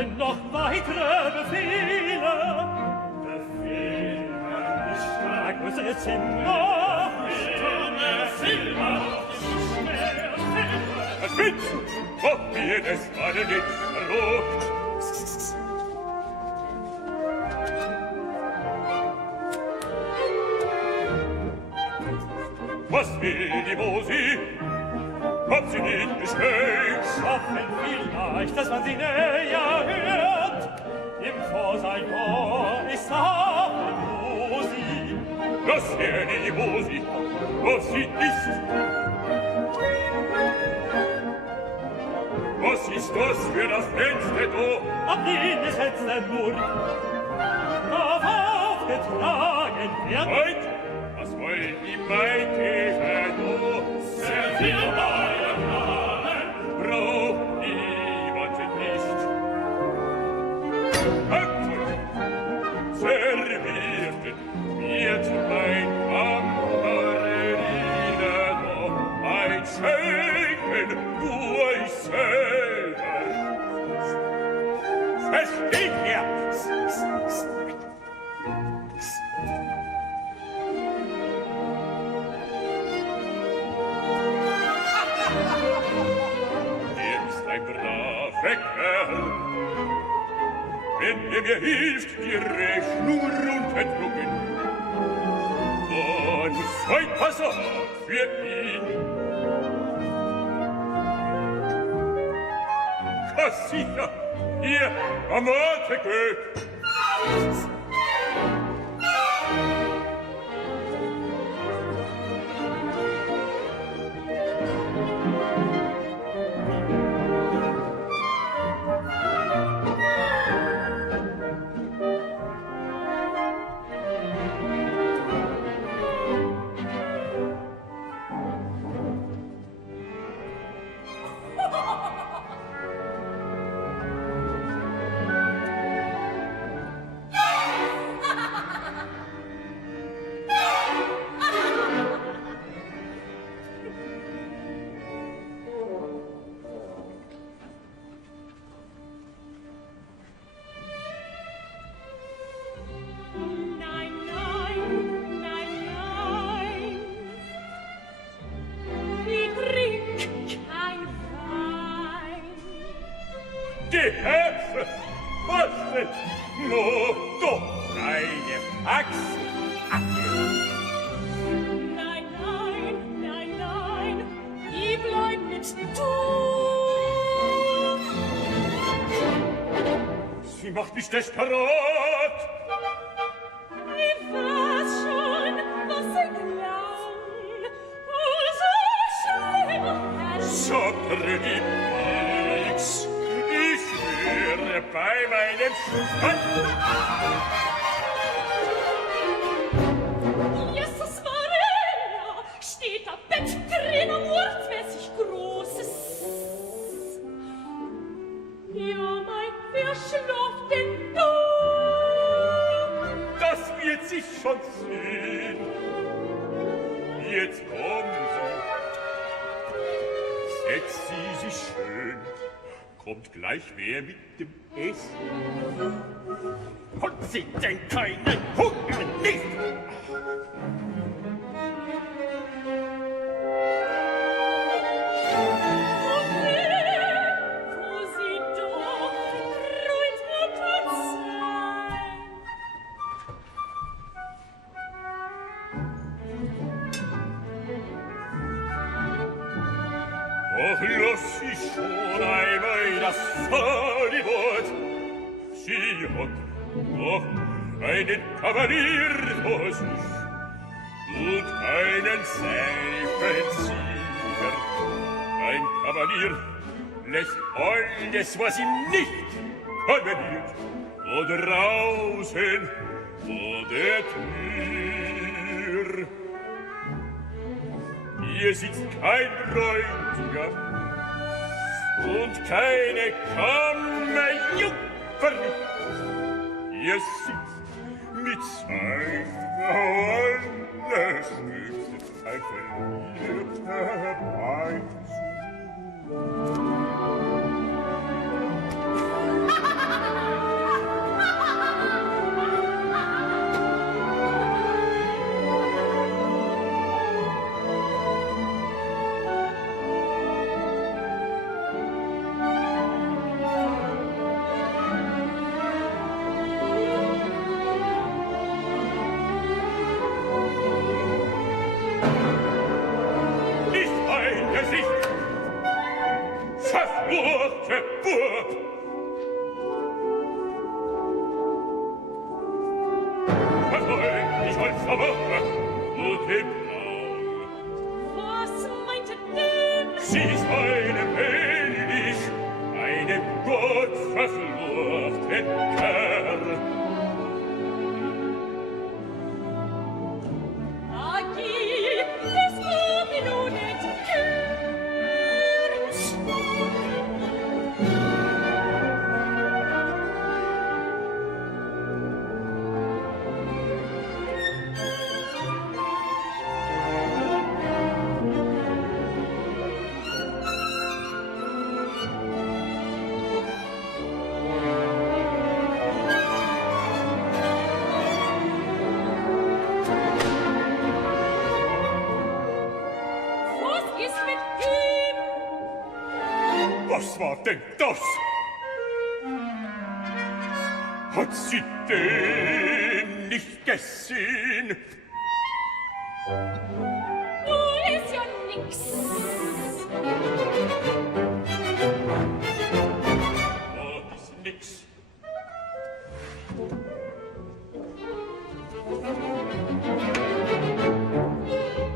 warten noch weitere Befehle. Befehle, ich trag uns es Zimmer. Zimmer, Verschwind, ob mir des Mannes nicht verlobt. Was will die Mosi? Ob sie nicht geschmeckt? Hoffen vielleicht, dass man sie näher hört. Im Vorsaal ist Sache Mosi. Lass her die Mosi, was sie ist. Was ist das für das Fenster da? Ab jenes Fenster nur, darf aufgetragen werden. Meint, was wollen die Meinte da? Sehr viel meine Namen. Braucht niemand nicht. Akut, serviert, wird mein Kammeriner noch ein Schenken, du euch selber. Versteht ihr? Ein braver Kerl. Wenn mir hilft, die Rechnung runtergedrucken, und ein Passat für ihn. Kassicher, ihr Amate geht. Nein, nein, nein, nein. Ich trink kein Wein. Die Hefe, was denn? No, doch, eine Achse. Nein, nein, nein, nein. Ich bleib mit du. Sie macht mich desperat. Ich weiß schon, was sie glauben. Also schön, Sopre die Pix. Ich schwöre bei meinem Stand. Jesus Maria, steht am Bett drin am mordmäßig Großes. Ja, mein, wer schlaft denn da? Das wird sich schon sehen. Jetzt kommen Sie. Setzt Sie sich schön. Kommt gleich wer mit dem Essen. Hat sie denn keinen Hunger nicht? Wo sie doch ruhig muttert sein. Och, lass sie schon einmal das Fahriwort. Sie hat doch einen Kavalier vor sich und einen Seifenzieher. Ein Kavalier lässt alles, was ihm nicht konveniert, oder draußen vor der Tür. Hier sitzt kein Bräutigam und keine Kammerjungfer. Hier sitzt mit seiner allerschönsten ein verliebter Prinz. Kamera, gute Braun. Was meinte denn? Sie ist eine Männlich, einem Gott verfluchten Kerl. Agi, das war mir nur nicht Was ist mit ihm? Was war denn das? Hat sie den nicht gesehen? Du ist ja nix. Da ist nix.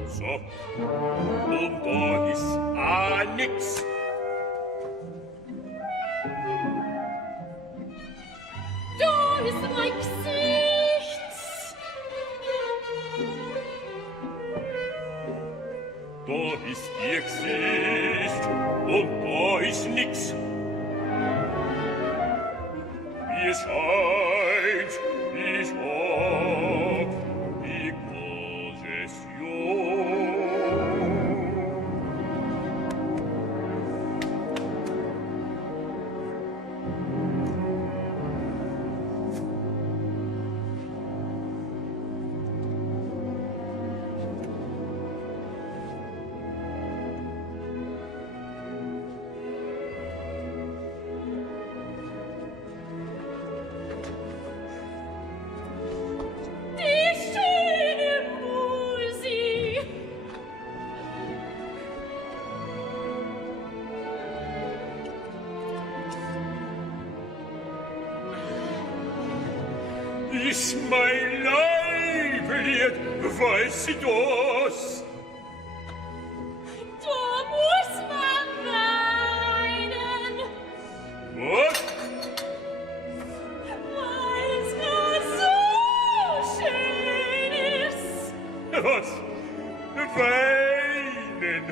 So, und da ist nix. Da ist mein Gesicht. Da ist ihr Gesicht und da ist nix. Wie es scheint, ich hab die Possession. Die schöne Musi. Ist mein Leib lieb, weiß sie das? Da muss man weinen, Was? weil's gar so schön ist. Was? Weinen?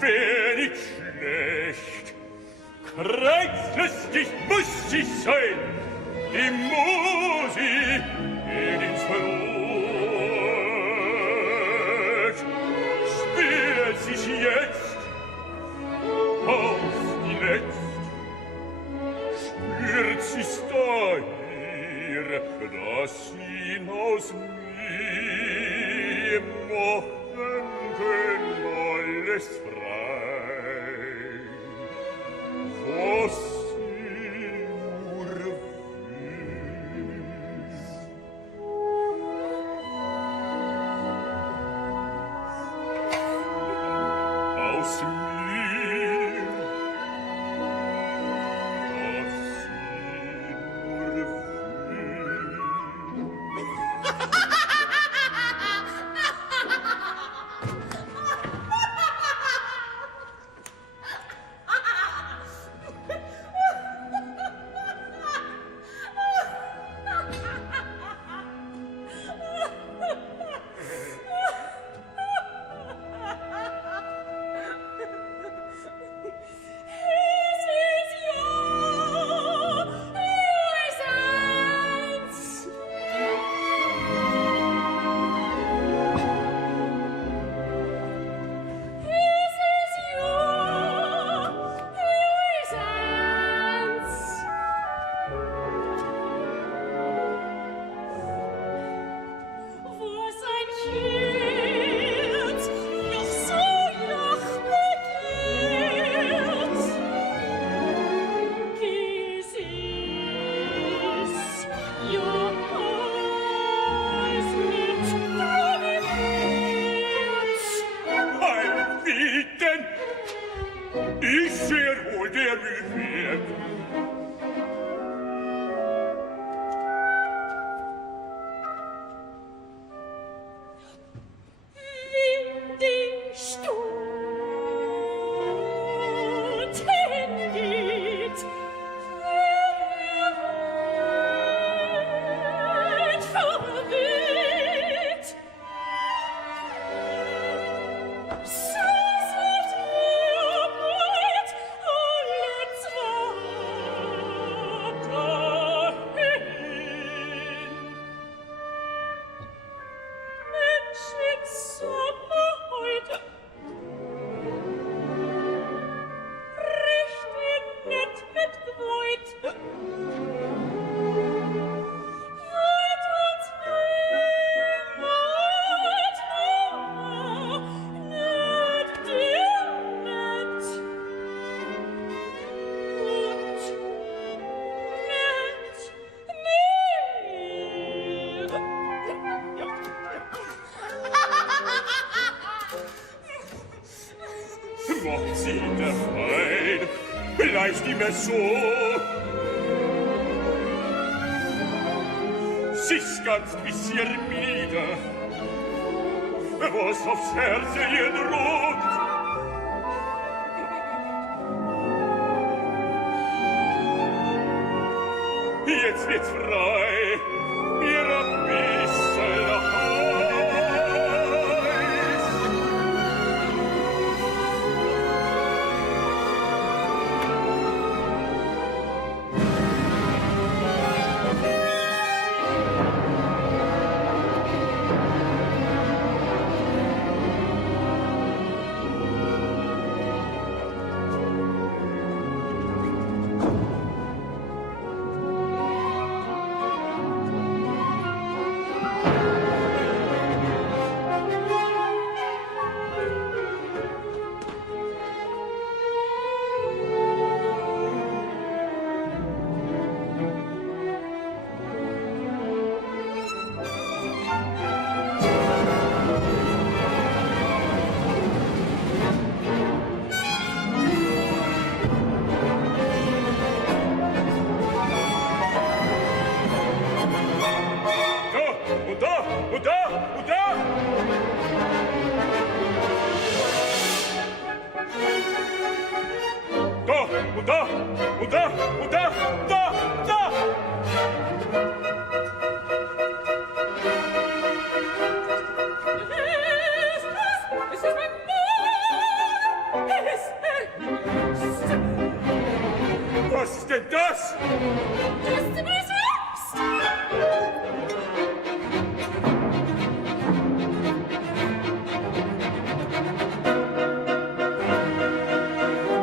Wär nicht schlecht. Kreuzlustig muss sie sein. Die Musi geht ins Verlust. Spielt sich jetzt auf die Letzt. Spürt sie's daher, dass sie aus mir machen können alles frei. Was sie nur wünscht. Aus mir, was sie nur wünscht. es so. Sich's ganz gewiss ihr Mieder, was aufs Herz ihr droht. Jetzt wird's frei, ihr bisschen heiß. Was ist denn das? Das ist immer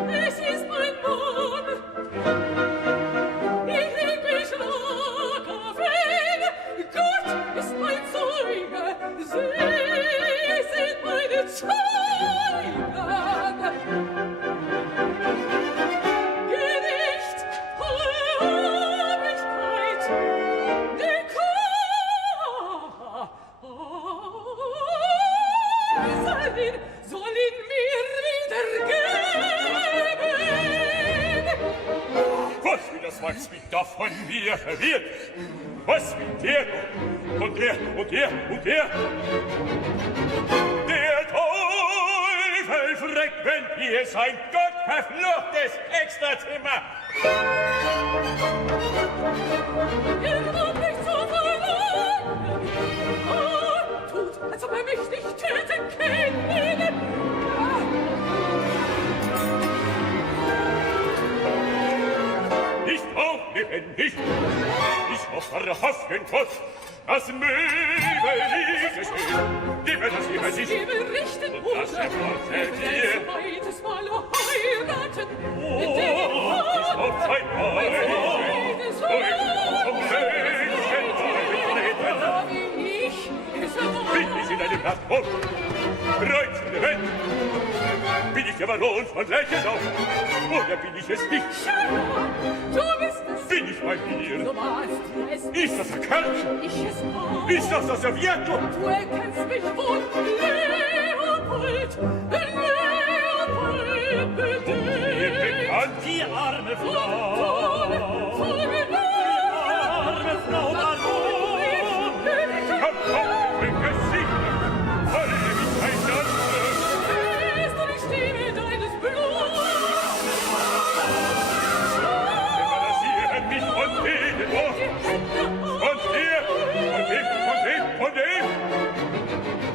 es ist mein Mann. Ich leg mich lag auf ihn. Gott ist mein Zeuge. Sie sind meine Zeugen. Gericht, Obrigkeit, die Kaiserin soll ihn mir wiedergeben. Was will das Wachsbild da von mir verwirrt? Was will der und der und der und der? Der Teufel schreckt, wenn hier sein Gott verfluchtes Extrazimmer. Ihr habt mich so verloren. Tut, als ob mich nicht töten können. Nicht auflebendig. Ich hoffe, den Gott, das möge nicht geschehen. Gebe das über sich. Sie berichten Und das erwartet ihr. zweites Mal heiraten. Oh, ist auf sein Bein. Zum Menschen treten. Wie ich es Bin ich in einem Blattboot? Kreuzende Welt. Bin ich der Baron von Lechenau? Oder bin ich es nicht? Du bist es. Bin ich bei mir? Du warst es. Ist das der Kerl? Ich es war. Ist das der Sowjetum? Du erkennst mich wohl. Leopold. Leopold. Ihr bekannt? Die arme Frau, Arme Frau Baron. Komm, bring es sich. Wolle mich einander. Hörst du die Stimme deines Bluts? Balancieren mich von denen auf. Von dir, von dem, von dem, von dem.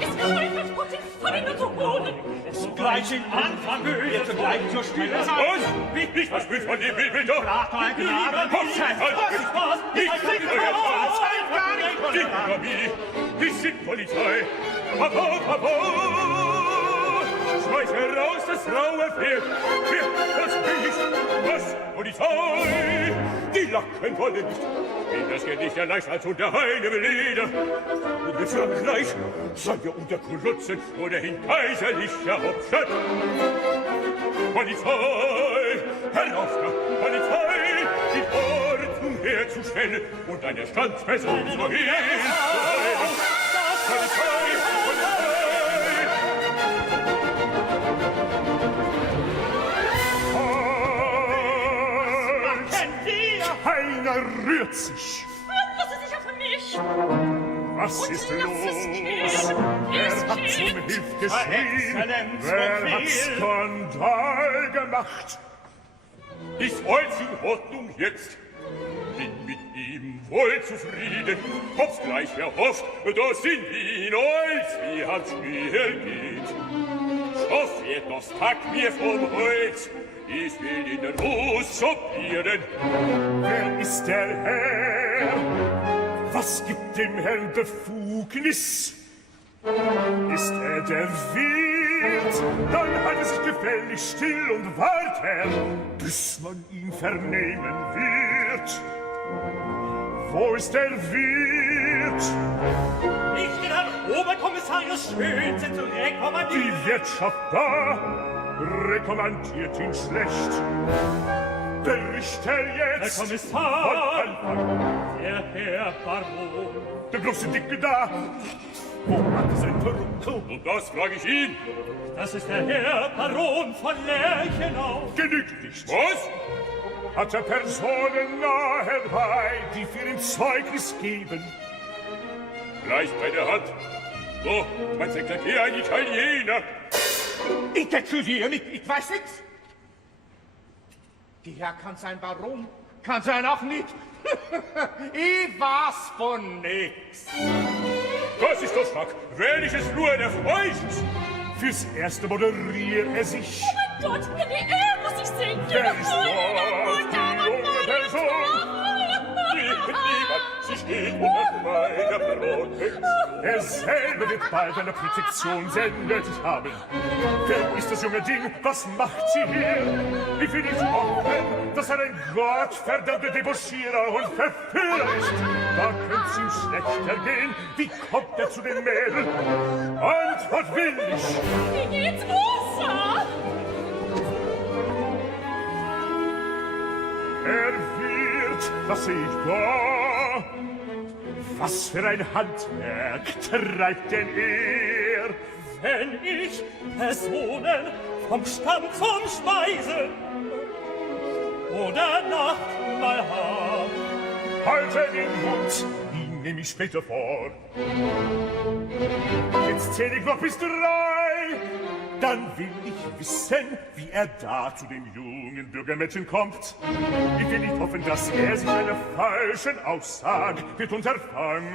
Es reicht, Gott, die Feinde zu holen. Gleich im Anfang höher, gleich zur Stille sein. Und? Nicht was will von dem will doch. Vater, Gnade, Wir sind Polizei. Papa, Papa. Schmeiß heraus das raue Pferd. Wer, das will ich. Was? Polizei. Die Lacken wollen nicht. In das Gedicht der leicht als unter heile Lieder. Und in Frankreich sollen wir unter Kulutzen oder in kaiserlicher Hauptstadt. Polizei, herauf da, Polizei, die Ordnung herzustellen und eine Standsperson so hinzuhalten. Polizei, Polizei. Keiner rührt sich. Lass es sich auf mich. Was Und ist lass los? es gehen. Wer Es hat geht. zum Hilf geschrien? Exzellenz, Wer hat Befehl. Skandal gemacht? Ist alles in Ordnung jetzt? Bin mit ihm wohl zufrieden, ob's gleich verhofft, dass in Wien als wie ans Spiel geht. Schoff etwas Tag mir vom Holz, ich will in Ruß schopieren. Wer ist der Herr? Was gibt dem Herrn Befugnis? Ist er der Wirt, dann halt er sich gefällig still und warte, bis man ihn vernehmen wird. Wo ist der Wirt? Ich bin Herr Oberkommissarius Schönze zu rekommandieren. Die Wirtschaft da rekommandiert ihn schlecht. Bericht er jetzt Herr Kommissar. von Anfang. Der Herr Baron. Der große Dicke da. Wo hat er sein Verrückt? Und das frage ich ihn. Das ist der Herr Baron von Lerchenau. Genügt nicht. Was? Hat er Personen nahe bei, die für ihn Zeugnis geben? Gleich bei der Hand. So, mein Sekretär, ein Italiener. Ich exklusiere mich, ich weiß nichts. Die Herr kann sein Baron, kann sein auch nicht. Ich weiß von nix. Das ist doch stark. Wenn ich es nur erfreut. Fürs Erste moderiert er sich. Oh mein Gott, er muss sich sehen. Wer ist dort die junge Person? Niemand, sie steht unter meiner Protektion. Er selber wird bald eine Protektion sehr nötig haben. Wer ist das junge Ding? Was macht sie hier? Wie viel ist offen, dass er ein gottverdammter Debauchierer und Verführer ist? Da könnte es ihm schlechter gehen. Wie kommt er zu den Mädeln? Antwort will ich. Wie geht's, Rosa? Er wird, was sehe ich da? Was für ein Handwerk treibt denn er? Wenn ich Personen vom Stamm zum Speise oder Nachtmahl hab, Halte den Mund, ihn nehm ich später vor. Jetzt zähl ich noch bis 3. Dann will ich wissen, wie er da zu dem jungen Bürgermädchen kommt. Ich will nicht hoffen, dass er sich einer falschen Aussage wird unterfangen.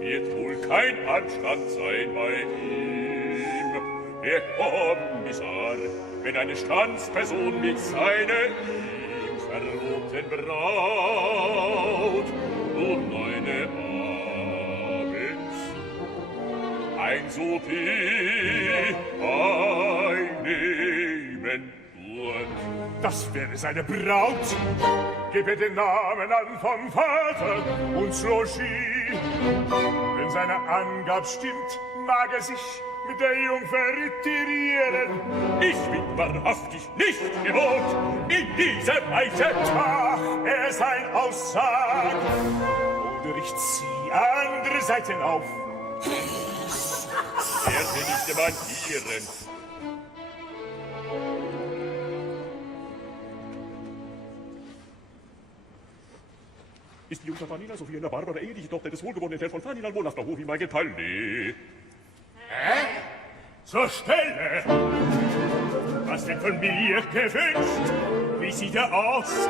Wird wohl kein Anstand sein bei ihm. Der Kommissar, wenn eine Standsperson mit seiner ihm verlobten Braut um 9 abends ein Soupir einnehmen wird. Das wäre seine Braut. Gebe den Namen an vom Vater und Logis. Wenn seine Angabe stimmt, mag er sich mit der Jungfer retirieren. Ich bin wahrhaftig nicht gewohnt, in dieser Weise. Ach, er sein Aussag. Oder ich zieh andere Seiten auf. Werde nicht demantieren. Ist die Jungfer Fanina Sophia Barbara eheliche Tochter des wohlgeborenen Herrn von Faninal wohl auf der Hof in Maigenthal? Nee. Zur Stelle! Was denn von mir gewünscht? Wie sieht er aus?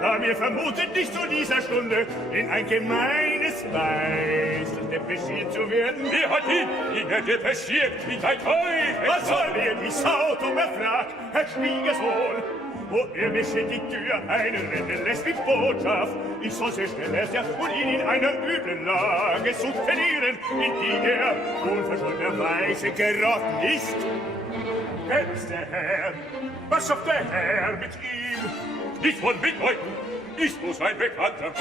Da mir vermutet nicht zu dieser Stunde in ein gemeines Weiß depeschiert zu werden. Wer hat ihn depeschiert? In sein Teufel! Was soll mir die Sau dumme Frag, Herr Schwiegersohn? Wo er mich in die Tür einrennen lässt mit Botschaft, ich soll sehr schnell erst ja und ihn in einer üblen Lage subvenieren, in die er unverschuldenerweise geraten ist. Wer ist der Herr? Was schafft der Herr mit ihm? Nicht von Bedeuten, ist bloß ein Bekannter.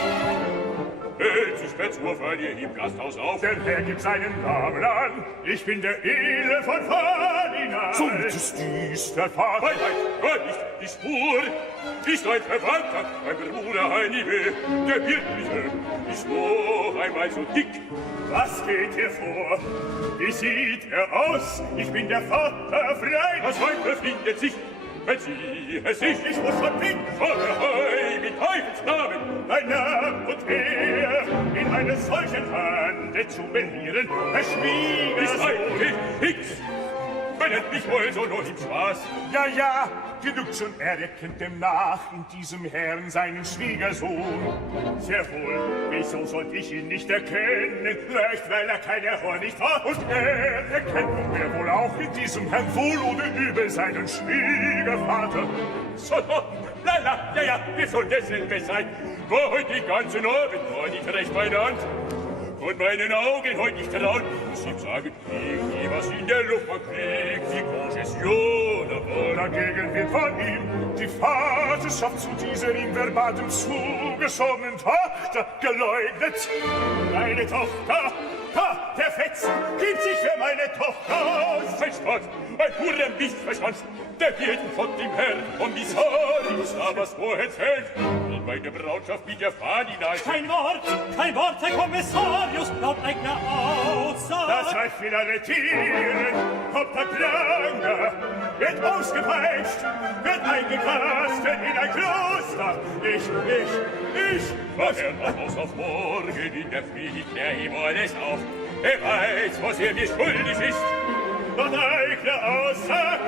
Hält sich per Zufall im Gasthaus auf. Der Herr gibt seinen Namen an. Ich bin der Edle von Faninal. Somit ist dies der Vater. Nein, hör nicht, die Spur ist ein Verwandter, ein Bruder Heiniwe. Der Wirkliche ist noch einmal so dick. Was geht hier vor? Wie sieht er aus? Ich bin der Vater frei. Das Weib befindet sich, wenn sie es ist. Ich muss schon winken. solchen Handel zu belieren, Herr Schwiegersohn. Nix! Benennt mich wohl so nur im Spaß. Ja, ja, genug schon, er erkennt demnach in diesem Herrn seinen Schwiegersohn. Sehr wohl, wieso sollte ich ihn nicht erkennen? Vielleicht, weil er kein Horn nicht hat. Und er erkennt nunmehr wohl auch in diesem Herrn wohl oder übel seinen Schwiegervater. So, ja, wir sollen dasselbe sein. War heute den ganzen Abend war nicht recht meine Hand. Und meinen Augen heute nicht trauen, muss ihm sagen, ich, was in der Luft man kriegt, die Konzession davon. Dagegen wird von ihm die Vaterschaft zu dieser ihm verbaten zugeschoben Tochter geleugnet. Meine Tochter, der Fetzen gibt sich für meine Tochter aus. Ein Spott, ein Huren Missverstand, der wird von dem Herrn Kommissaris da was vorerzählt. Und meine Brautschaft mit der Fahninheit. Kein Wort, Herr Kommissarius, laut eigener Aussage. Das heißt finaletieren, kommt der Pranger, wird ausgepeitscht, wird eingekastet in ein Kloster. Ich. Was er noch aus auf morgen in der Fried, der ihm alles auf. Er weiß, was er mir schuldig ist. Doch eigene Aussage.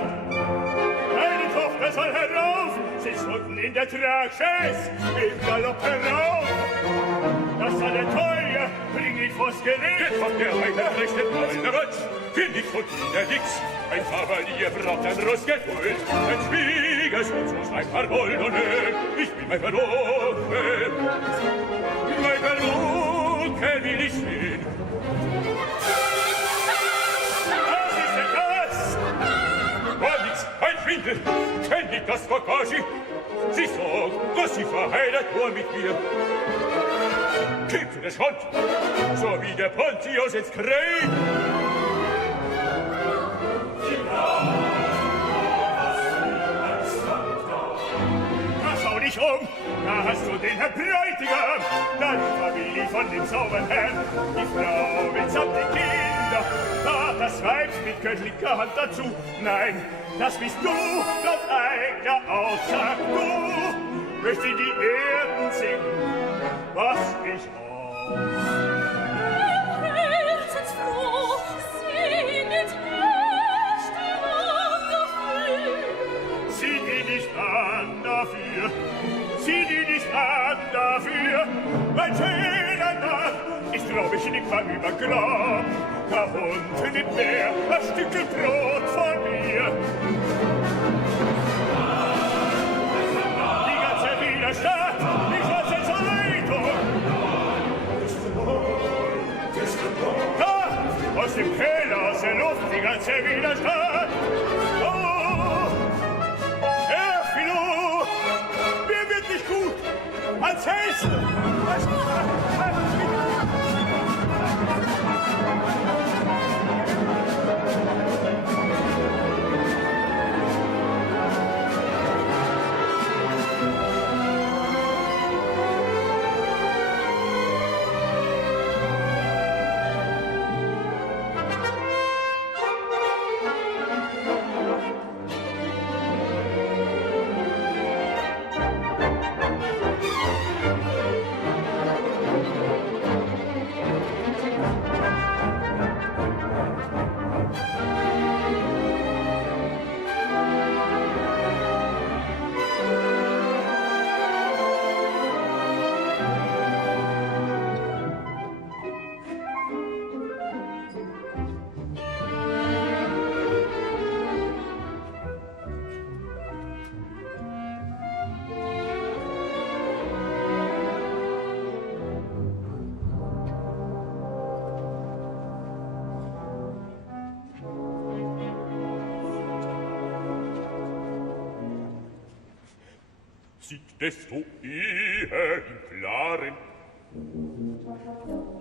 Meine Tochter soll herauf, sitzt unten in der Tragschaise, im Galopp herauf. Das alle teuer, bring ich vors Gericht. Jetzt kommt der eine rechnet meine Ratsch, find ich von ihnen nix. Ein Kavalier braucht ein Ross Geduld, ein Schwiegersohn so ein paar Goldene. Ich bin mein Verloren, will ich sehen. Was ist denn das? War nix, ein Schwindel, kennt nicht das Bagage. Sie sagt, dass sie verheiratet war mit mir. Gibt sie das schon, so wie der Pontius ins Krieg. Schau dich um, da hast du den Herrn Bräutigam, da die Familie von dem Zauberherrn, die Frau mitsamt die Kinder, Vaters Weib mit göttlicher Hand dazu. Nein, das bist du, laut eigener Aussage, du möchtest in die Erden singen, was ich auch. Herzensfroh, singet echt Sieh die nicht an dafür, sieh die nicht an dafür, mein schöner Mann, ich trau mich nicht mal über Grab, da unten nimmt mehr ein Stückel Brot von mir. Die ganze Wiener Stadt, die ganze Zeitung, da, aus dem Keller, aus der Luft, die ganze Wiener Stadt. Als Hessen! Sieht desto eher im Klaren.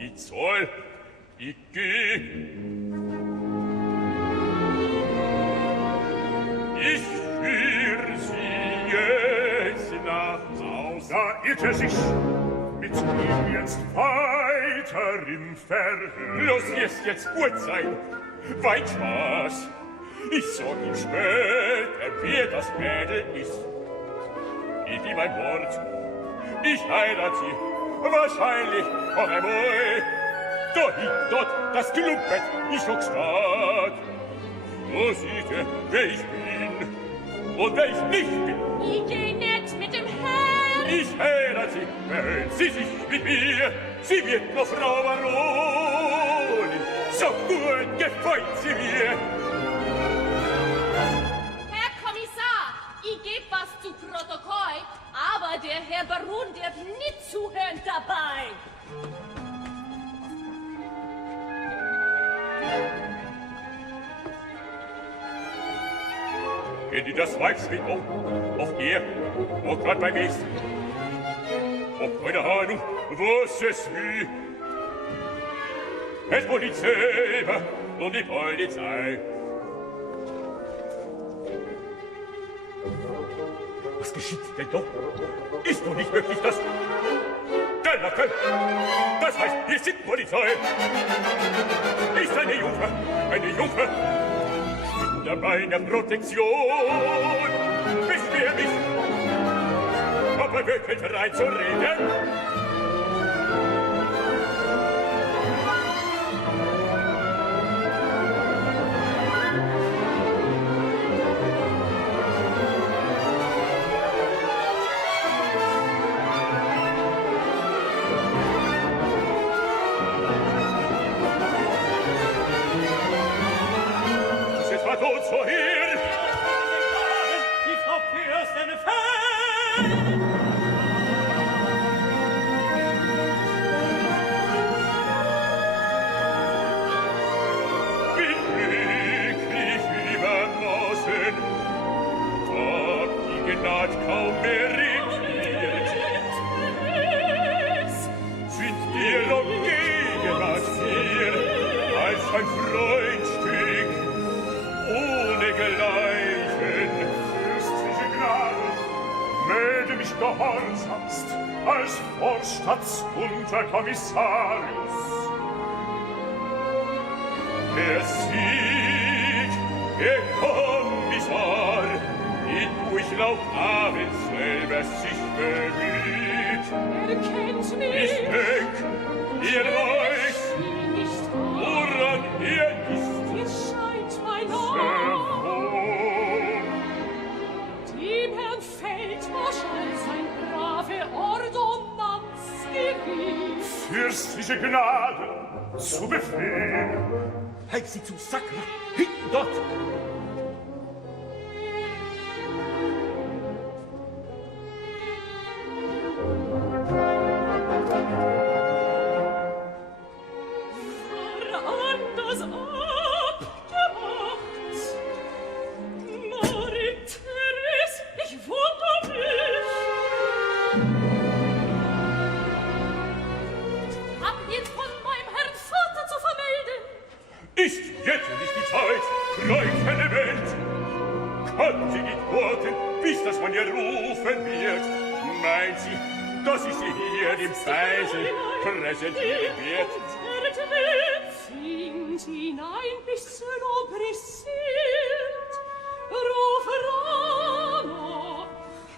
Ich soll, ich geh. Ich führ sie jetzt nach Haus. Da irrt sich mit ihm jetzt weiter im Verhör. Los, wirst jetzt gut sein, weit Spaß. Ich sag ihm später, wer das Mädel ist. Ich gebe mein Wort, ich heirat sie, wahrscheinlich auch einmal. Dort, das Klumpett, ich hock statt. So sieht wer ich bin und wer ich nicht bin. Ich geh nett mit dem Herrn. Ich heirat sie, behält sie sich mit mir. Sie wird noch Frau Baronin. So gut gefällt sie mir. Herr Kommissar, ich geb was zu Protokoll, aber der Herr Baron darf nicht zuhören dabei. Kennt ihr das Weibsbild auf er, auch grad beim nächsten? Auch keine Ahnung, was es wie. Es wohl nicht selber und die Polizei. Was geschieht denn doch? Ist doch nicht möglich, dass... Der Lacken! Das heißt, wir sind Polizei! Ist eine Jungfer! Unter meiner Protektion! Beschwer mich! Aber wirklich reinzureden! Die Frau Fürstin fern! Bin glücklich übermaßen, ob die Gnad kaum mehr regiert. Sind dir noch Gegenwart hier, als ein Freundstück, ohne Gleichen. Fürstliche Gnade, melde mich gehorsamst als Vorstadts-Unterkommissarius. Er sieht, der Kommissar, die Durchlauf abends selber sich bemüht. Kennt mich. Ich denk, ihr weiß, Nicht woran ist. es scheint mein Sehr Arm. wohl. Dem Herrn Feldmarschall sein brave Ordonnanz gerief. Fürstliche Gnade, zu Befehl. Halt sie zum Sack! Hinten dort! Anders abgemacht. Marie-Therese, ich wundere mich. Habt ihr von meinem Herrn Vater zu vermelden? Ist jetzt nicht die Zeit, kreuzende Welt. Kann sie nicht warten, bis das man ihr rufen wird? Meint sie, dass ich sie hier dem Speisel präsentieren wird? Sind hinein bis obrisiert. Ruf Rana,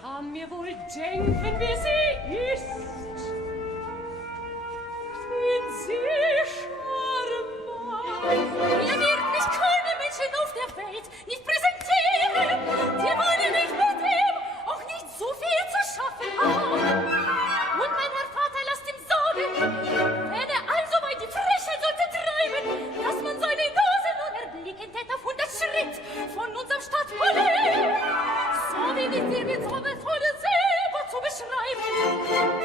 kann mir wohl denken, wie sie ist. Sind sie charmant. Ihr wird mich keine Menschen auf der Welt nicht präsentieren. Die wollen nicht mit ihm auch nicht so viel zu schaffen haben. Und mein Herr Vater lasst ihm sagen, wenn er also bei die Frische sollte treiben, dass man seine Nase nun erblicken tät auf 100 Schritt von unserem Stadtpalais. So will ich dir jetzt aber voll selber zu beschreiben.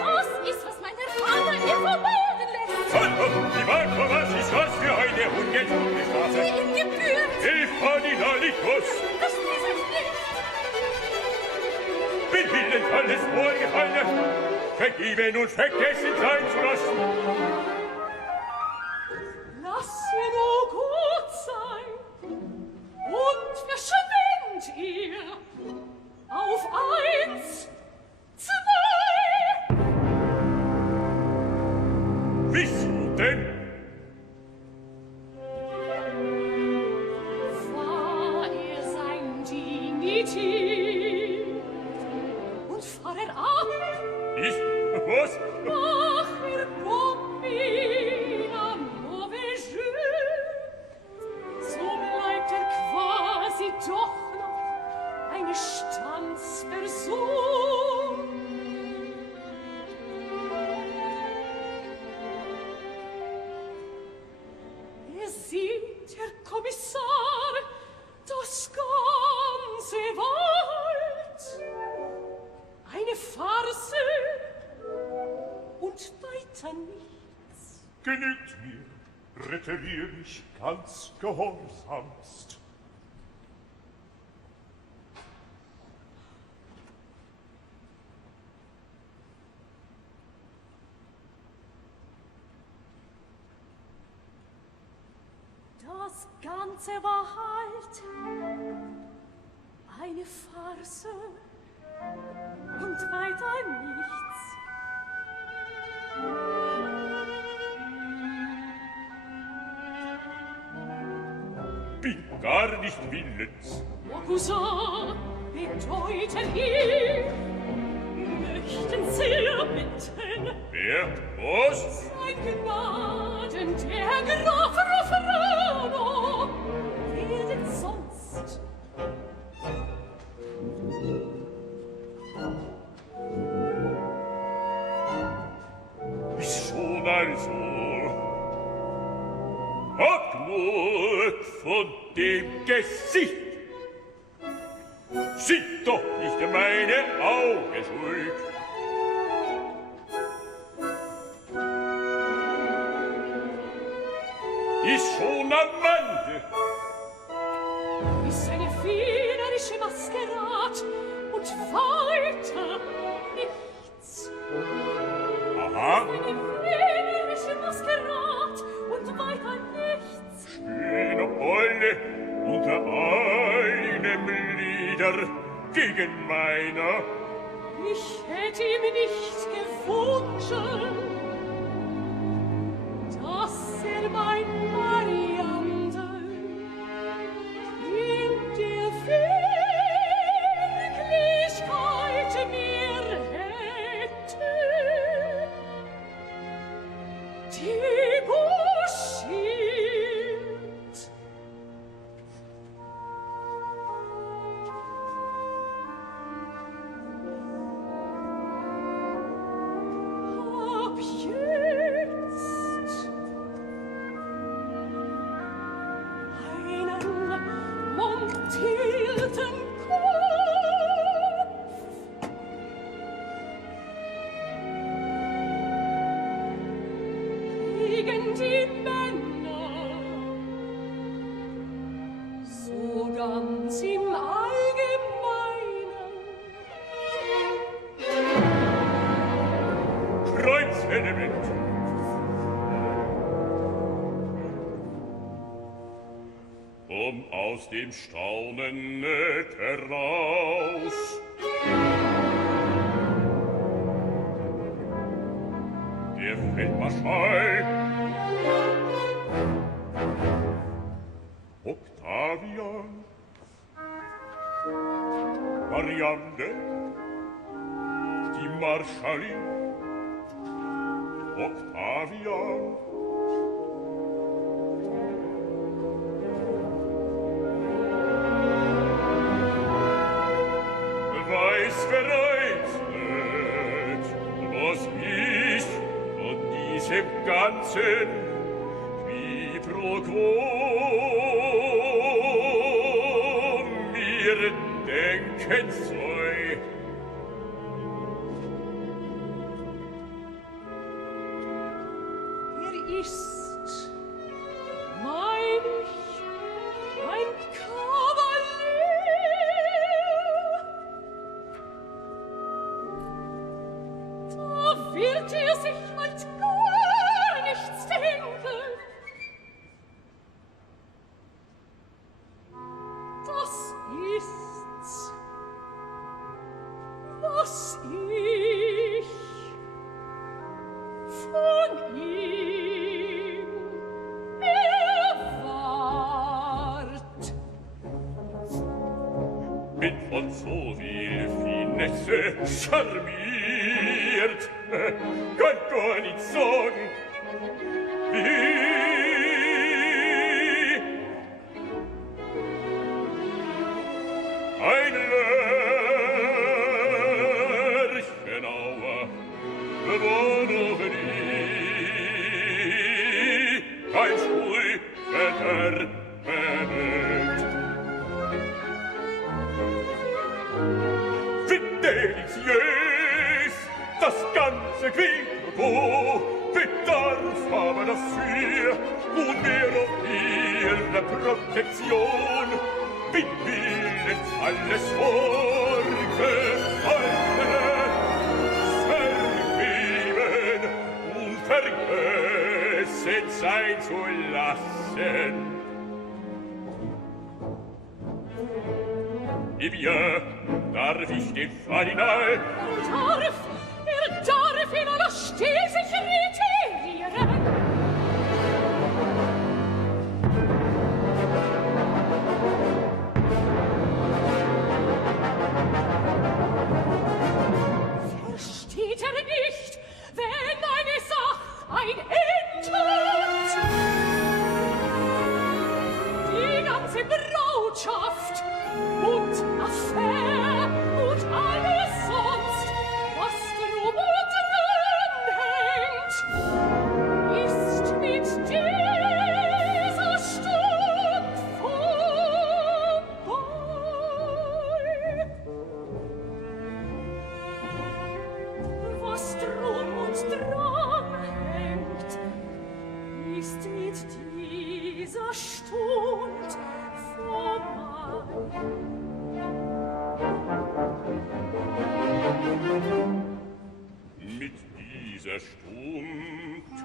Das ist, was mein Herr Vater ihr vermelden lässt. Die Marco, was ist das für eine ungesunde Straße? Die ihm gebührt. Evangelikus, Das ist es nicht. bin Willen alles Vorgefallene, vergeben und vergessen sein zu lassen. Lass ihr nur gut sein und verschwind ihr auf 1, 2. Wieso denn? Fahr er sein Dignität und fahr er ab. Ich? Was? Ach, Herr Pompina, mauvais jeu. So bleibt quasi doch noch eine Standsperson. Ihr seht, Herr Kommissar, das Ganze war halt eine Farce und weiter nichts. Genügt mir, reiterier mich ganz gehorsamst. Das Ganze war halt eine Farce und weiter nichts. Bin gar nicht willens. O Cousin, bedeuten hier, möchten sehr bitten. Wer? Was? Sein Gnaden, der Graf Rafferano, wer denn sonst? Ist schon also. Hab Not von dem Gesicht. Sind doch nicht meine Augen schuld. Ist schon am Mande. Ist eine fehlerische Maskerat und weiter nichts. Aha. Eine fehlerische Maskerat und weiter nichts. Schöne Olle unter einem Lieder gegen meiner. Ich hätte ihm nicht gewünschen, dass mein Mariander in der Wirklichkeit mir hätte debauchiert. Ab jetzt einen montierten Kopf. Gegen die Männer, so ganz im Allgemeinen. Kreuzelement. Aus dem Staunen nicht heraus. Der Feldmarschall Octavian, Marianne, die Marschallin, Octavian, weiß bereits nicht, was ich von diesem Ganzen wie pro quo mir denken soll. Ist, mein Kavalier, da wird sich halt gar nichts denken. Das ist's, was ich von ihm erwart. Bin von so viel Finesse charmiert wird, kann gar nicht sagen, wie. Ein Lerchenauer war noch nie, kein Schulvetter bewegt. Deliciös, das ganze Quiproquo bedarf aber dafür nunmehr auf ihre Protektion. Bin willens alles vorgefallene vergeben und vergessen sein zu lassen. Eh bien, darf ich den Farinal? Darf in aller Stil sich retirieren? Versteht nicht, wenn eine Sache ein Ende hat? Die ganze Brautschaft und Affäre und alles sonst, was drum und dran hängt, ist mit dieser Stund vorbei. Was drum und dran hängt, ist mit dieser Stund vorbei. Mit dieser Stund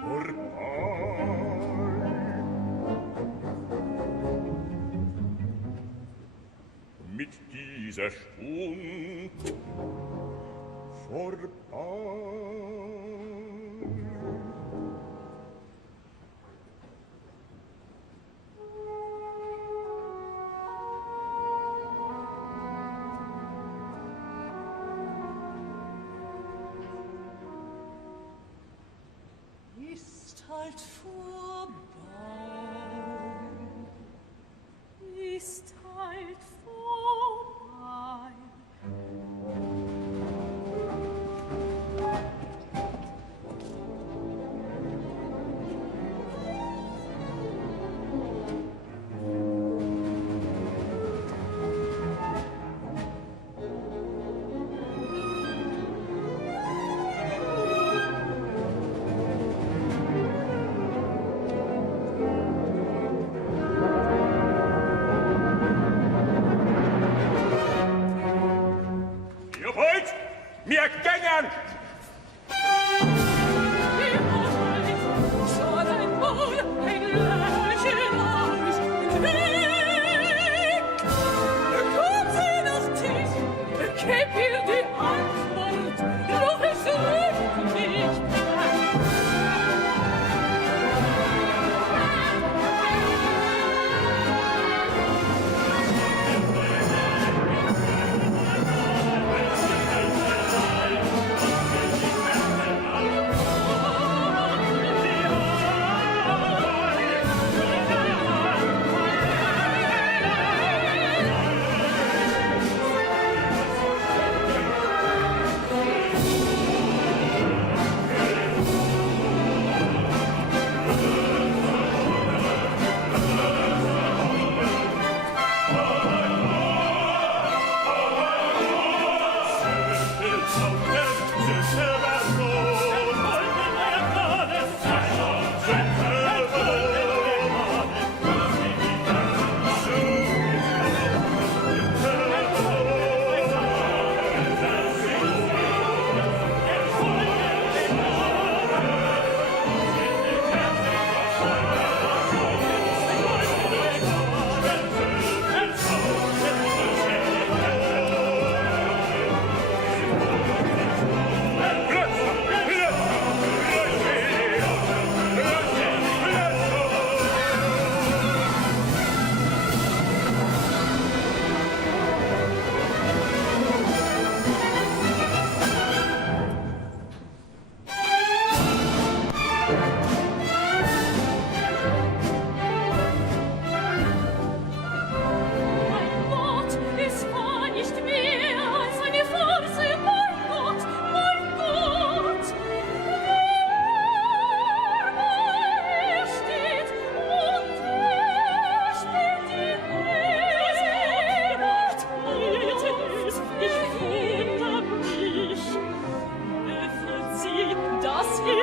vorbei. Mit dieser Stund vorbei. Ist halt vorbei, ist halt vorbei. Ihr wollt mir gängen! Soll ein Wohl ein Lärchen aus dem Weg? Kommt sie nach Tisch, gebt ihr die Antwort, doch es ruft nicht.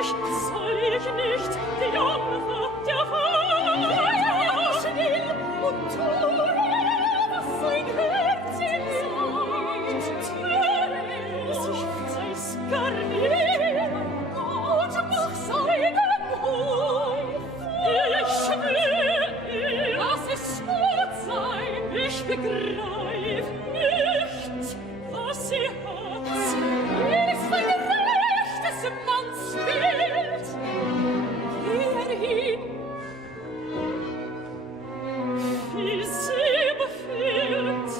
ich, soll ich nicht die Opfer der Feier will und tue, was sein Herz ihm sagt. Ich weiß gar nicht, und mach seinen Hof. Ich will, lass es gut sein. Ich begreif nicht, was sie hat. Ist ein rechtes Mannsbild. Geh hin, wie sie befiehlt.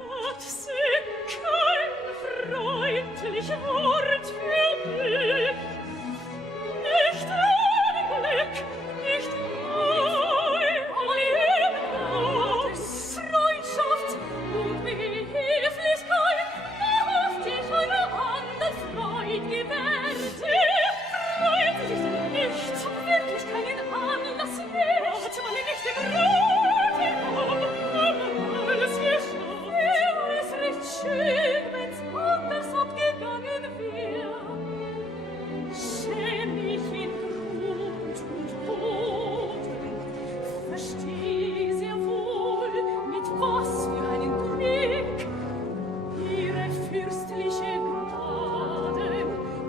Hat sie kein freundlich Wort für mich? Nicht ein Blick, nicht ein Augenblick. Freundschaft und Behilflichkeit hofft ich einer anderen Freund gewährt. Freut sich nicht, wirklich keinen Anlass mehr. Hat man ihn nicht im Rat, alles geschah. Wäre es recht schön, wenn's anders abgegangen wär. Schäm ich in Grund und Boden, versteh sehr wohl, mit was für einen Blick ihre fürstliche Gnade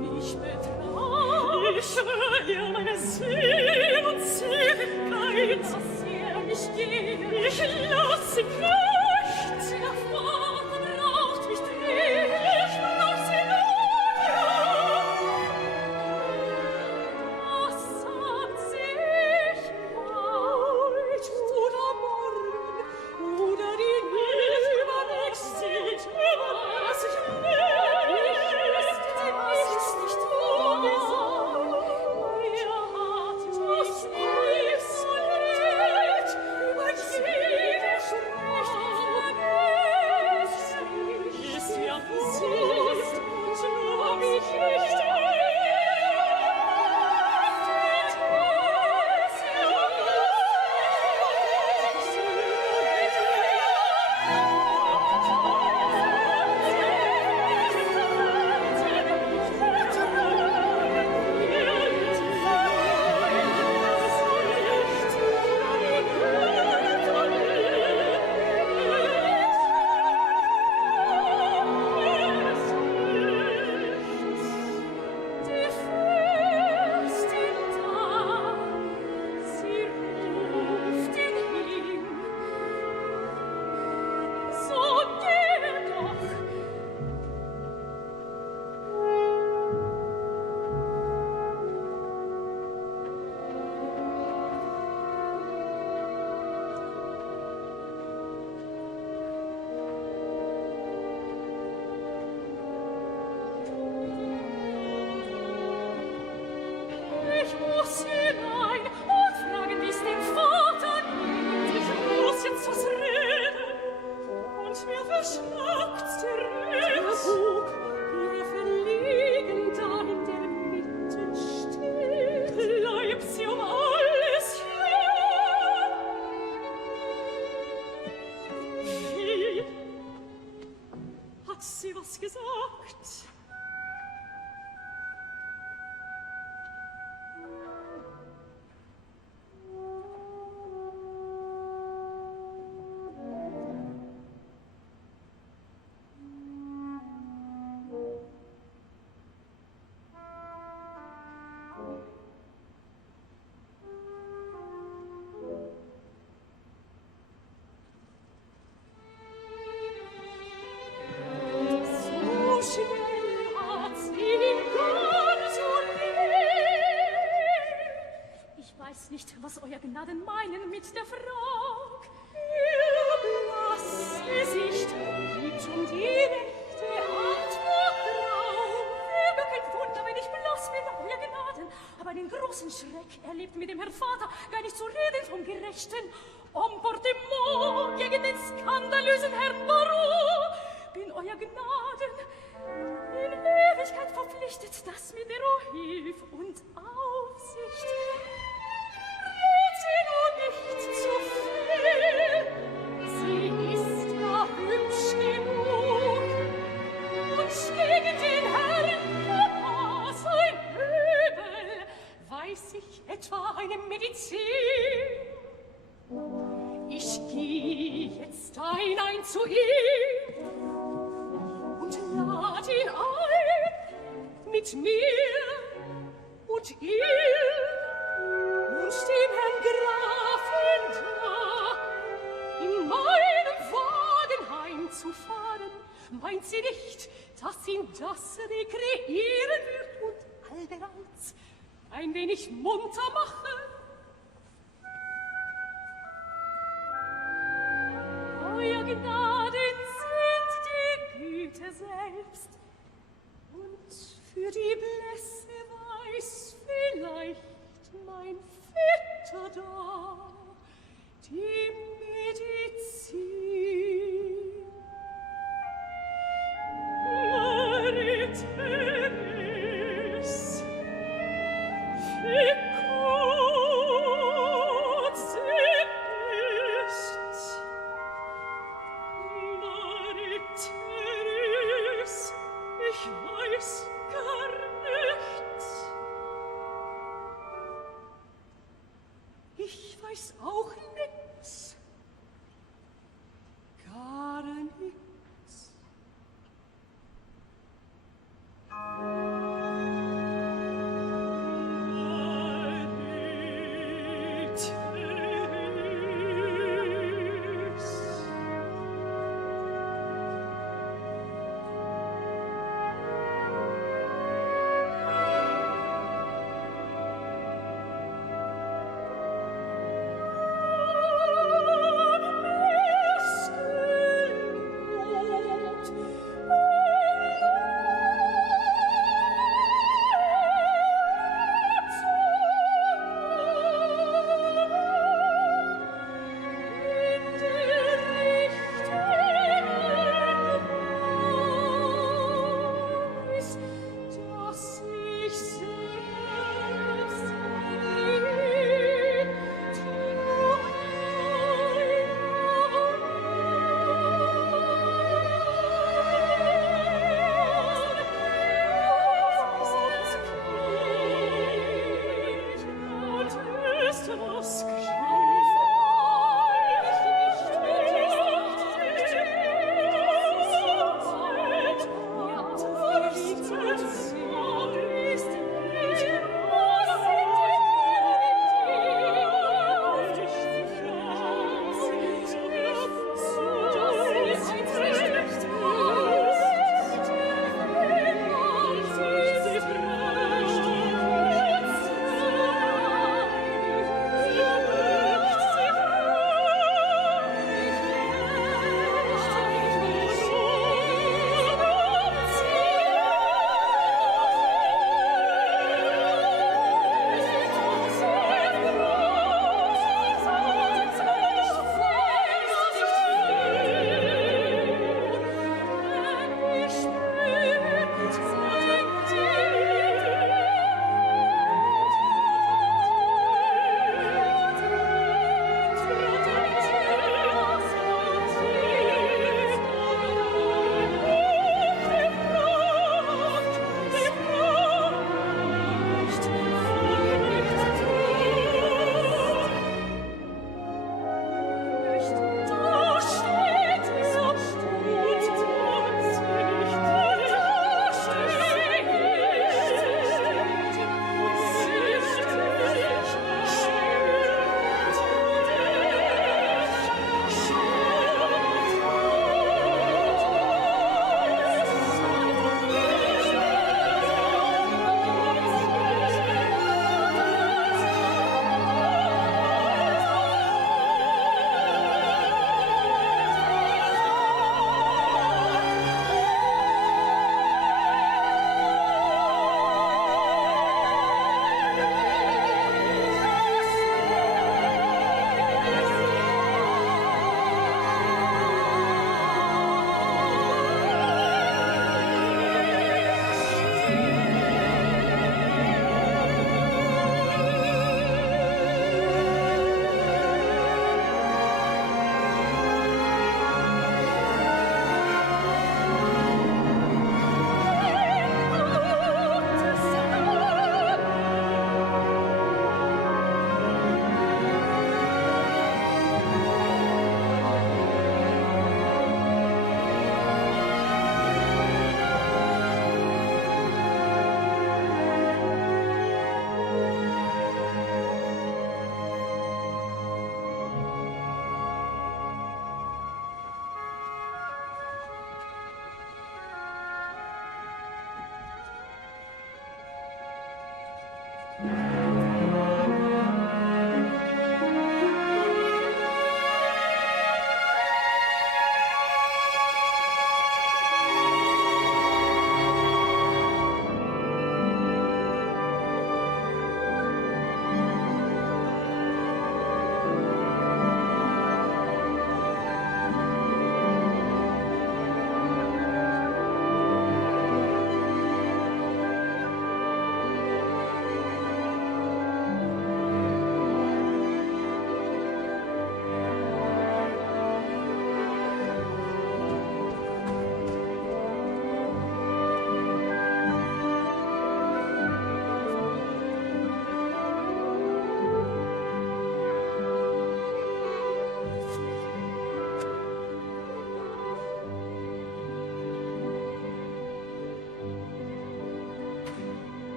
mich betraf. Ich schwöre meine Seele und Seligkeit, dass er mich gehe. Ich lass ihn nicht, der Vater braucht mich dringend. Ich brauch sie nur, ja. Was sagt sich bald oder morgen oder die übernächste was ich ist nicht vorgesagt. Ihr hat mich nie so leid über jede Schrecht ist ja versiegt und nur mich nicht Ich muss hinein und fragen, wie's dem Vater geht. Ich muss jetzt was reden und mir verschluckt der Bug. Wir verliegen da in der Mitte still. Bleibt sie um alles her. Wie hat sie was gesagt? So schnell hat sie gar so lieb. Ich weiß nicht, was euer Gnaden meinen mit der Frau. Ihr blass Gesicht gibt und die rechte Antwort drauf. Wäre kein Wunder, wenn ich blass bin, euer Gnaden. Aber einen großen Schreck erlebt mit dem Herrn Vater, gar nicht zu reden vom Gerechten. Emportement gegen den skandalösen Herrn Baron. Bin euer Gnaden in Ewigkeit verpflichtet, dass mir der Hilf und Aufsicht. Rät sie nur nicht zu viel, sie zu ihm und lad ihn ein mit mir und ihr und dem Herrn Grafen da in meinem Wagen heimzufahren. Meint sie nicht, dass ihn das rekreieren wird und allbereits ein wenig munter machen? Euer Gnaden sind die Güte selbst, und für die Blässe weiß vielleicht mein Vetter da die Medizin. Mariteris, fecund est. Mariteris, ich weiß gar nichts. Ich weiß auch nichts. Gar nichts. Mariteris.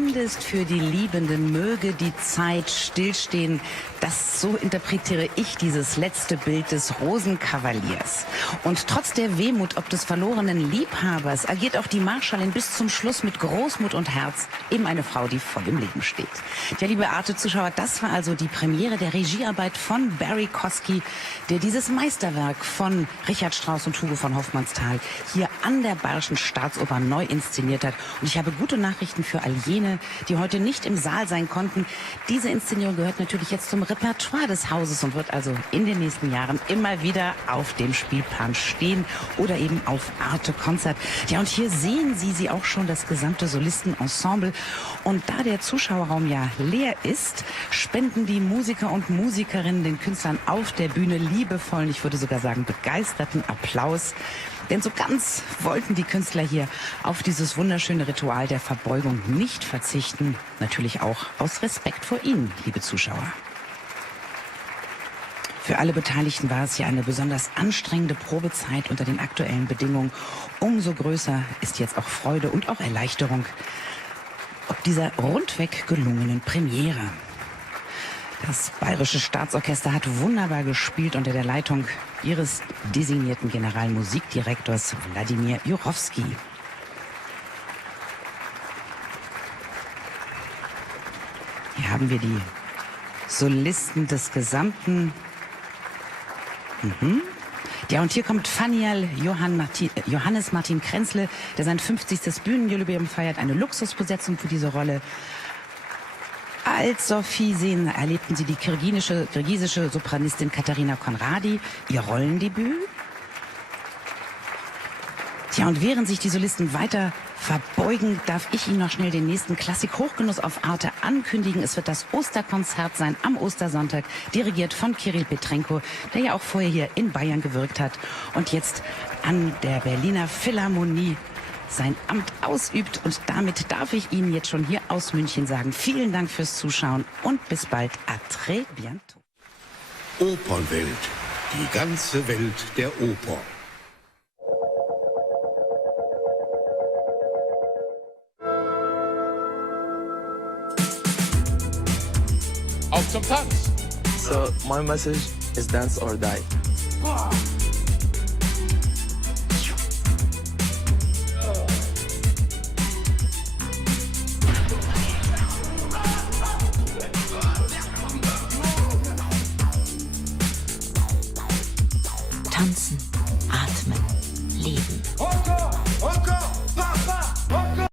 zumindest für die Liebenden möge die Zeit stillstehen. Das, so interpretiere ich dieses letzte Bild des Rosenkavaliers. Und trotz der Wehmut ob des verlorenen Liebhabers agiert auch die Marschallin bis zum Schluss mit Großmut und Herz, eben eine Frau, die voll im Leben steht. Ja, liebe Arte-Zuschauer, das war also die Premiere der Regiearbeit von Barry Kosky, der dieses Meisterwerk von Richard Strauss und Hugo von Hofmannsthal hier an der Bayerischen Staatsoper neu inszeniert hat. Und ich habe gute Nachrichten für all jene, die heute nicht im Saal sein konnten. Diese Inszenierung gehört natürlich jetzt zum Repertoire des Hauses und wird also in den nächsten Jahren immer wieder auf dem Spielplan stehen oder eben auf Arte Konzert. Ja, und hier sehen Sie auch schon, das gesamte Solistenensemble. Und da der Zuschauerraum ja leer ist, spenden die Musiker und Musikerinnen den Künstlern auf der Bühne liebevollen, ich würde sogar sagen begeisterten Applaus. Denn so ganz wollten die Künstler hier auf dieses wunderschöne Ritual der Verbeugung nicht verzichten. Natürlich auch aus Respekt vor Ihnen, liebe Zuschauer. Für alle Beteiligten war es ja eine besonders anstrengende Probezeit unter den aktuellen Bedingungen. Umso größer ist jetzt auch Freude und auch Erleichterung ob dieser rundweg gelungenen Premiere. Das Bayerische Staatsorchester hat wunderbar gespielt unter der Leitung ihres designierten Generalmusikdirektors Wladimir Jurowski. Hier haben wir die Solisten des gesamten... Ja, und hier kommt Fanial Johannes Martin Krenzle, der sein 50. Bühnenjubiläum feiert. Eine Luxusbesetzung für diese Rolle. Als Sophie sehen, erlebten Sie die kirgisische Sopranistin Katharina Konradi, ihr Rollendebüt. Tja, und während sich die Solisten weiter verbeugen, darf ich Ihnen noch schnell den nächsten Klassik-Hochgenuss auf Arte ankündigen. Es wird das Osterkonzert sein am Ostersonntag, dirigiert von Kirill Petrenko, der ja auch vorher hier in Bayern gewirkt hat und jetzt an der Berliner Philharmonie sein Amt ausübt. Und damit darf ich Ihnen jetzt schon hier aus München sagen, vielen Dank fürs Zuschauen und bis bald. À très bientôt. Opernwelt. Die ganze Welt der Oper. Auf zum Tanz! So my message is dance or die. Tanzen.